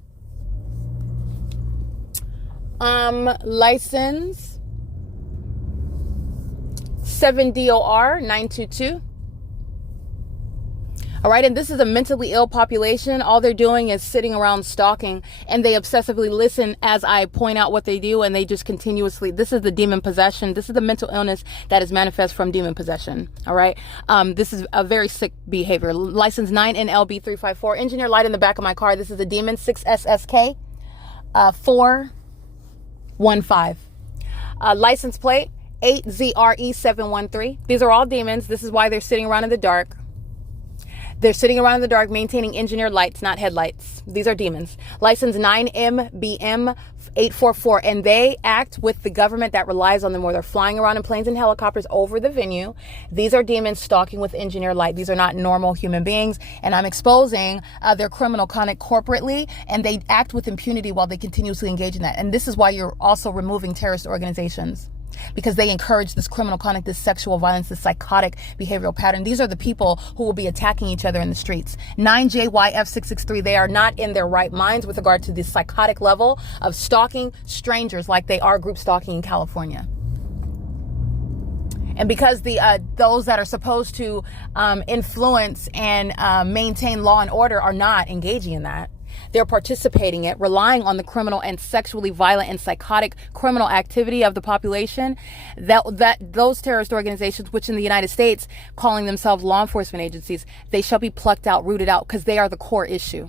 license 7DOR922. All right, and this is a mentally ill population. All they're doing is sitting around stalking, and they obsessively listen as I point out what they do, and they just continuously, this is the demon possession. This is the mental illness that is manifest from demon possession. All right, this is a very sick behavior. License 9NLB354. Engineer light in the back of my car. This is a demon 6SSK 415. License plate 8ZRE713. These are all demons. This is why they're sitting around in the dark. They're sitting around in the dark, maintaining engineered lights, not headlights. These are demons. License 9MBM844, and they act with the government that relies on them, where they're flying around in planes and helicopters over the venue. These are demons stalking with engineered light. These are not normal human beings, and I'm exposing their criminal conduct corporately, and they act with impunity while they continuously engage in that. And this is why you're also removing terrorist organizations, because they encourage this criminal conduct, this sexual violence, this psychotic behavioral pattern. These are the people who will be attacking each other in the streets. 9JYF663, they are not in their right minds with regard to this psychotic level of stalking strangers like they are group stalking in California. And because those that are supposed to influence and maintain law and order are not engaging in that, they're participating in it, relying on the criminal and sexually violent and psychotic criminal activity of the population, that those terrorist organizations, which in the United States, calling themselves law enforcement agencies, they shall be plucked out, rooted out, because they are the core issue.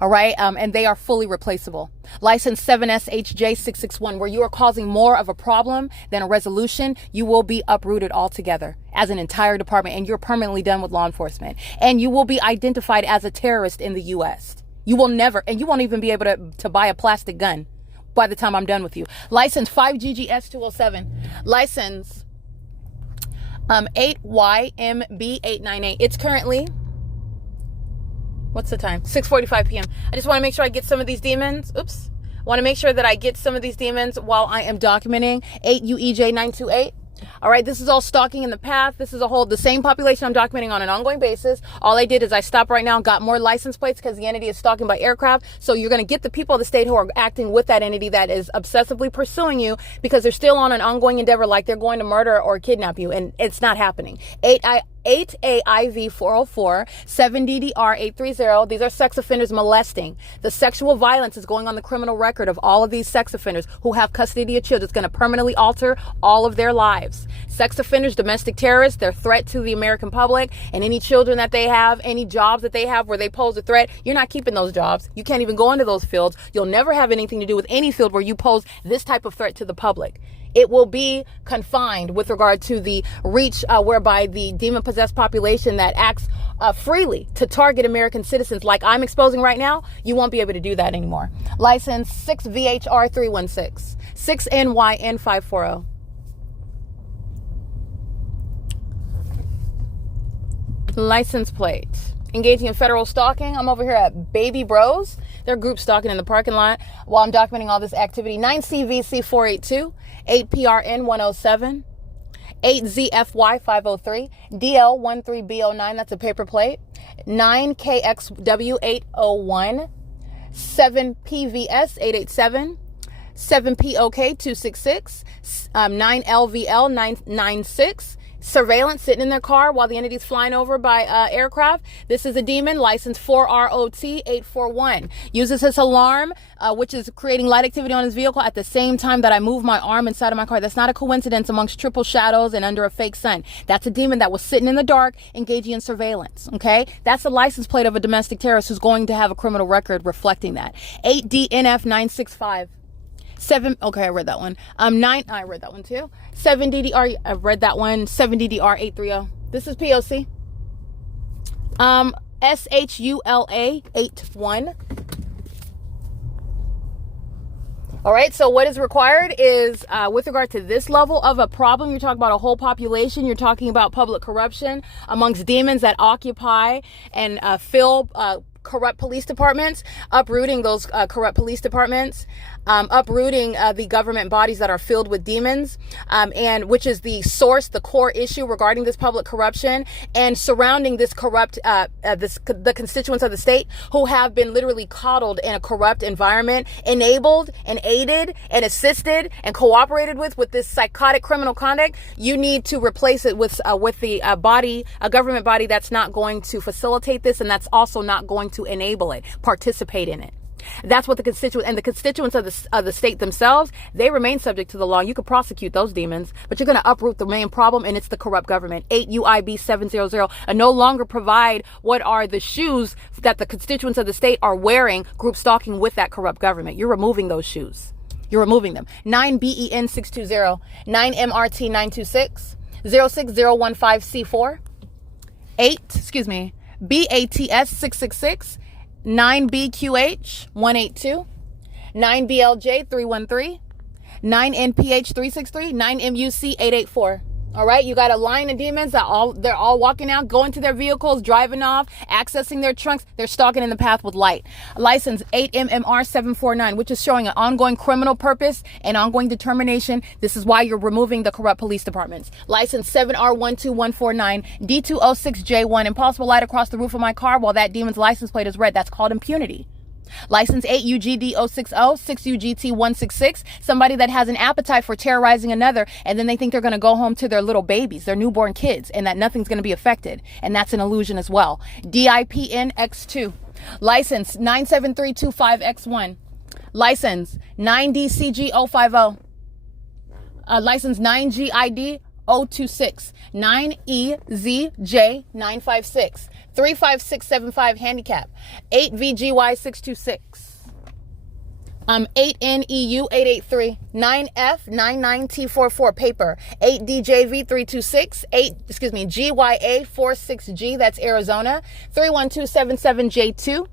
All right. And they are fully replaceable. License 7SHJ661, where you are causing more of a problem than a resolution, you will be uprooted altogether as an entire department, and you're permanently done with law enforcement. And you will be identified as a terrorist in the U.S. You will never, and you won't even be able to buy a plastic gun by the time I'm done with you. License 5GGS207. License 8YMB898. It's currently, what's the time? 6:45 p.m. I just want to make sure I get some of these demons. Oops. I want to make sure that I get some of these demons while I am documenting 8UEJ928. All right, this is all stalking in the path. This is the same population I'm documenting on an ongoing basis. All I did is I stopped right now and got more license plates because the entity is stalking by aircraft. So you're going to get the people of the state who are acting with that entity that is obsessively pursuing you, because they're still on an ongoing endeavor, like they're going to murder or kidnap you, and it's not happening. 8AIV404, 7DDR830. These are sex offenders molesting. The sexual violence is going on the criminal record of all of these sex offenders who have custody of children. It's going to permanently alter all of their lives. Sex offenders, domestic terrorists, they're a threat to the American public, and any children that they have, any jobs that they have where they pose a threat, you're not keeping those jobs. You can't even go into those fields. You'll never have anything to do with any field where you pose this type of threat to the public. It will be confined with regard to the reach whereby the demon-possessed population that acts freely to target American citizens like I'm exposing right now, you won't be able to do that anymore. License 6VHR316, 6NYN540. License plate. Engaging in federal stalking. I'm over here at Baby Bros. They're group stalking in the parking lot while I'm documenting all this activity. 9CVC482, 8PRN107, 8ZFY503, DL13B09, that's a paper plate, 9KXW801, 7PVS887, 7POK266, 9LVL996, surveillance, sitting in their car while the entity's flying over by aircraft. This is a demon, license 4ROT841. Uses his alarm, which is creating light activity on his vehicle at the same time that I move my arm inside of my car. That's not a coincidence amongst triple shadows and under a fake sun. That's a demon that was sitting in the dark, engaging in surveillance, okay? That's the license plate of a domestic terrorist who's going to have a criminal record reflecting that. 8DNF965. 7, okay, I read that one. 9, I read that one too. 7DDR, I read that one. 7DDR830. This is P.O.C. SHULA81. All right, so what is required is, with regard to this level of a problem, you're talking about a whole population. You're talking about public corruption amongst demons that occupy and fill corrupt police departments, uprooting those corrupt police departments, uprooting the government bodies that are filled with demons, and which is the source, the core issue regarding this public corruption, and surrounding this corrupt, the constituents of the state who have been literally coddled in a corrupt environment, enabled and aided and assisted and cooperated with this psychotic criminal conduct. You need to replace it with the body, a government body that's not going to facilitate this, and that's also not going to enable it, participate in it. That's what the constituents of the state themselves, they remain subject to the law. You could prosecute those demons, but you're going to uproot the main problem, and it's the corrupt government. 8 UIB 700 and no longer provide what are the shoes that the constituents of the state are wearing, group stalking with that corrupt government. You're removing those shoes. You're removing them. 9 BEN 620, 9 MRT 926, 06015 C4, BATS 666, 9BQH 182, 9BLJ 313, 9NPH 363, 9MUC 884. All right, you got a line of demons that they're all walking out, going to their vehicles, driving off, accessing their trunks. They're stalking in the path with light. License 8MMR 749, which is showing an ongoing criminal purpose and ongoing determination. This is why you're removing the corrupt police departments. License 7R12149, D206J1, impossible light across the roof of my car while that demon's license plate is red. That's called impunity. License 8 UGD 060, 6 UGT 166, somebody that has an appetite for terrorizing another, and then they think they're going to go home to their little babies, their newborn kids, and that nothing's going to be affected. And that's an illusion as well. DIPN X2. License 97325X1. License 9DCG 050. License 9GID 026, 9EZJ 956, 35675 handicap, 8VGY 626, 8NEU 883, 9F99T44 paper, 8DJV 326, GYA 46G, that's Arizona, 31277J2,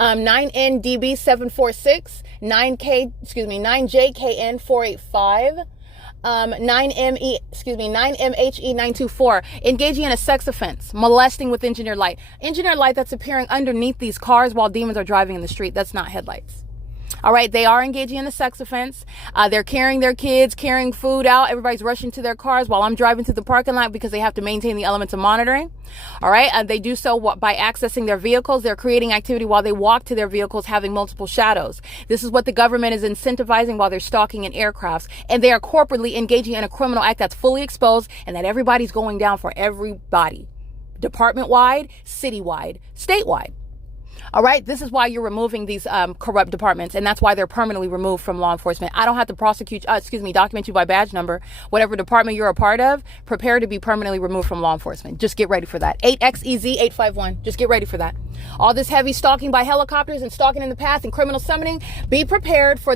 9NDB 746, 9JKN 485, 9MHE 924, engaging in a sex offense, molesting with engineered light. Engineered light that's appearing underneath these cars while demons are driving in the street. That's not headlights. All right, they are engaging in a sex offense. They're carrying their kids, carrying food out. Everybody's rushing to their cars while I'm driving through the parking lot because they have to maintain the elements of monitoring. All right, they do so by accessing their vehicles. They're creating activity while they walk to their vehicles, having multiple shadows. This is what the government is incentivizing while they're stalking in aircrafts. And they are corporately engaging in a criminal act that's fully exposed and that everybody's going down for everybody. Department-wide, citywide, statewide. All right, this is why you're removing these corrupt departments, and that's why they're permanently removed from law enforcement. I don't have to document you by badge number. Whatever department you're a part of, prepare to be permanently removed from law enforcement. Just get ready for that. 8XEZ 851. Just get ready for that. All this heavy stalking by helicopters and stalking in the past and criminal summoning, be prepared for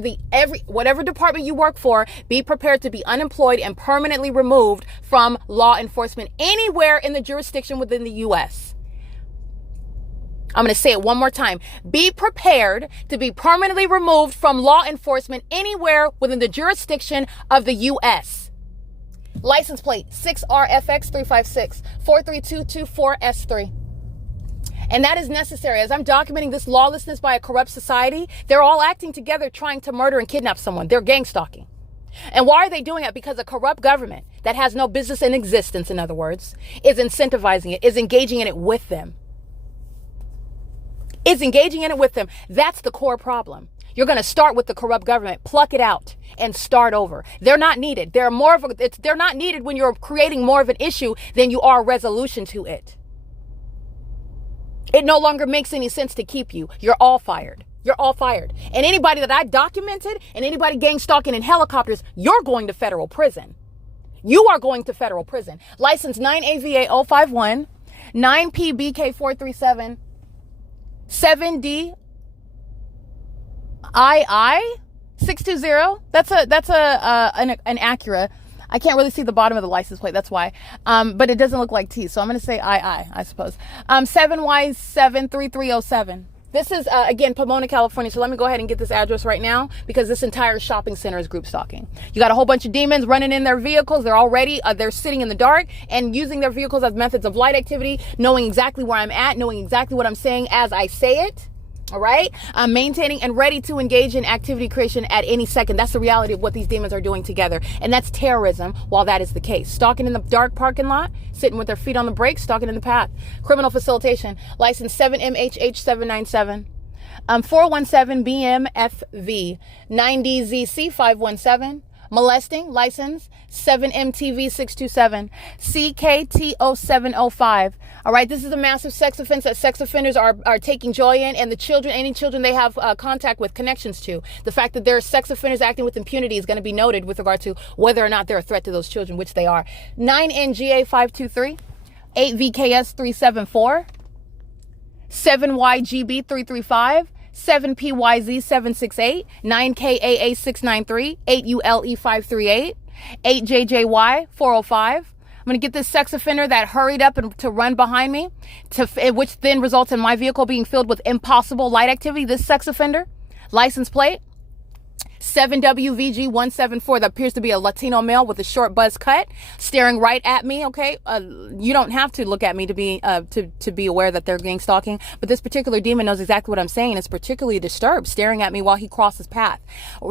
whatever department you work for, be prepared to be unemployed and permanently removed from law enforcement anywhere in the jurisdiction within the U.S. I'm going to say it one more time. Be prepared to be permanently removed from law enforcement anywhere within the jurisdiction of the U.S. License plate 6RFX356 43224S3. And that is necessary. As I'm documenting this lawlessness by a corrupt society, they're all acting together trying to murder and kidnap someone. They're gang stalking. And why are they doing it? Because a corrupt government that has no business in existence, in other words, is incentivizing it, is engaging in it with them. Is engaging in it with them. That's the core problem. You're going to start with the corrupt government, pluck it out, and start over. They're not needed. They're not needed when you're creating more of an issue than you are a resolution to it. It no longer makes any sense to keep you. You're all fired. You're all fired. And anybody that I documented and anybody gang stalking in helicopters, you're going to federal prison. You are going to federal prison. License 9AVA 051, 9PBK 437. 7D II 620. That's an Acura. I can't really see the bottom of the license plate. That's why. But it doesn't look like T. So I'm going to say I suppose. 7Y73307. This is, again, Pomona, California. So let me go ahead and get this address right now because this entire shopping center is group stalking. You got a whole bunch of demons running in their vehicles. They're already, they're sitting in the dark and using their vehicles as methods of light activity, knowing exactly where I'm at, knowing exactly what I'm saying as I say it. All right. I'm maintaining and ready to engage in activity creation at any second. That's the reality of what these demons are doing together. And that's terrorism while that is the case. Stalking in the dark parking lot, sitting with their feet on the brakes, stalking in the path. Criminal facilitation, license 7MHH797. 417BMFV, 9DZC517. Molesting, license 7MTV627, CKTO705. All right, this is a massive sex offense that sex offenders are taking joy in, and the children, any children they have contact with, connections to. The fact that there are sex offenders acting with impunity is going to be noted with regard to whether or not they're a threat to those children, which they are. 9NGA523, 8VKS374, 7YGB335, 7PYZ768, 9KAA693, 8ULE538, 8JJY405. I'm going to get this sex offender that hurried up and to run behind me, which then results in my vehicle being filled with impossible light activity. This sex offender, license plate 7WVG174, that appears to be a Latino male with a short buzz cut, staring right at me. Okay, you don't have to look at me to be aware that they're gang stalking, but this particular demon knows exactly what I'm saying. It's particularly disturbed, staring at me while he crosses path.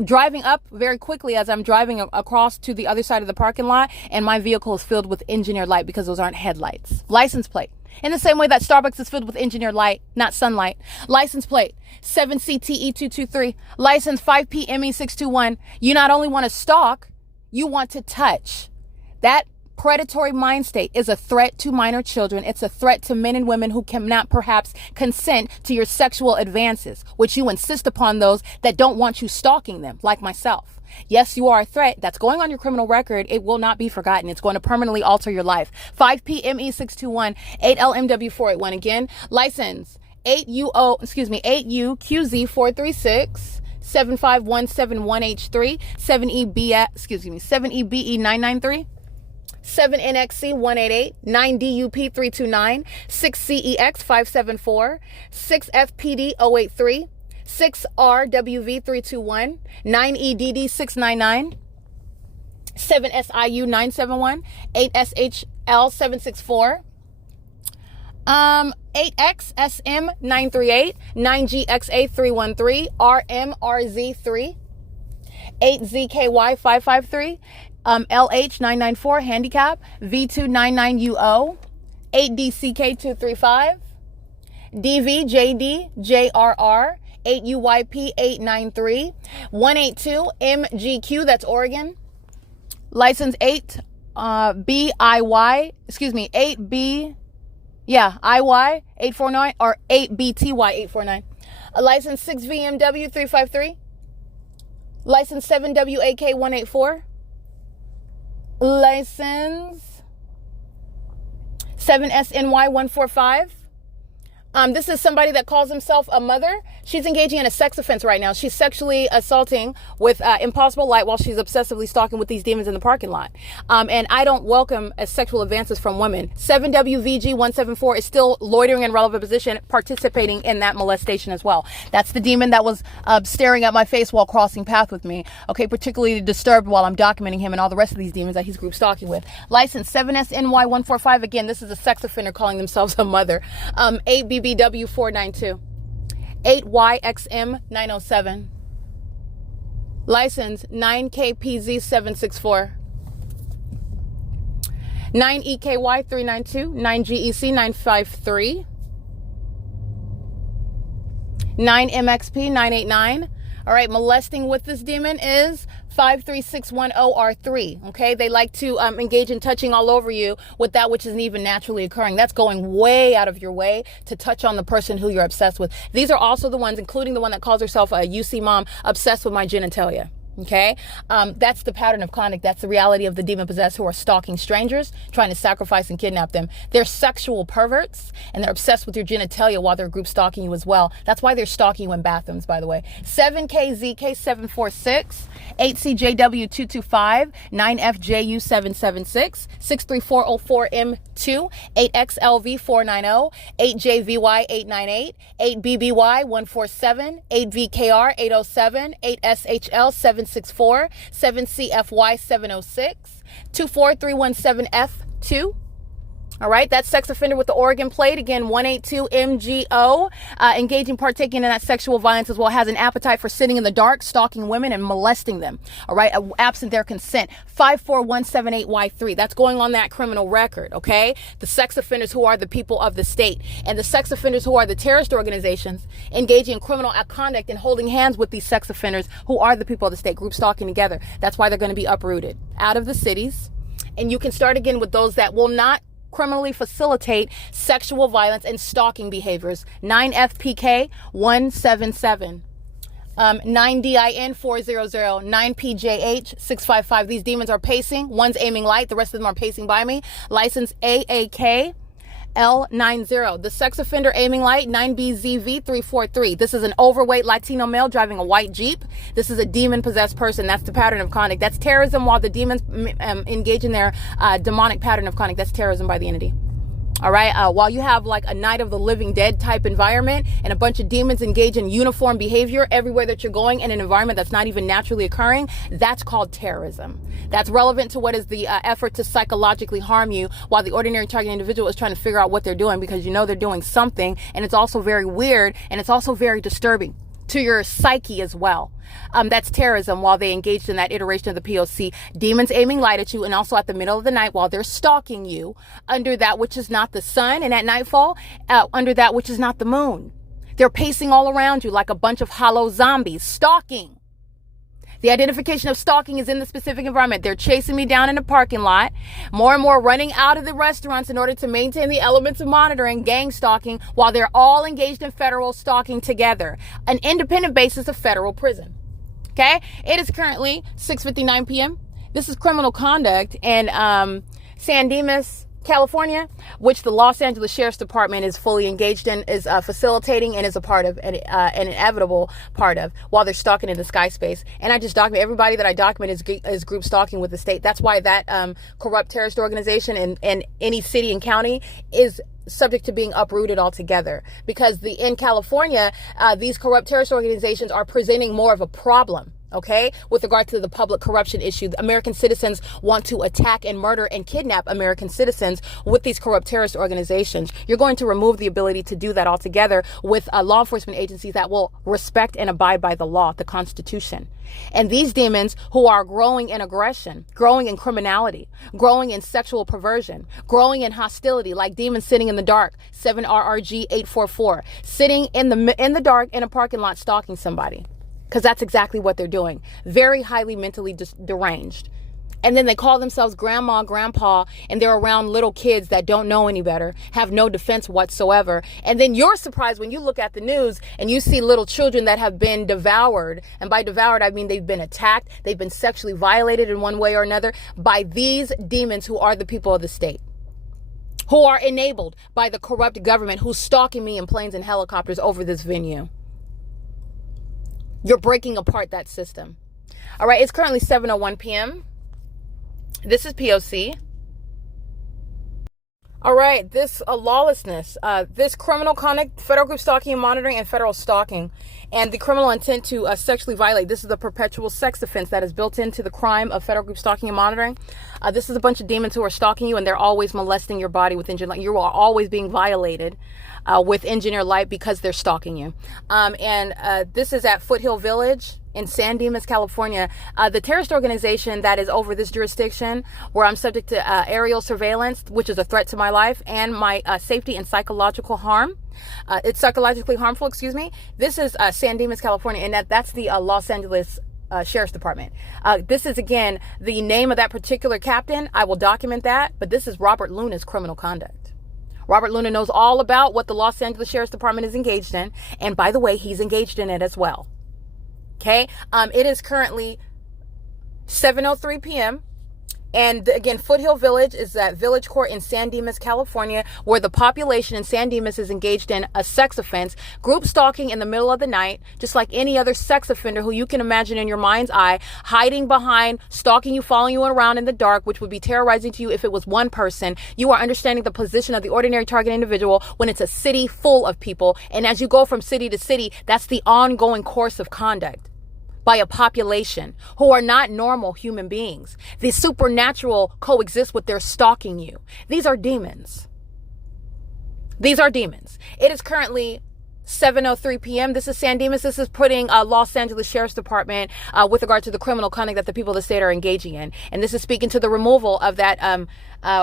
Driving up very quickly as I'm driving across to the other side of the parking lot, and my vehicle is filled with engineered light because those aren't headlights. License plate. In the same way that Starbucks is filled with engineered light, not sunlight. License plate 7CTE223. License 5PME621. You not only want to stalk, you want to touch. That predatory mind state is a threat to minor children. It's a threat to men and women who cannot perhaps consent to your sexual advances, which you insist upon those that don't want you stalking them, like myself. Yes, you are a threat. That's going on your criminal record. It will not be forgotten. It's going to permanently alter your life. 5PME621, 8LMW481. Again, license 8UQZ436, 75171H3, 7EBE993. 7NXC188, 9DUP329, 6CEX574, 6FPD083, 6RWV321, 9EDD699, 7SIU971, 8SHL764, 8XSM938, 9GXA313, RMRZ3, 8ZKY553, LH994, handicap, V299UO, 8DCK235, DVJDJRR, 8UYP893, 182MGQ, that's Oregon, license 8BIY, IY 849 or 8BTY 849, license 6VMW353, license 7WAK184, license 7SNY145. This is somebody that calls himself a mother. She's engaging in a sex offense right now. She's sexually assaulting with impossible light while she's obsessively stalking with these demons in the parking lot. And I don't welcome sexual advances from women. 7WVG174 is still loitering in relevant position, participating in that molestation as well. That's the demon that was staring at my face while crossing path with me. Okay, particularly disturbed while I'm documenting him and all the rest of these demons that he's group stalking with. License 7SNY145. Again, this is a sex offender calling themselves a mother. 8BBW492. 8YXM907. License 9KPZ764. 9EKY392. 9GEC953. 9MXP989. All right, molesting with this demon is 53610R3. Okay, they like to engage in touching all over you with that which isn't even naturally occurring. That's going way out of your way to touch on the person who you're obsessed with. These are also the ones, including the one that calls herself a U.S.C mom, obsessed with my genitalia. Okay, that's the pattern of conduct. That's the reality of the demon possessed who are stalking strangers, trying to sacrifice and kidnap them. They're sexual perverts, and they're obsessed with your genitalia while they're group stalking you as well. That's why they're stalking you in bathrooms, by the way. 7KZK746, 8CJW225, 9FJU776, 63404M2, 8XLV490, 8JVY898, 8BBY147, 8VKR807, 8SHL764, 7CFY706, 24317F2. All right, that sex offender with the Oregon plate, again, 182MGO, engaging, partaking in that sexual violence as well, has an appetite for sitting in the dark, stalking women and molesting them, all right, absent their consent. 54178Y3, that's going on that criminal record, okay? The sex offenders who are the people of the state, and the sex offenders who are the terrorist organizations engaging in criminal conduct and holding hands with these sex offenders who are the people of the state, group stalking together. That's why they're going to be uprooted out of the cities. And you can start again with those that will not criminally facilitate sexual violence and stalking behaviors. 9FPK 177, 9DIN 400, 9PJH 655. These demons are pacing. One's aiming light, the rest of them are pacing by me. License AAK L90. The sex offender aiming light, 9BZV343. This is an overweight Latino male driving a white Jeep. This is a demon-possessed person. That's the pattern of conduct. That's terrorism while the demons engage in their demonic pattern of conduct. That's terrorism by the entity. All right. While you have like a Night of the Living Dead type environment and a bunch of demons engage in uniform behavior everywhere that you're going in an environment that's not even naturally occurring, that's called terrorism. That's relevant to what is the effort to psychologically harm you while the ordinary target individual is trying to figure out what they're doing, because you know they're doing something, and it's also very weird and it's also very disturbing to your psyche as well. That's terrorism while they engaged in that iteration of the P.O.C. Demons aiming light at you, and also at the middle of the night while they're stalking you under that which is not the sun, and at nightfall under that which is not the moon. They're pacing all around you like a bunch of hollow zombies, stalking. The identification of stalking is in the specific environment. They're chasing me down in the parking lot, more and more running out of the restaurants in order to maintain the elements of monitoring, gang stalking, while they're all engaged in federal stalking together, an independent basis of federal prison. Okay? It is currently 6:59 p.m. This is criminal conduct in San Dimas, California, which the Los Angeles Sheriff's Department is fully engaged in, is facilitating, and is a part of, and an inevitable part of, while they're stalking in the sky space. And I just document everybody that I document is group stalking with the state. That's why that corrupt terrorist organization in any city and county is subject to being uprooted altogether, because in California, these corrupt terrorist organizations are presenting more of a problem. Okay, with regard to the public corruption issue, American citizens want to attack and murder and kidnap American citizens with these corrupt terrorist organizations. You're going to remove the ability to do that altogether with law enforcement agencies that will respect and abide by the law, the Constitution. And these demons who are growing in aggression, growing in criminality, growing in sexual perversion, growing in hostility, like demons sitting in the dark, 7RRG844, sitting in the dark in a parking lot stalking somebody. Because that's exactly what they're doing. Very highly mentally deranged. And then they call themselves grandma, grandpa, and they're around little kids that don't know any better, have no defense whatsoever. And then you're surprised when you look at the news and you see little children that have been devoured. And by devoured, I mean they've been attacked. They've been sexually violated in one way or another by these demons who are the people of the state, who are enabled by the corrupt government who's stalking me in planes and helicopters over this venue. You're breaking apart that system. All right, it's currently 7:01 p.m. This is P.O.C. All right, this lawlessness, this criminal conduct, federal group stalking and monitoring, and federal stalking, and the criminal intent to sexually violate. This is a perpetual sex offense that is built into the crime of federal group stalking and monitoring. This is a bunch of demons who are stalking you, and they're always molesting your body with engineered light. You are always being violated with engineered light because they're stalking you. This is at Foothill Village in San Dimas, California. The terrorist organization that is over this jurisdiction, where I'm subject to aerial surveillance, which is a threat to my life and my safety and psychological harm. It's psychologically harmful, excuse me. This is San Dimas, California, and that's the Los Angeles Sheriff's Department. This is, again, the name of that particular captain. I will document that, but this is Robert Luna's criminal conduct. Robert Luna knows all about what the Los Angeles Sheriff's Department is engaged in, and by the way, he's engaged in it as well. Okay, it is currently 7:03 p.m. And again, Foothill Village is that village court in San Dimas, California, where the population in San Dimas is engaged in a sex offense, group stalking in the middle of the night, just like any other sex offender who you can imagine in your mind's eye, hiding behind, stalking you, following you around in the dark, which would be terrorizing to you if it was one person. You are understanding the position of the ordinary target individual when it's a city full of people. And as you go from city to city, that's the ongoing course of conduct by a population who are not normal human beings. The supernatural coexist with their stalking you. These are demons. These are demons. It is currently 7:03 p.m. This is San Dimas. This is putting Los Angeles Sheriff's Department with regard to the criminal conduct that the people of the state are engaging in. And this is speaking to the removal of that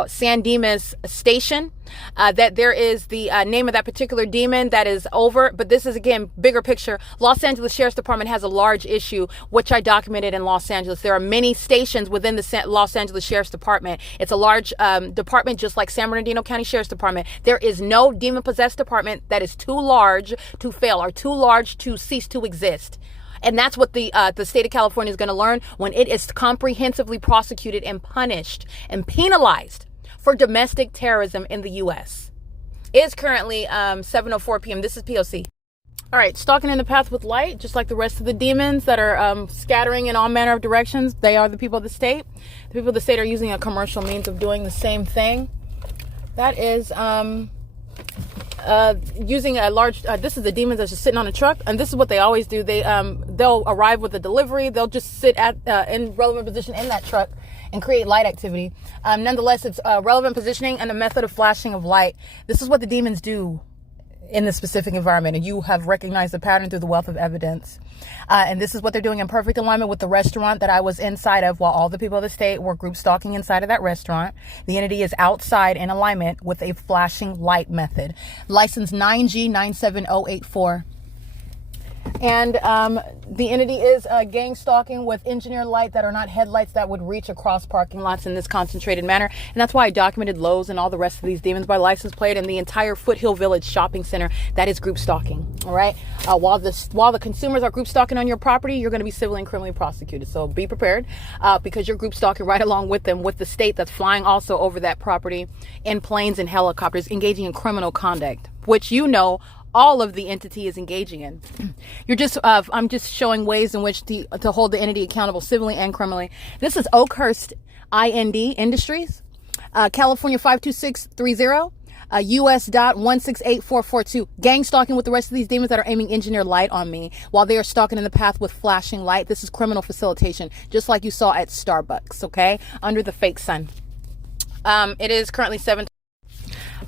San Dimas station, that there is the name of that particular demon that is over. But this is, again, bigger picture. Los Angeles Sheriff's Department has a large issue, which I documented in Los Angeles. There are many stations within the Los Angeles Sheriff's Department. It's a large department, just like San Bernardino County Sheriff's Department. There is no demon-possessed department that is too large to fail or too large to cease to exist. And that's what the state of California is going to learn when it is comprehensively prosecuted and punished and penalized for domestic terrorism in the U.S. It is currently 7:04 p.m. This is P.O.C. All right, stalking in the path with light, just like the rest of the demons that are scattering in all manner of directions. They are the people of the state. The people of the state are using a commercial means of doing the same thing. That is using a large, this is the demons that's just sitting on a truck, and this is what they always do. They'll arrive with a delivery. They'll just sit at in relevant position in that truck and create light activity. Nonetheless, it's relevant positioning and a method of flashing of light. This is what the demons do in this specific environment, and you have recognized the pattern through the wealth of evidence. And this is what they're doing in perfect alignment with the restaurant that I was inside of while all the people of the state were group stalking inside of that restaurant. The entity is outside in alignment with a flashing light method. License 9G97084. And the entity is gang stalking with engineered light that are not headlights that would reach across parking lots in this concentrated manner. And that's why I documented Lowe's and all the rest of these demons by license plate and the entire Foothill Village shopping center that is group stalking. All right. While the consumers are group stalking on your property, you're going to be civilly and criminally prosecuted. So be prepared because you're group stalking right along with them, with the state that's flying also over that property in planes and helicopters, engaging in criminal conduct, which all of the entity is engaging in. I'm just showing ways in which to hold the entity accountable civilly and criminally. This is Oakhurst IND Industries, California 52630, U.S.1684442. Gang stalking with the rest of these demons that are aiming engineered light on me while they are stalking in the path with flashing light. This is criminal facilitation, just like you saw at Starbucks, okay? Under the fake sun. It is currently 7.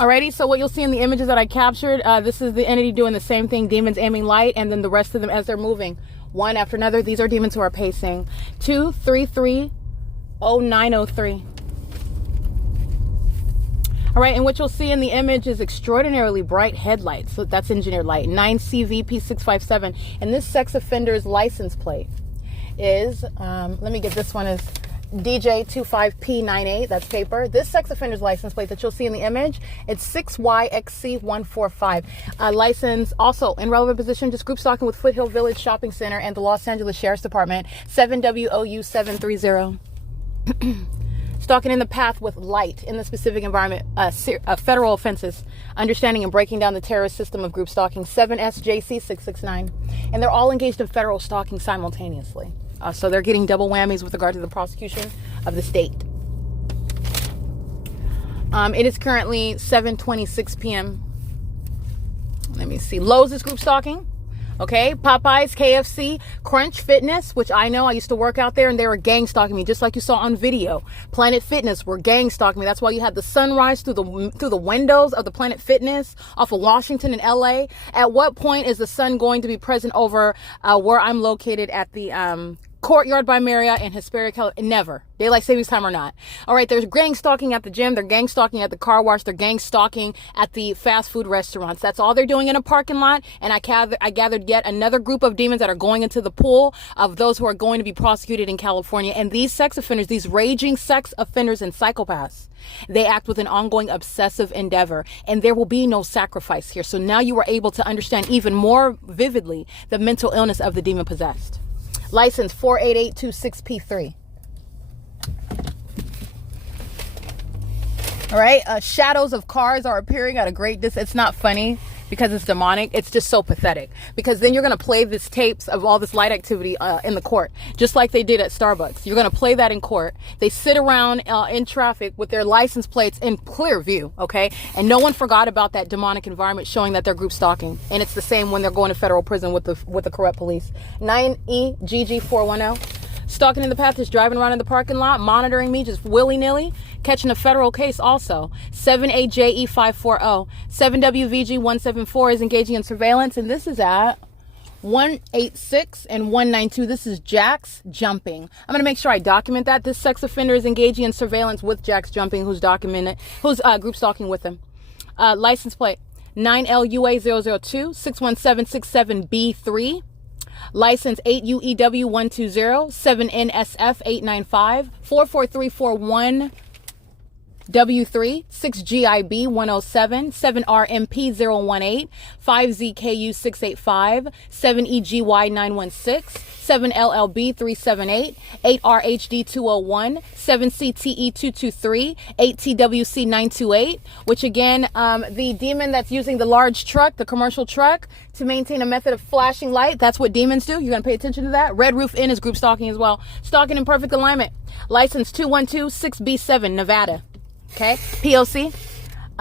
Alrighty, so what you'll see in the images that I captured, this is the entity doing the same thing, demons aiming light, and then the rest of them as they're moving, one after another. These are demons who are pacing. 2330903. All right, and what you'll see in the image is extraordinarily bright headlights. So that's engineered light, 9CVP657. And this sex offender's license plate is, let me get this one, is DJ25P98, that's paper. This sex offender's license plate that you'll see in the image, it's 6YXC145. License also in relevant position, just group stalking with Foothill Village Shopping Center and the Los Angeles Sheriff's Department, 7WOU730. Stalking in the path with light in the specific environment, federal offenses, understanding and breaking down the terrorist system of group stalking, 7SJC669. And they're all engaged in federal stalking simultaneously. So they're getting double whammies with regard to the prosecution of the state. It is currently 7:26 p.m. Let me see. Lowe's is group stalking. Okay. Popeyes, KFC, Crunch Fitness, which I know I used to work out there, and they were gang stalking me, just like you saw on video. Planet Fitness were gang stalking me. That's why you had the sunrise through the windows of the Planet Fitness off of Washington and LA. At what point is the sun going to be present over where I'm located at the Courtyard by Marriott and Hesperia, California? Never. Daylight savings time or not. All right, there's gang stalking at the gym. They're gang stalking at the car wash. They're gang stalking at the fast food restaurants. That's all they're doing in a parking lot. And I gathered yet another group of demons that are going into the pool of those who are going to be prosecuted in California. And these sex offenders, these raging sex offenders and psychopaths, they act with an ongoing obsessive endeavor, and there will be no sacrifice here. So now you are able to understand even more vividly the mental illness of the demon possessed. License 48826P3. All right, shadows of cars are appearing at a great distance. It's not funny because it's demonic. It's just so pathetic, because then you're going to play this tapes of all this light activity in the court, just like they did at Starbucks. You're going to play that in court. They sit around in traffic with their license plates in clear view, okay? And no one forgot about that demonic environment showing that they're group stalking. And it's the same when they're going to federal prison with the corrupt police. 9EGG410. Stalking in the path is driving around in the parking lot, monitoring me just willy-nilly, catching a federal case also. 7AJE540. 7WVG174 is engaging in surveillance, and this is at 186 and 192. This is Jax jumping. I'm going to make sure I document that. This sex offender is engaging in surveillance with Jax jumping, who's group stalking with him. License plate 9LUA002 61767B3. License 8UEW120 7NSF895 44341 W3 6GIB107 7RMP018 5ZKU685 7EGY916 7LLB378 8RHD201 7CTE223 8TWC928, which again, the demon that's using the large truck, the commercial truck, to maintain a method of flashing light. That's what demons do. You're going to pay attention to that. Red Roof Inn is group stalking as well. Stalking in perfect alignment. License 2126B7, Nevada. Okay, P.O.C.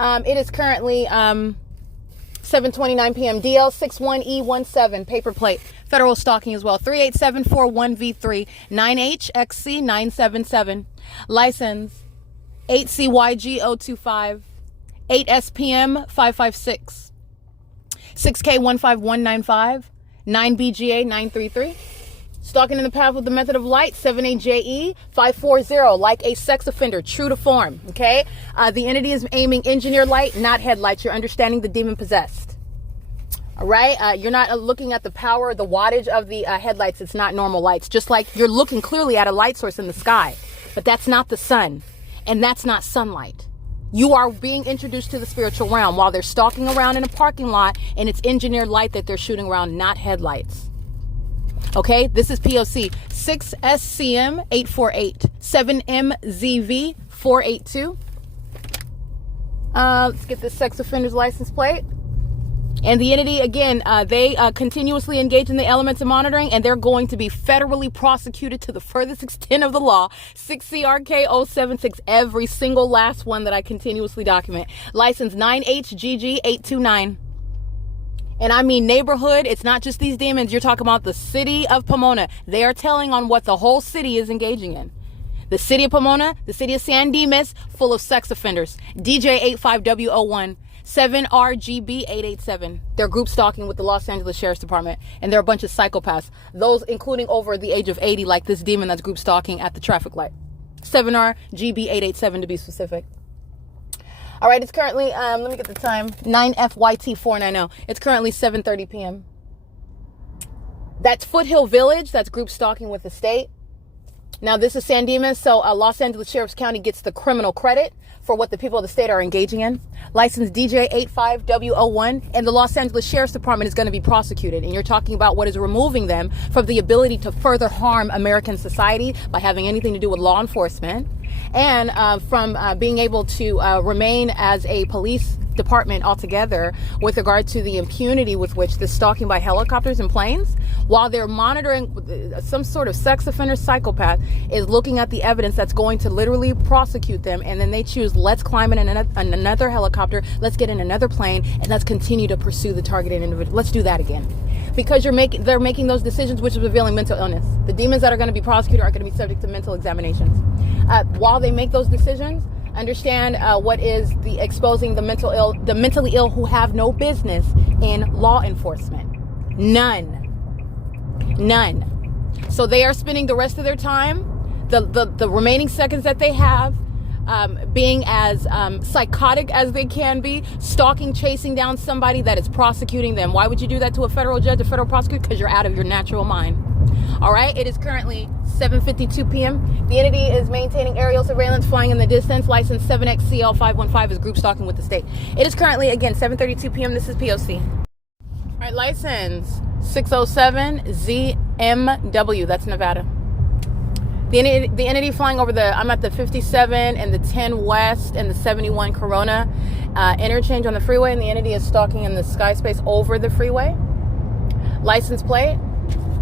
It is currently 7:29 p.m. DL61E17, paper plate. Federal stalking as well. 38741V3, 9HXC977. License 8CYG025, 8SPM556, 6K15195, 9BGA933. Stalking in the path with the method of light, 7AJE540, like a sex offender, true to form, okay? The entity is aiming engineered light, not headlights. You're understanding the demon possessed, all right? You're not looking at the power, the wattage of the headlights. It's not normal lights, just like you're looking clearly at a light source in the sky, but that's not the sun, and that's not sunlight. You are being introduced to the spiritual realm while they're stalking around in a parking lot, and it's engineered light that they're shooting around, not headlights. Okay, this is P.O.C. 6SCM848, 7MZV482. Let's get this sex offender's license plate. And the entity, again, they continuously engage in the elements of monitoring, and they're going to be federally prosecuted to the furthest extent of the law. 6CRK076, every single last one that I continuously document. License 9HGG829. And I mean neighborhood. It's not just these demons. You're talking about the city of Pomona. They are telling on what the whole city is engaging in. The city of Pomona, the city of San Dimas, full of sex offenders. DJ85W01, 7RGB887. They're group stalking with the Los Angeles Sheriff's Department. And they're a bunch of psychopaths. Those including over the age of 80, like this demon that's group stalking at the traffic light. 7RGB887 to be specific. All right, it's currently, let me get the time, 9FYT490. It's currently 7:30 p.m. That's Foothill Village. That's group stalking with the state. Now, this is San Dimas, so Los Angeles Sheriff's County gets the criminal credit for what the people of the state are engaging in. License DJ85W01, and the Los Angeles Sheriff's Department is going to be prosecuted. And you're talking about what is removing them from the ability to further harm American society by having anything to do with law enforcement, and from being able to remain as a police department altogether with regard to the impunity with which the stalking by helicopters and planes, while they're monitoring some sort of sex offender psychopath is looking at the evidence that's going to literally prosecute them, and then they choose, let's climb in another helicopter, let's get in another plane, and let's continue to pursue the targeted individual. Let's do that again. Because they're making those decisions, which is revealing mental illness. The demons that are going to be prosecuted are going to be subject to mental examinations. While they make those decisions, understand what is the exposing the mentally ill who have no business in law enforcement. None. So they are spending the rest of their time, the remaining seconds that they have, being as psychotic as they can be, stalking, chasing down somebody that is prosecuting them. Why would you do that to a federal judge, a federal prosecutor? Because you're out of your natural mind. All right, it is currently 7:52 p.m. The entity is maintaining aerial surveillance, flying in the distance. License 7XCL515 is group stalking with the state. It is currently, again, 7:32 p.m. This is P.O.C. All right, license 607ZMW. That's Nevada. The entity flying over I'm at the 57 and the 10 West and the 71 Corona interchange on the freeway, and the entity is stalking in the sky space over the freeway. License plate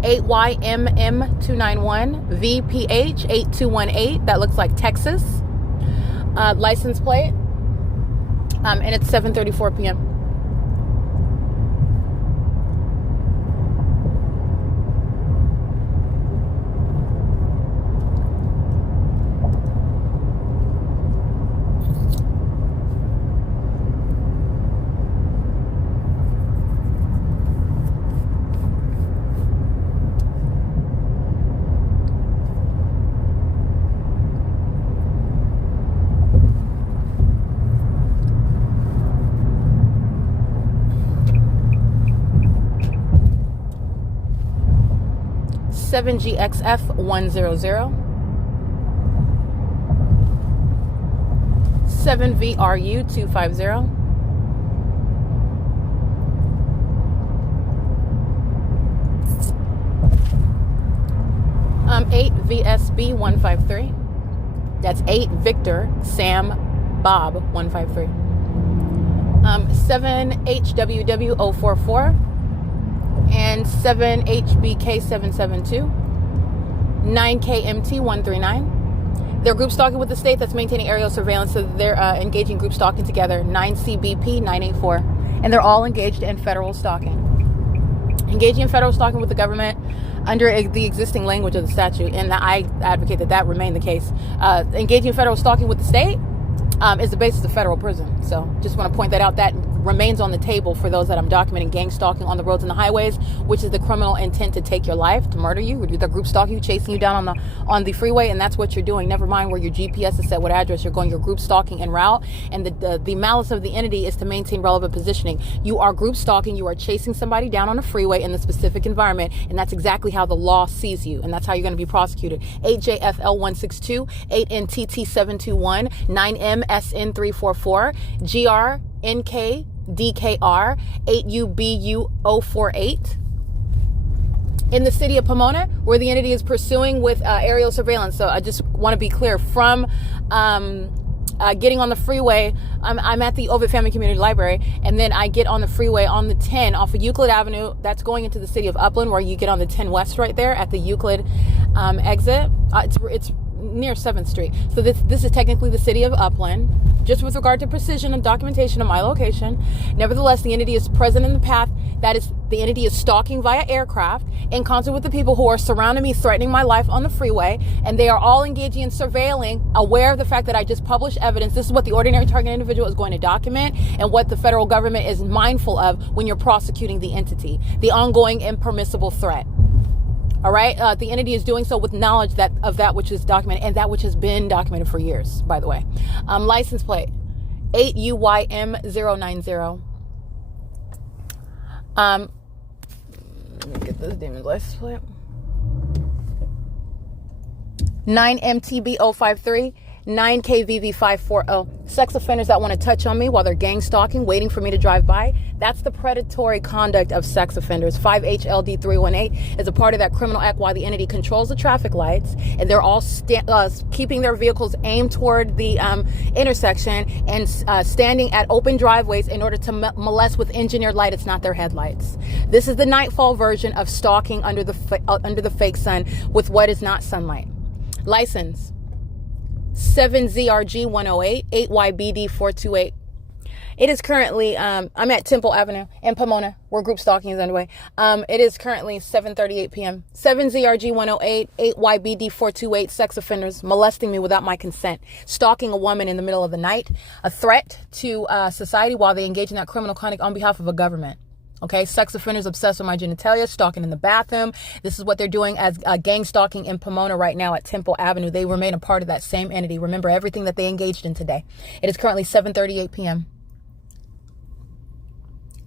8YMM291 VPH 8218. That looks like Texas. License plate. And it's 7:34 p.m. GXF100 7VRU250 8VSB153. That's 8 Victor Sam Bob 153. 7HWW044 and 7HBK772, 9KMT139. They're group stalking with the state that's maintaining aerial surveillance, so they're engaging group stalking together, 9CBP984, and they're all engaged in federal stalking. Engaging in federal stalking with the government under the existing language of the statute, and I advocate that remain the case. Engaging in federal stalking with the state is the basis of federal prison. So just want to point that out. That remains on the table for those that I'm documenting gang stalking on the roads and the highways, which is the criminal intent to take your life, to murder you, or the group stalking you, chasing you down on the freeway, and that's what you're doing. Never mind where your GPS is set, what address you're going. You're group stalking en route, and the malice of the entity is to maintain relevant positioning. You are group stalking. You are chasing somebody down on a freeway in the specific environment, and that's exactly how the law sees you, and that's how you're going to be prosecuted. 8JFL162, 8NTT721, 9MSN344, GRNK DKR 8UBU048 in the city of Pomona, where the entity is pursuing with aerial surveillance. So I just want to be clear, from getting on the freeway, I'm at the Ovid Family Community Library, and then I get on the freeway on the 10 off of Euclid Avenue. That's going into the city of Upland, where you get on the 10 West right there at the Euclid exit. It's near 7th Street. So this is technically the city of Upland, just with regard to precision and documentation of my location. Nevertheless, the entity is present in the path. That is, the entity is stalking via aircraft in concert with the people who are surrounding me, threatening my life on the freeway, and they are all engaging in surveilling, aware of the fact that I just published evidence. This is what the ordinary target individual is going to document, and what the federal government is mindful of when you're prosecuting the entity, the ongoing impermissible threat. All right. The entity is doing so with knowledge of that which is documented, and that which has been documented for years, by the way. License plate 8UYM090. Let me get this demon's license plate. 9MTB053, 9KVV540. Sex offenders that want to touch on me while they're gang stalking, waiting for me to drive by. That's the predatory conduct of sex offenders. 5HLD318 is a part of that criminal act while the entity controls the traffic lights, and they're all keeping their vehicles aimed toward the intersection and standing at open driveways in order to molest with engineered light. It's not their headlights. This is the nightfall version of stalking under the fake sun with what is not sunlight. License 7ZRG108, 8YBD428. It is currently, I'm at Temple Avenue in Pomona, where group stalking is underway. It is currently 7:38 p.m. 7ZRG108, 8YBD428, sex offenders molesting me without my consent, stalking a woman in the middle of the night, a threat to society while they engage in that criminal conduct on behalf of a government. Okay, sex offenders obsessed with my genitalia, stalking in the bathroom. This is what they're doing as gang stalking in Pomona right now at Temple Avenue. They remain a part of that same entity. Remember everything that they engaged in today. It is currently 7:38 p.m.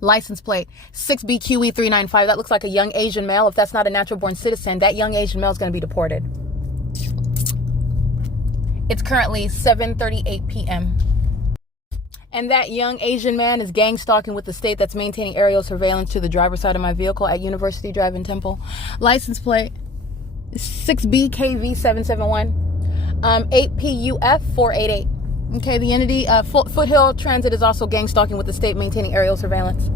License plate 6BQE395. That looks like a young Asian male. If that's not a natural born citizen, that young Asian male is going to be deported. It's currently 7:38 p.m. And that young Asian man is gang stalking with the state that's maintaining aerial surveillance to the driver's side of my vehicle at University Drive in Temple. License plate 6BKV771, 8PUF488. Okay, the entity, Foothill Transit is also gang stalking with the state maintaining aerial surveillance,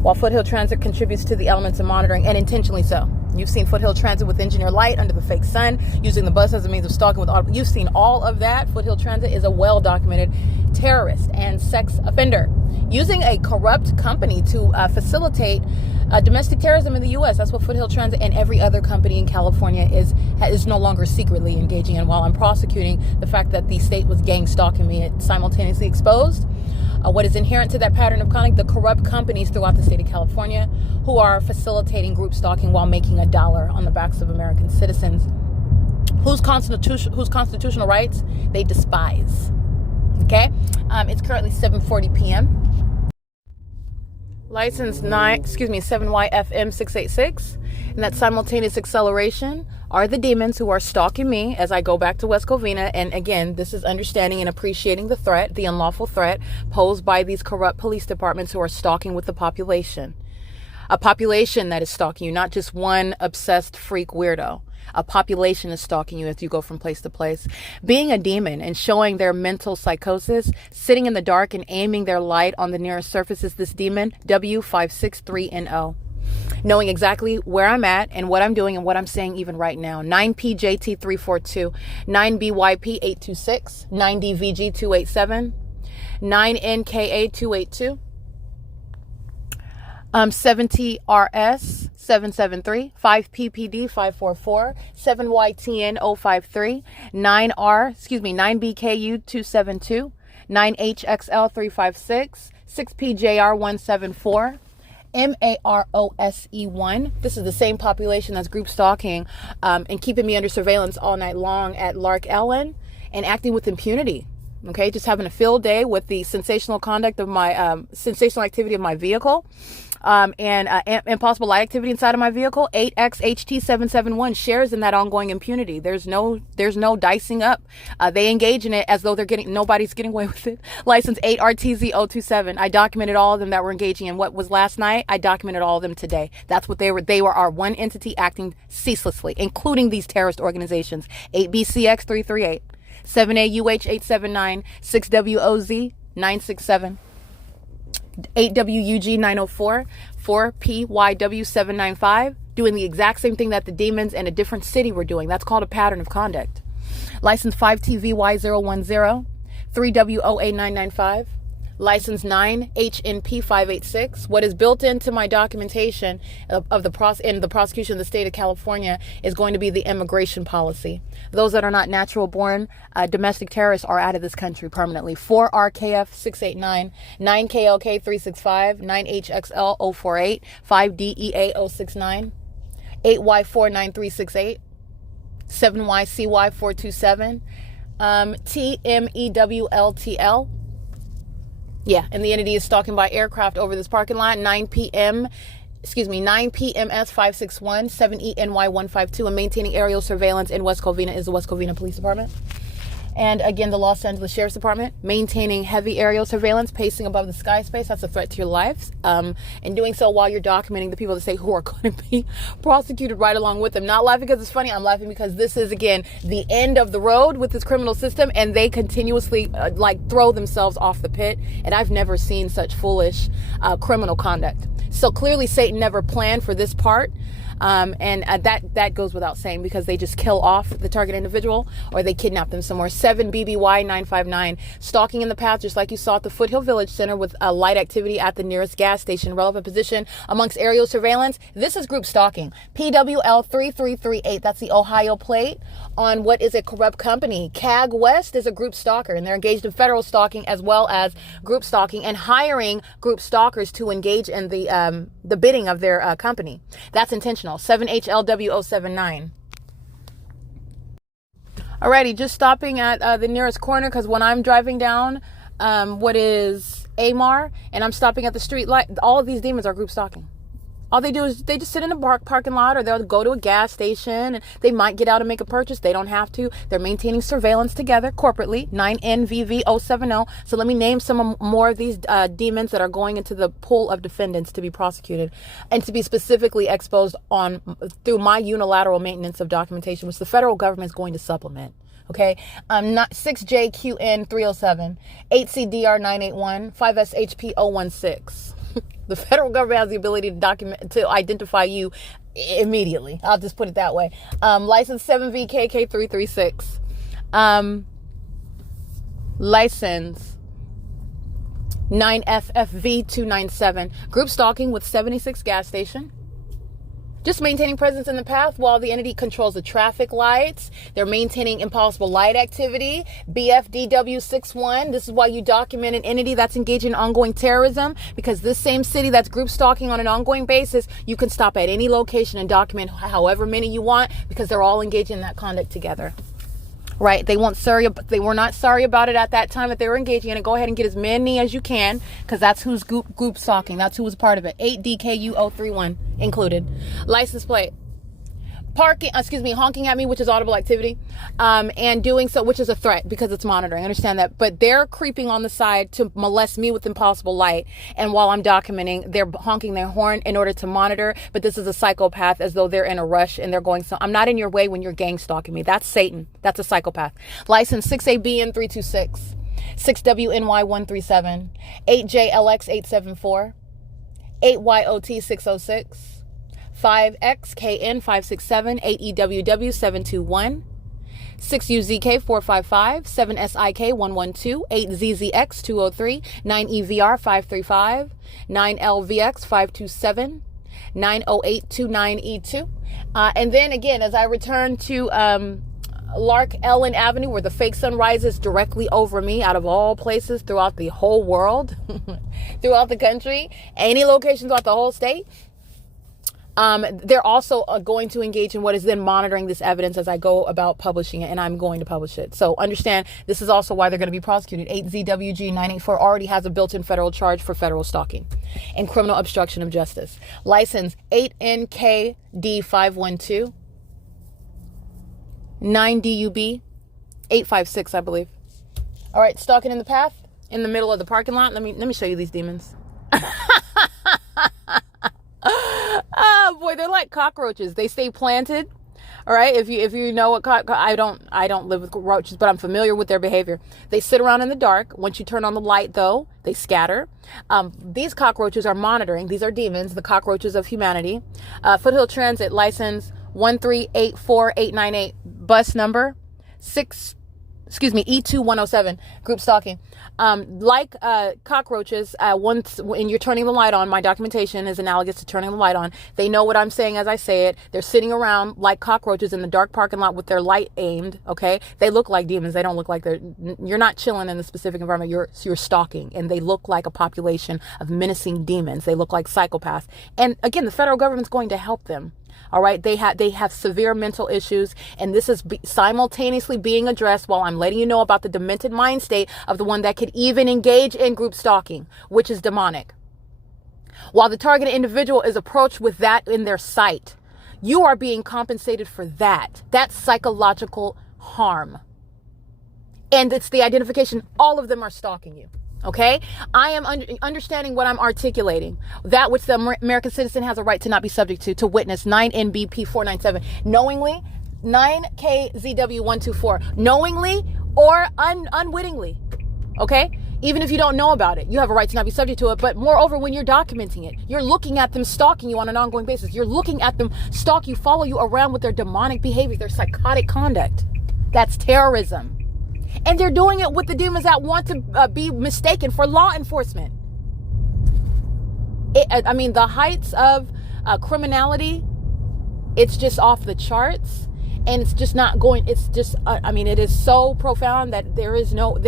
while Foothill Transit contributes to the elements of monitoring, and intentionally so. You've seen Foothill Transit with engineer light under the fake sun, using the bus as a means of stalking with auto. You've seen all of that. Foothill Transit is a well-documented terrorist and sex offender, using a corrupt company to facilitate domestic terrorism in the U.S. That's what Foothill Transit and every other company in California is no longer secretly engaging in. While I'm prosecuting the fact that the state was gang stalking me, it simultaneously exposed what is inherent to that pattern of conduct, the corrupt companies throughout the state of California who are facilitating group stalking while making a dollar on the backs of American citizens whose constitutional rights they despise. Okay? It's currently 7:40 p.m. License 7YFM686, and that simultaneous acceleration are the demons who are stalking me as I go back to West Covina. And again, this is understanding and appreciating the threat, the unlawful threat posed by these corrupt police departments who are stalking with the population. A population that is stalking you, not just one obsessed freak weirdo. A population is stalking you as you go from place to place. Being a demon and showing their mental psychosis, sitting in the dark and aiming their light on the nearest surface is this demon, W563NO. Knowing exactly where I'm at and what I'm doing and what I'm saying even right now. 9PJT342, 9BYP826, 9DVG287, 9NKA282, 7TRS 773, 5PPD 544, 7YTN 053, 9BKU 272, 9HXL 356, 6PJR 174, MAROSE1. This is the same population that's group stalking and keeping me under surveillance all night long at LARK and acting with impunity. Okay, just having a field day with the sensational conduct of my sensational activity of my vehicle, and possible light activity inside of my vehicle. 8XHT771 shares in that ongoing impunity. There's no dicing up. They engage in it as though nobody's getting away with it. License 8RTZ027. I documented all of them that were engaging in what was last night. I documented all of them today. That's what they were. They were our one entity acting ceaselessly, including these terrorist organizations. 8BCX338. 7AUH879, 6WOZ 967, 8WUG 904, 4PYW795, doing the exact same thing that the demons in a different city were doing. That's called a pattern of conduct. License 5TVY010, 3WOA995, license 9HNP586. What is built into my documentation of the prosecution of the state of California is going to be the immigration policy. Those that are not natural born domestic terrorists are out of this country permanently. 4RKF689, 9KLK365, 9HXL048, 5DEA069, 8Y49368, 7YCY427, TMEWLTL. Yeah, and the entity is stalking by aircraft over this parking lot. 9PMS 561, 7ENY152, and maintaining aerial surveillance in West Covina is the West Covina Police Department. And again, the Los Angeles Sheriff's Department, maintaining heavy aerial surveillance, pacing above the sky space. That's a threat to your lives. And doing so while you're documenting the people that say who are going to be prosecuted right along with them. Not laughing because it's funny. I'm laughing because this is, again, the end of the road with this criminal system, and they continuously throw themselves off the pit. And I've never seen such foolish criminal conduct. So clearly Satan never planned for this part. That goes without saying, because they just kill off the target individual or they kidnap them somewhere. 7BBY959, stalking in the path, just like you saw at the Foothill Village Center, with light activity at the nearest gas station, relevant position amongst aerial surveillance. This is group stalking. PWL3338, that's the Ohio plate on what is a corrupt company. CAG West is a group stalker, and they're engaged in federal stalking as well as group stalking and hiring group stalkers to engage in the bidding of their company. That's intentional. 7HLW079. Alrighty, just stopping at the nearest corner, because when I'm driving down what is Amar and I'm stopping at the street light, all of these demons are group stalking. All they do is they just sit in a parking lot, or they'll go to a gas station, and they might get out and make a purchase. They don't have to. They're maintaining surveillance together corporately, 9NVV070. So let me name some more of these demons that are going into the pool of defendants to be prosecuted and to be specifically exposed on through my unilateral maintenance of documentation, which the federal government is going to supplement. Okay, 6JQN307, 8CDR981, 5SHP016. The federal government has the ability to identify you immediately. I'll just put it that way. License 7VKK336. License 9FFV297. Group stalking with 76 gas station. Just maintaining presence in the path while the entity controls the traffic lights. They're maintaining impossible light activity. BFDW61. This is why you document an entity that's engaged in ongoing terrorism, because this same city that's group stalking on an ongoing basis, you can stop at any location and document however many you want, because they're all engaged in that conduct together. Right? They were not sorry about it at that time that they were engaging in it. Go ahead and get as many as you can, because that's who's group stalking. That's who was part of it. 8DKU031 included. License plate. Honking at me, which is audible activity, and doing so, which is a threat because it's monitoring. I understand that, but they're creeping on the side to molest me with impossible light. And while I'm documenting, they're honking their horn in order to monitor. But this is a psychopath, as though they're in a rush and they're going. So I'm not in your way when you're gang stalking me. That's Satan. That's a psychopath. License 6ABN326, 6WNY137, 8JLX874, 8YOT606. 5XKN567, 8EWW721, 6UZK455, 7SIK112, 8ZZX203, 9EVR535, 9LVX527, 90829E2. And then again, as I return to LARK Ellen Avenue, where the fake sun rises directly over me, out of all places throughout the whole world, throughout the country, any location throughout the whole state, they're also going to engage in what is then monitoring this evidence as I go about publishing it, and I'm going to publish it. So understand, this is also why they're going to be prosecuted. 8ZWG984 already has a built-in federal charge for federal stalking and criminal obstruction of justice. License 8NKD512, 9DUB 856, I believe. All right, stalking in the path, in the middle of the parking lot. Let me show you these demons. Oh boy, they're like cockroaches. They stay planted. All right, if you know what I don't live with roaches, but I'm familiar with their behavior. They sit around in the dark. Once you turn on the light, though, they scatter. These cockroaches are monitoring. These are demons, the cockroaches of humanity. Foothill Transit license 1384898, bus number E2107, group stalking. Like cockroaches, once when you're turning the light on, my documentation is analogous to turning the light on. They know what I'm saying as I say it. They're sitting around like cockroaches in the dark parking lot with their light aimed. Okay, they look like demons. They don't look like you're not chilling in the specific environment. You're stalking, and they look like a population of menacing demons. They look like psychopaths. And again, the federal government's going to help them. All right, they have severe mental issues, and this is simultaneously being addressed while I'm letting you know about the demented mind state of the one that could even engage in group stalking, which is demonic. While the targeted individual is approached with that in their sight, you are being compensated for that. That's psychological harm. And it's the identification. All of them are stalking you. Okay, I am understanding what I'm articulating. That which the American citizen has a right to not be subject to witness 9NBP497, knowingly, 9KZW124, knowingly or unwittingly. Okay, even if you don't know about it, you have a right to not be subject to it. But moreover, when you're documenting it, you're looking at them stalking you on an ongoing basis. You're looking at them stalk you, follow you around with their demonic behavior, their psychotic conduct. That's terrorism. And they're doing it with the demons that want to be mistaken for law enforcement. The heights of criminality, it's just off the charts. And it's just not going, it's just, it is so profound that there's no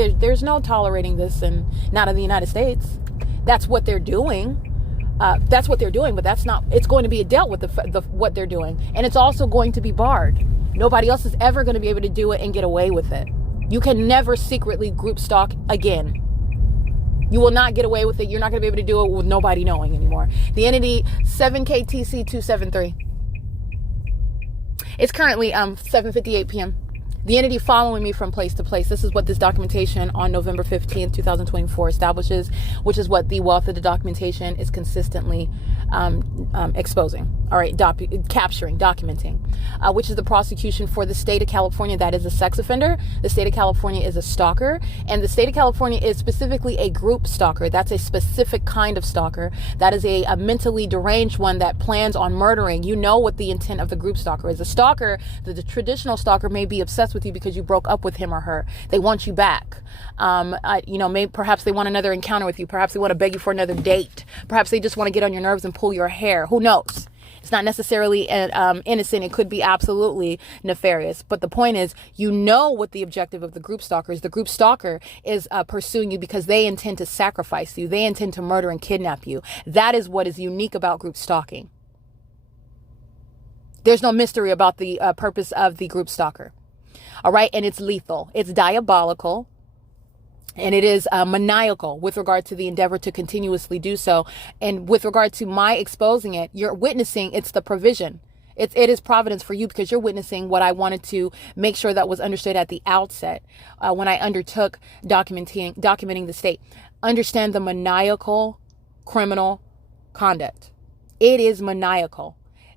tolerating this, and not in the United States. That's what they're doing. But that's not, it's going to be dealt with what they're doing. And it's also going to be barred. Nobody else is ever going to be able to do it and get away with it. You can never secretly group stalk again. You will not get away with it. You're not going to be able to do it with nobody knowing anymore. The entity 7KTC273. It's currently 7:58 p.m. The entity following me from place to place. This is what this documentation on November 15th, 2024 establishes, which is what the wealth of the documentation is consistently exposing. All right, capturing, documenting, which is the prosecution for the state of California that is a sex offender. The state of California is a stalker, and the state of California is specifically a group stalker. That's a specific kind of stalker. That is a mentally deranged one that plans on murdering. You know what the intent of the group stalker is. A stalker, the traditional stalker, may be obsessed with you because you broke up with him or her. They want you back. Maybe perhaps they want another encounter with you. Perhaps they want to beg you for another date. Perhaps they just want to get on your nerves and pull your hair. Who knows? It's not necessarily innocent. It could be absolutely nefarious. But the point is, you know what the objective of the group stalker is. The group stalker is pursuing you because they intend to sacrifice you. They intend to murder and kidnap you. That is what is unique about group stalking. There's no mystery about the purpose of the group stalker. All right. And it's lethal. It's diabolical. And it is maniacal with regard to the endeavor to continuously do so. And with regard to my exposing it, you're witnessing, it's the provision. It is providence for you because you're witnessing what I wanted to make sure that was understood at the outset when I undertook documenting the state. Understand the maniacal criminal conduct. It is maniacal.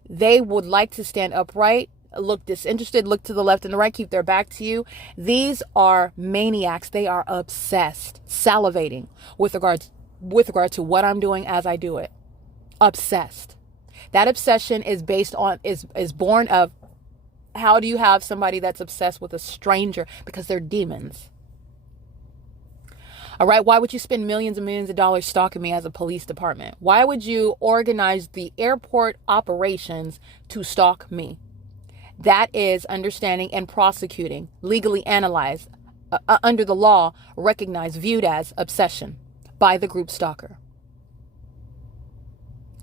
They would like to stand upright, look disinterested, look to the left and the right, keep their back to you. These are maniacs. They are obsessed, salivating with regard to what I'm doing as I do it. Obsessed. That obsession is based on, is born of, how do you have somebody that's obsessed with a stranger? Because they're demons. All right. Why would you spend millions and millions of dollars stalking me as a police department? Why would you organize the airport operations to stalk me? That is understanding and prosecuting, legally analyzed, under the law, recognized, viewed as obsession by the group stalker.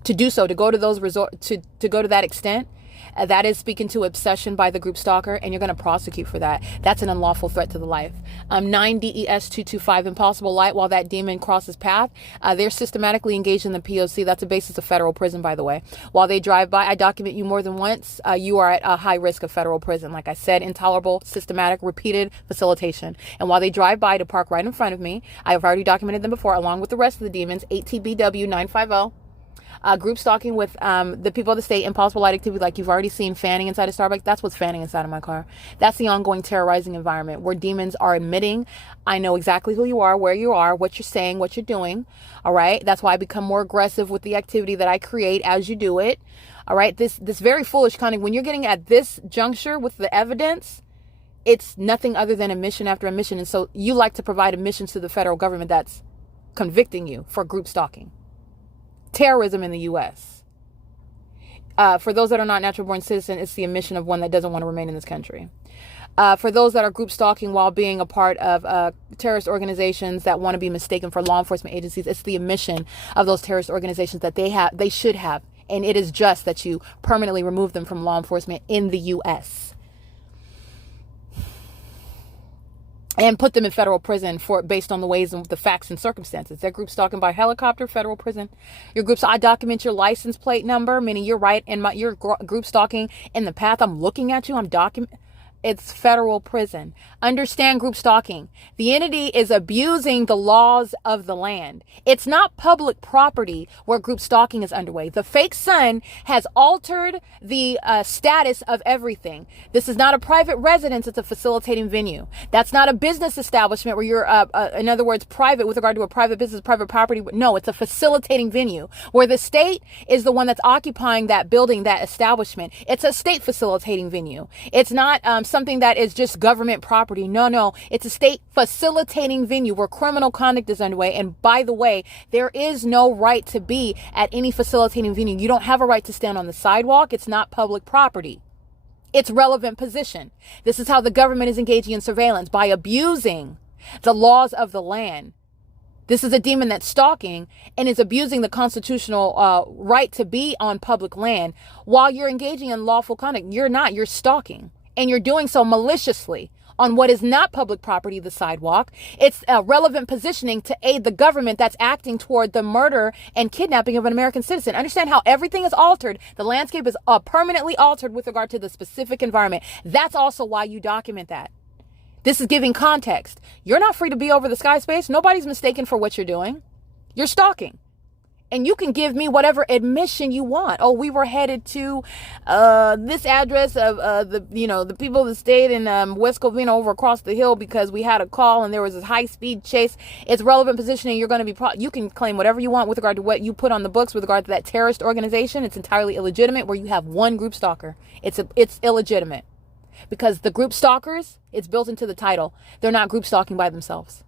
To do so, to go to those to go to that extent, that is speaking to obsession by the group stalker, and you're going to prosecute for that. That's an unlawful threat to the life. 9 DES 225, impossible light. While that demon crosses path, they're systematically engaged in the P.O.C. That's a basis of federal prison, by the way. While they drive by, I document you more than once. You are at a high risk of federal prison. Like I said, intolerable, systematic, repeated facilitation. And while they drive by to park right in front of me, I have already documented them before, along with the rest of the demons. 8TBW 950. Group stalking with the people of the state, impossible light activity, like you've already seen fanning inside a Starbucks. That's what's fanning inside of my car. That's the ongoing terrorizing environment where demons are admitting, I know exactly who you are, where you are, what you're saying, what you're doing. All right. That's why I become more aggressive with the activity that I create as you do it. All right. This very foolish kind of, when you're getting at this juncture with the evidence, it's nothing other than admission after admission. And so you like to provide admissions to the federal government that's convicting you for group stalking. Terrorism in the U.S. For those that are not natural born citizens, it's the admission of one that doesn't want to remain in this country. For those that are group stalking while being a part of terrorist organizations that want to be mistaken for law enforcement agencies, it's the admission of those terrorist organizations that they should have. And it is just that you permanently remove them from law enforcement in the U.S. and put them in federal prison based on the ways and the facts and circumstances. They're group stalking by helicopter, federal prison. Your groups, I document your license plate number, meaning you're right, and you're group stalking in the path. I'm looking at you. I'm documenting. It's federal prison. Understand group stalking. The entity is abusing the laws of the land. It's not public property where group stalking is underway. The fake sun has altered the status of everything. This is not a private residence. It's a facilitating venue. That's not a business establishment where you're, in other words, private with regard to a private business, private property. No, it's a facilitating venue where the state is the one that's occupying that building, that establishment. It's a state facilitating venue. It's not something that is just government property. No, it's a state facilitating venue where criminal conduct is underway. And by the way, there is no right to be at any facilitating venue. You don't have a right to stand on the sidewalk. It's not public property. It's relevant position. This is how the government is engaging in surveillance, by abusing the laws of the land. This is a demon that's stalking and is abusing the constitutional right to be on public land while you're engaging in lawful conduct. You're not. You're stalking. And you're doing so maliciously on what is not public property, the sidewalk. It's a relevant positioning to aid the government that's acting toward the murder and kidnapping of an American citizen. Understand how everything is altered. The landscape is permanently altered with regard to the specific environment. That's also why you document that. This is giving context. You're not free to be over the sky space. Nobody's mistaken for what you're doing. You're stalking. And you can give me whatever admission you want. Oh, we were headed to this address of the people that stayed in West Covina over across the hill because we had a call and there was this high-speed chase. It's relevant positioning. You're going to be you can claim whatever you want with regard to what you put on the books with regard to that terrorist organization. It's entirely illegitimate where you have one group stalker. It's illegitimate because the group stalkers, it's built into the title. They're not group stalking by themselves.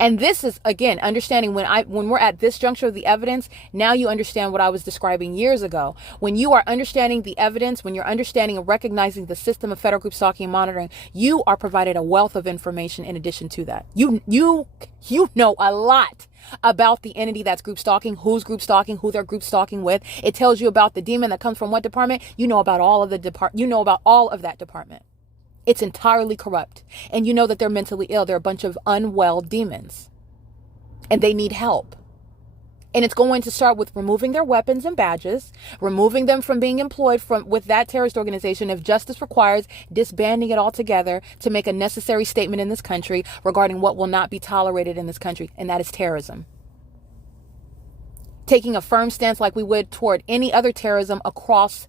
And this is, again, understanding when we're at this juncture of the evidence, now you understand what I was describing years ago. When you are understanding the evidence, when you're understanding and recognizing the system of federal group stalking and monitoring, you are provided a wealth of information in addition to that. You know a lot about the entity that's group stalking, who's group stalking, who they're group stalking with. It tells you about the demon that comes from what department. You know about all of that department. It's entirely corrupt. And you know that they're mentally ill. They're a bunch of unwell demons. And they need help. And it's going to start with removing their weapons and badges, removing them from being employed with that terrorist organization. If justice requires, disbanding it altogether to make a necessary statement in this country regarding what will not be tolerated in this country. And that is terrorism. Taking a firm stance like we would toward any other terrorism across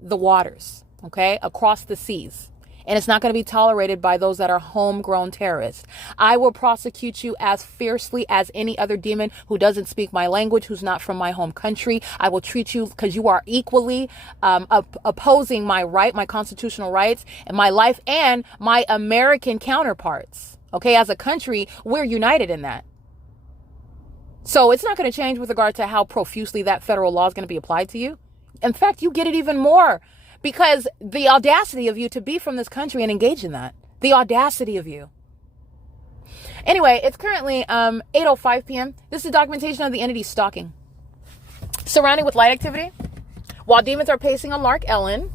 the waters, okay, across the seas. And it's not going to be tolerated by those that are homegrown terrorists. I will prosecute you as fiercely as any other demon who doesn't speak my language, who's not from my home country. I will treat you because you are equally opposing my constitutional rights and my life and my American counterparts. Okay, as a country, we're united in that. So it's not going to change with regard to how profusely that federal law is going to be applied to you. In fact, you get it even more. Because the audacity of you to be from this country and engage in that. The audacity of you. Anyway, it's currently 8:05 p.m. This is documentation of the entity stalking. Surrounding with light activity. While demons are pacing a LARK Ellen.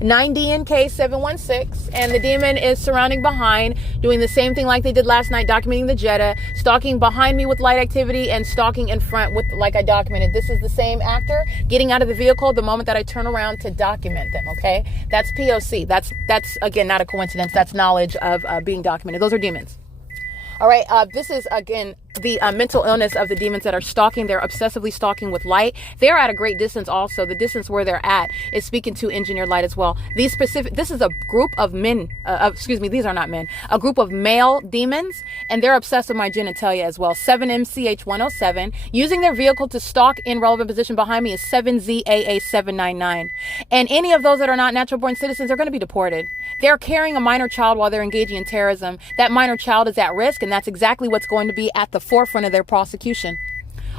9DNK 716, and the demon is surrounding behind, doing the same thing like they did last night, documenting the Jetta, stalking behind me with light activity, and stalking in front with like I documented. This is the same actor getting out of the vehicle the moment that I turn around to document them. Okay, that's P.O.C. That's again not a coincidence. That's knowledge of being documented. Those are demons. All right, this is again the mental illness of the demons that are stalking. They're obsessively stalking with light. They're at a great distance also. The distance where they're at is speaking to engineered light as well. This is a group of men, these are not men, a group of male demons, and they're obsessed with my genitalia as well. 7MCH107. Using their vehicle to stalk in relevant position behind me is 7ZAA799. And any of those that are not natural born citizens are going to be deported. They're carrying a minor child while they're engaging in terrorism. That minor child is at risk, and that's exactly what's going to be at the forefront of their prosecution.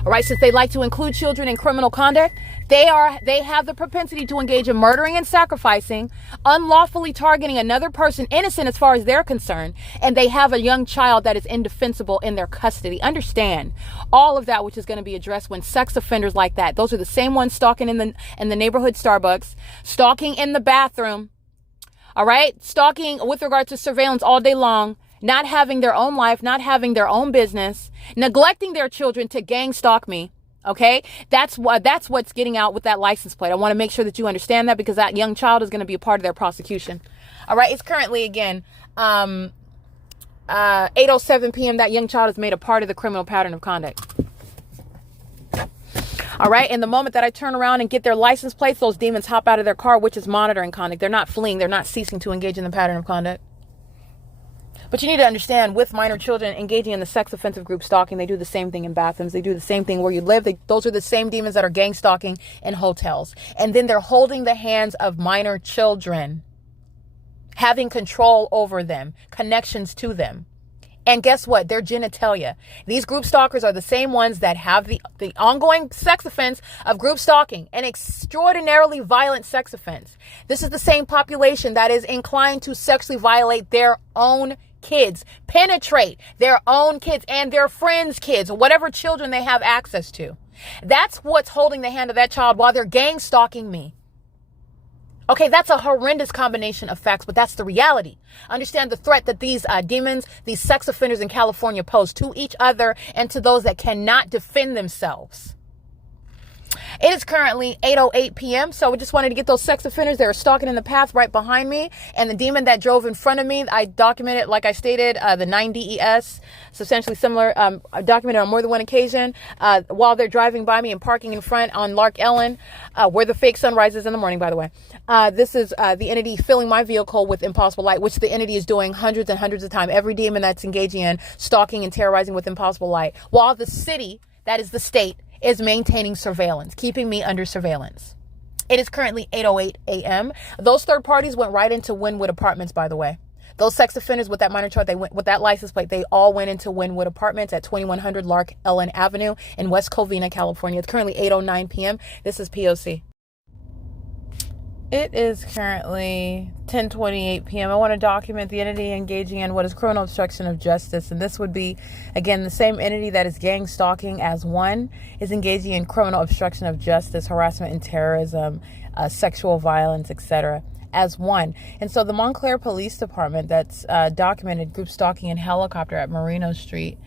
All right, since they like to include children in criminal conduct, they have the propensity to engage in murdering and sacrificing, unlawfully targeting another person innocent as far as they're concerned, and they have a young child that is indefensible in their custody. Understand all of that, which is going to be addressed when sex offenders like that, those are the same ones stalking in the neighborhood Starbucks, stalking in the bathroom, all right, stalking with regard to surveillance all day long, not having their own life, not having their own business, neglecting their children to gang stalk me. Okay, that's what's getting out with that license plate. I want to make sure that you understand that because that young child is going to be a part of their prosecution. All right, it's currently again 8:07 p.m. That young child is made a part of the criminal pattern of conduct. All right, and the moment that I turn around and get their license plates, those demons hop out of their car, which is monitoring conduct. They're not fleeing. They're not ceasing to engage in the pattern of conduct. But you need to understand, with minor children engaging in the sex offensive group stalking, they do the same thing in bathrooms. They do the same thing where you live. Those are the same demons that are gang stalking in hotels. And then they're holding the hands of minor children, having control over them, connections to them. And guess what? They're genitalia. These group stalkers are the same ones that have the ongoing sex offense of group stalking, an extraordinarily violent sex offense. This is the same population that is inclined to sexually violate their own kids, penetrate their own kids and their friends' kids, whatever children they have access to. That's what's holding the hand of that child while they're gang stalking me. Okay, that's a horrendous combination of facts, but that's the reality. Understand the threat that these demons, these sex offenders in California pose to each other and to those that cannot defend themselves. It is currently 8:08 p.m. So we just wanted to get those sex offenders that are stalking in the path right behind me. And the demon that drove in front of me, I documented, like I stated, the 9 DES, substantially similar, documented on more than one occasion, while they're driving by me and parking in front on LARK Ellen, where the fake sun rises in the morning, by the way. This is the entity filling my vehicle with impossible light, which the entity is doing hundreds and hundreds of times. Every demon that's engaging in stalking and terrorizing with impossible light, while the city, that is the state, is maintaining surveillance, keeping me under surveillance. It is currently 8:08 a.m. Those third parties went right into WINWOOD Apartments, by the way. Those sex offenders with that minor chart, they went with that license plate, they all went into WINWOOD Apartments at 2100 LARK Ellen Avenue in West Covina, California. It's currently 8:09 p.m. This is P.O.C. It is currently 10:28 p.m. I want to document the entity engaging in what is criminal obstruction of justice. And this would be, again, the same entity that is gang stalking as one is engaging in criminal obstruction of justice, harassment and terrorism, sexual violence, etc. as one. And so the Montclair Police Department that's documented group stalking in helicopter at Marino Street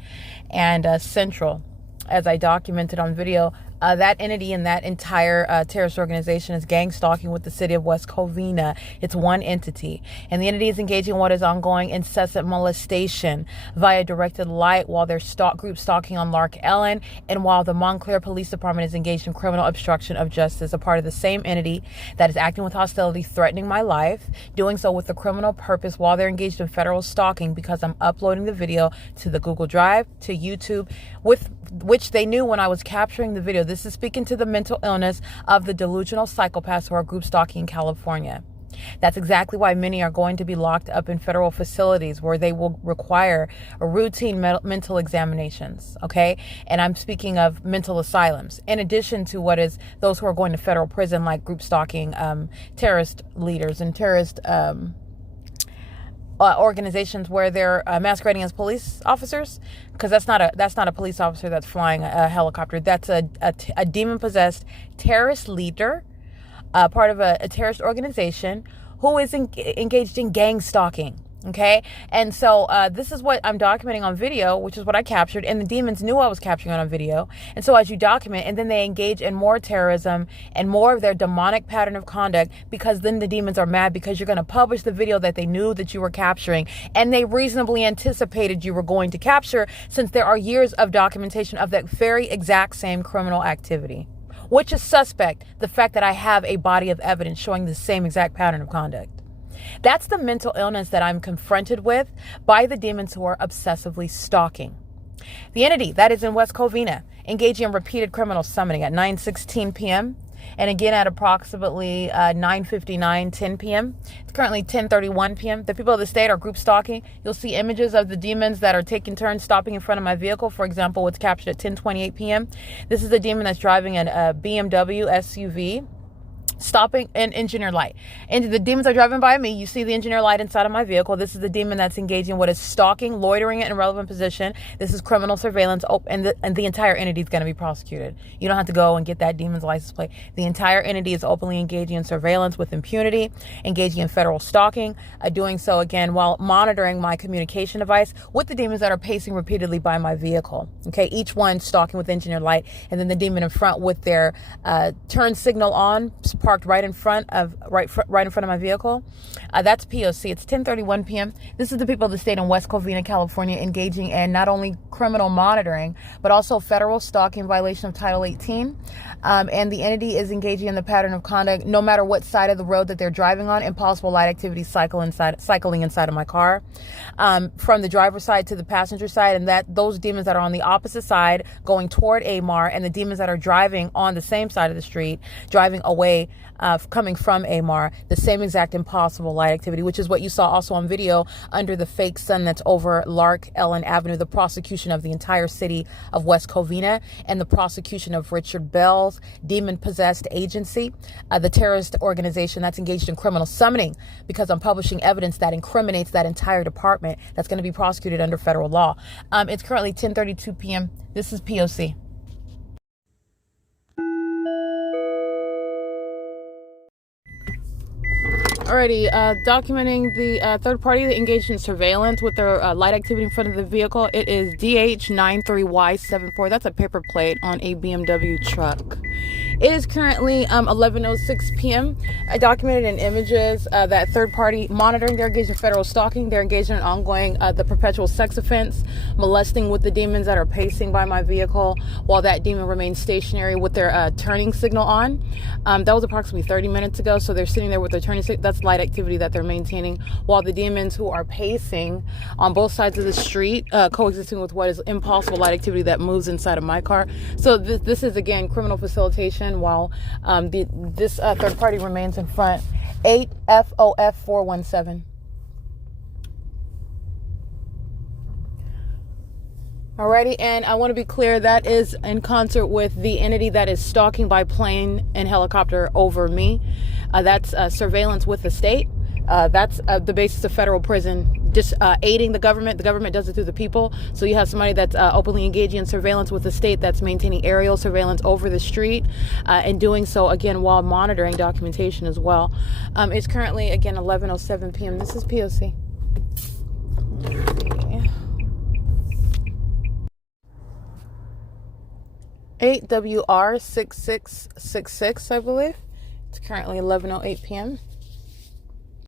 and Central, as I documented on video, that entity and that entire terrorist organization is gang stalking with the city of West Covina. It's one entity. And the entity is engaging in what is ongoing incessant molestation via directed light while they're group stalking on LARK Ellen, and while the Montclair Police Department is engaged in criminal obstruction of justice, a part of the same entity that is acting with hostility, threatening my life, doing so with the criminal purpose while they're engaged in federal stalking, because I'm uploading the video to the Google Drive, to YouTube, with which they knew when I was capturing the video. This is speaking to the mental illness of the delusional psychopaths who are group stalking in California. That's exactly why many are going to be locked up in federal facilities where they will require a routine mental examinations, okay? And I'm speaking of mental asylums, in addition to what is those who are going to federal prison, like group stalking terrorist leaders and terrorist organizations where they're masquerading as police officers, because that's not a police officer that's flying a helicopter. That's a demon-possessed terrorist leader, part of a terrorist organization who is engaged in gang stalking. Okay. And so this is what I'm documenting on video, which is what I captured. And the demons knew I was capturing it on video. And so as you document, and then they engage in more terrorism and more of their demonic pattern of conduct, because then the demons are mad because you're going to publish the video that they knew that you were capturing. And they reasonably anticipated you were going to capture, since there are years of documentation of that very exact same criminal activity, which is suspect, the fact that I have a body of evidence showing the same exact pattern of conduct. That's the mental illness that I'm confronted with by the demons who are obsessively stalking. The entity that is in West Covina, engaging in repeated criminal summoning at 9:16 p.m. and again at approximately 10 p.m. It's currently 10:31 p.m. The people of the state are group stalking. You'll see images of the demons that are taking turns stopping in front of my vehicle. For example, what's captured at 10:28 p.m. This is the demon that's driving a BMW SUV, stopping an engineer light. And the demons are driving by me. You see the engineer light inside of my vehicle. This is the demon that's engaging what is stalking, loitering in irrelevant position. This is criminal surveillance, and the entire entity is going to be prosecuted. You don't have to go and get that demon's license plate. The entire entity is openly engaging in surveillance with impunity, engaging in federal stalking, doing so again while monitoring my communication device with the demons that are pacing repeatedly by my vehicle. Okay, each one stalking with engineer light, and then the demon in front with their turn signal on, parked right in front of my vehicle. That's P.O.C. It's 10:31 p.m. This is the people of the state in West Covina, California, engaging in not only criminal monitoring, but also federal stalking violation of Title 18. And the entity is engaging in the pattern of conduct, no matter what side of the road that they're driving on. Impossible light activity, cycling inside of my car, from the driver's side to the passenger side, and that those demons that are on the opposite side going toward AMAR, and the demons that are driving on the same side of the street, driving away, coming from AMAR, the same exact impossible light activity, which is what you saw also on video under the fake sun that's over LARK Ellen Avenue, the prosecution of the entire city of West Covina, and the prosecution of Richard Bell's demon-possessed agency, the terrorist organization that's engaged in criminal summoning, because I'm publishing evidence that incriminates that entire department that's going to be prosecuted under federal law. It's currently 10:32 p.m. This is P.O.C. Alrighty, documenting the third party that engaged in surveillance with their light activity in front of the vehicle. It is DH93Y74. That's a paper plate on a BMW truck. It is currently 11:06 p.m. I documented in images that third party monitoring. They're engaged in federal stalking. They're engaged in ongoing the perpetual sex offense, molesting with the demons that are pacing by my vehicle while that demon remains stationary with their turning signal on. That was approximately 30 minutes ago. So they're sitting there with their turning signal. That's light activity that they're maintaining while the demons who are pacing on both sides of the street, coexisting with what is impossible light activity that moves inside of my car. So this is again criminal facilitation while this third party remains in front. 8FOF417. Alrighty, and I want to be clear, that is in concert with the entity that is stalking by plane and helicopter over me. That's surveillance with the state. That's the basis of federal prison, just aiding the government. The government does it through the people. So you have somebody that's openly engaging in surveillance with the state that's maintaining aerial surveillance over the street and doing so, again, while monitoring documentation as well. It's currently, again, 11:07 p.m. This is P.O.C. 8WR6666, I believe. It's currently 11:08 p.m.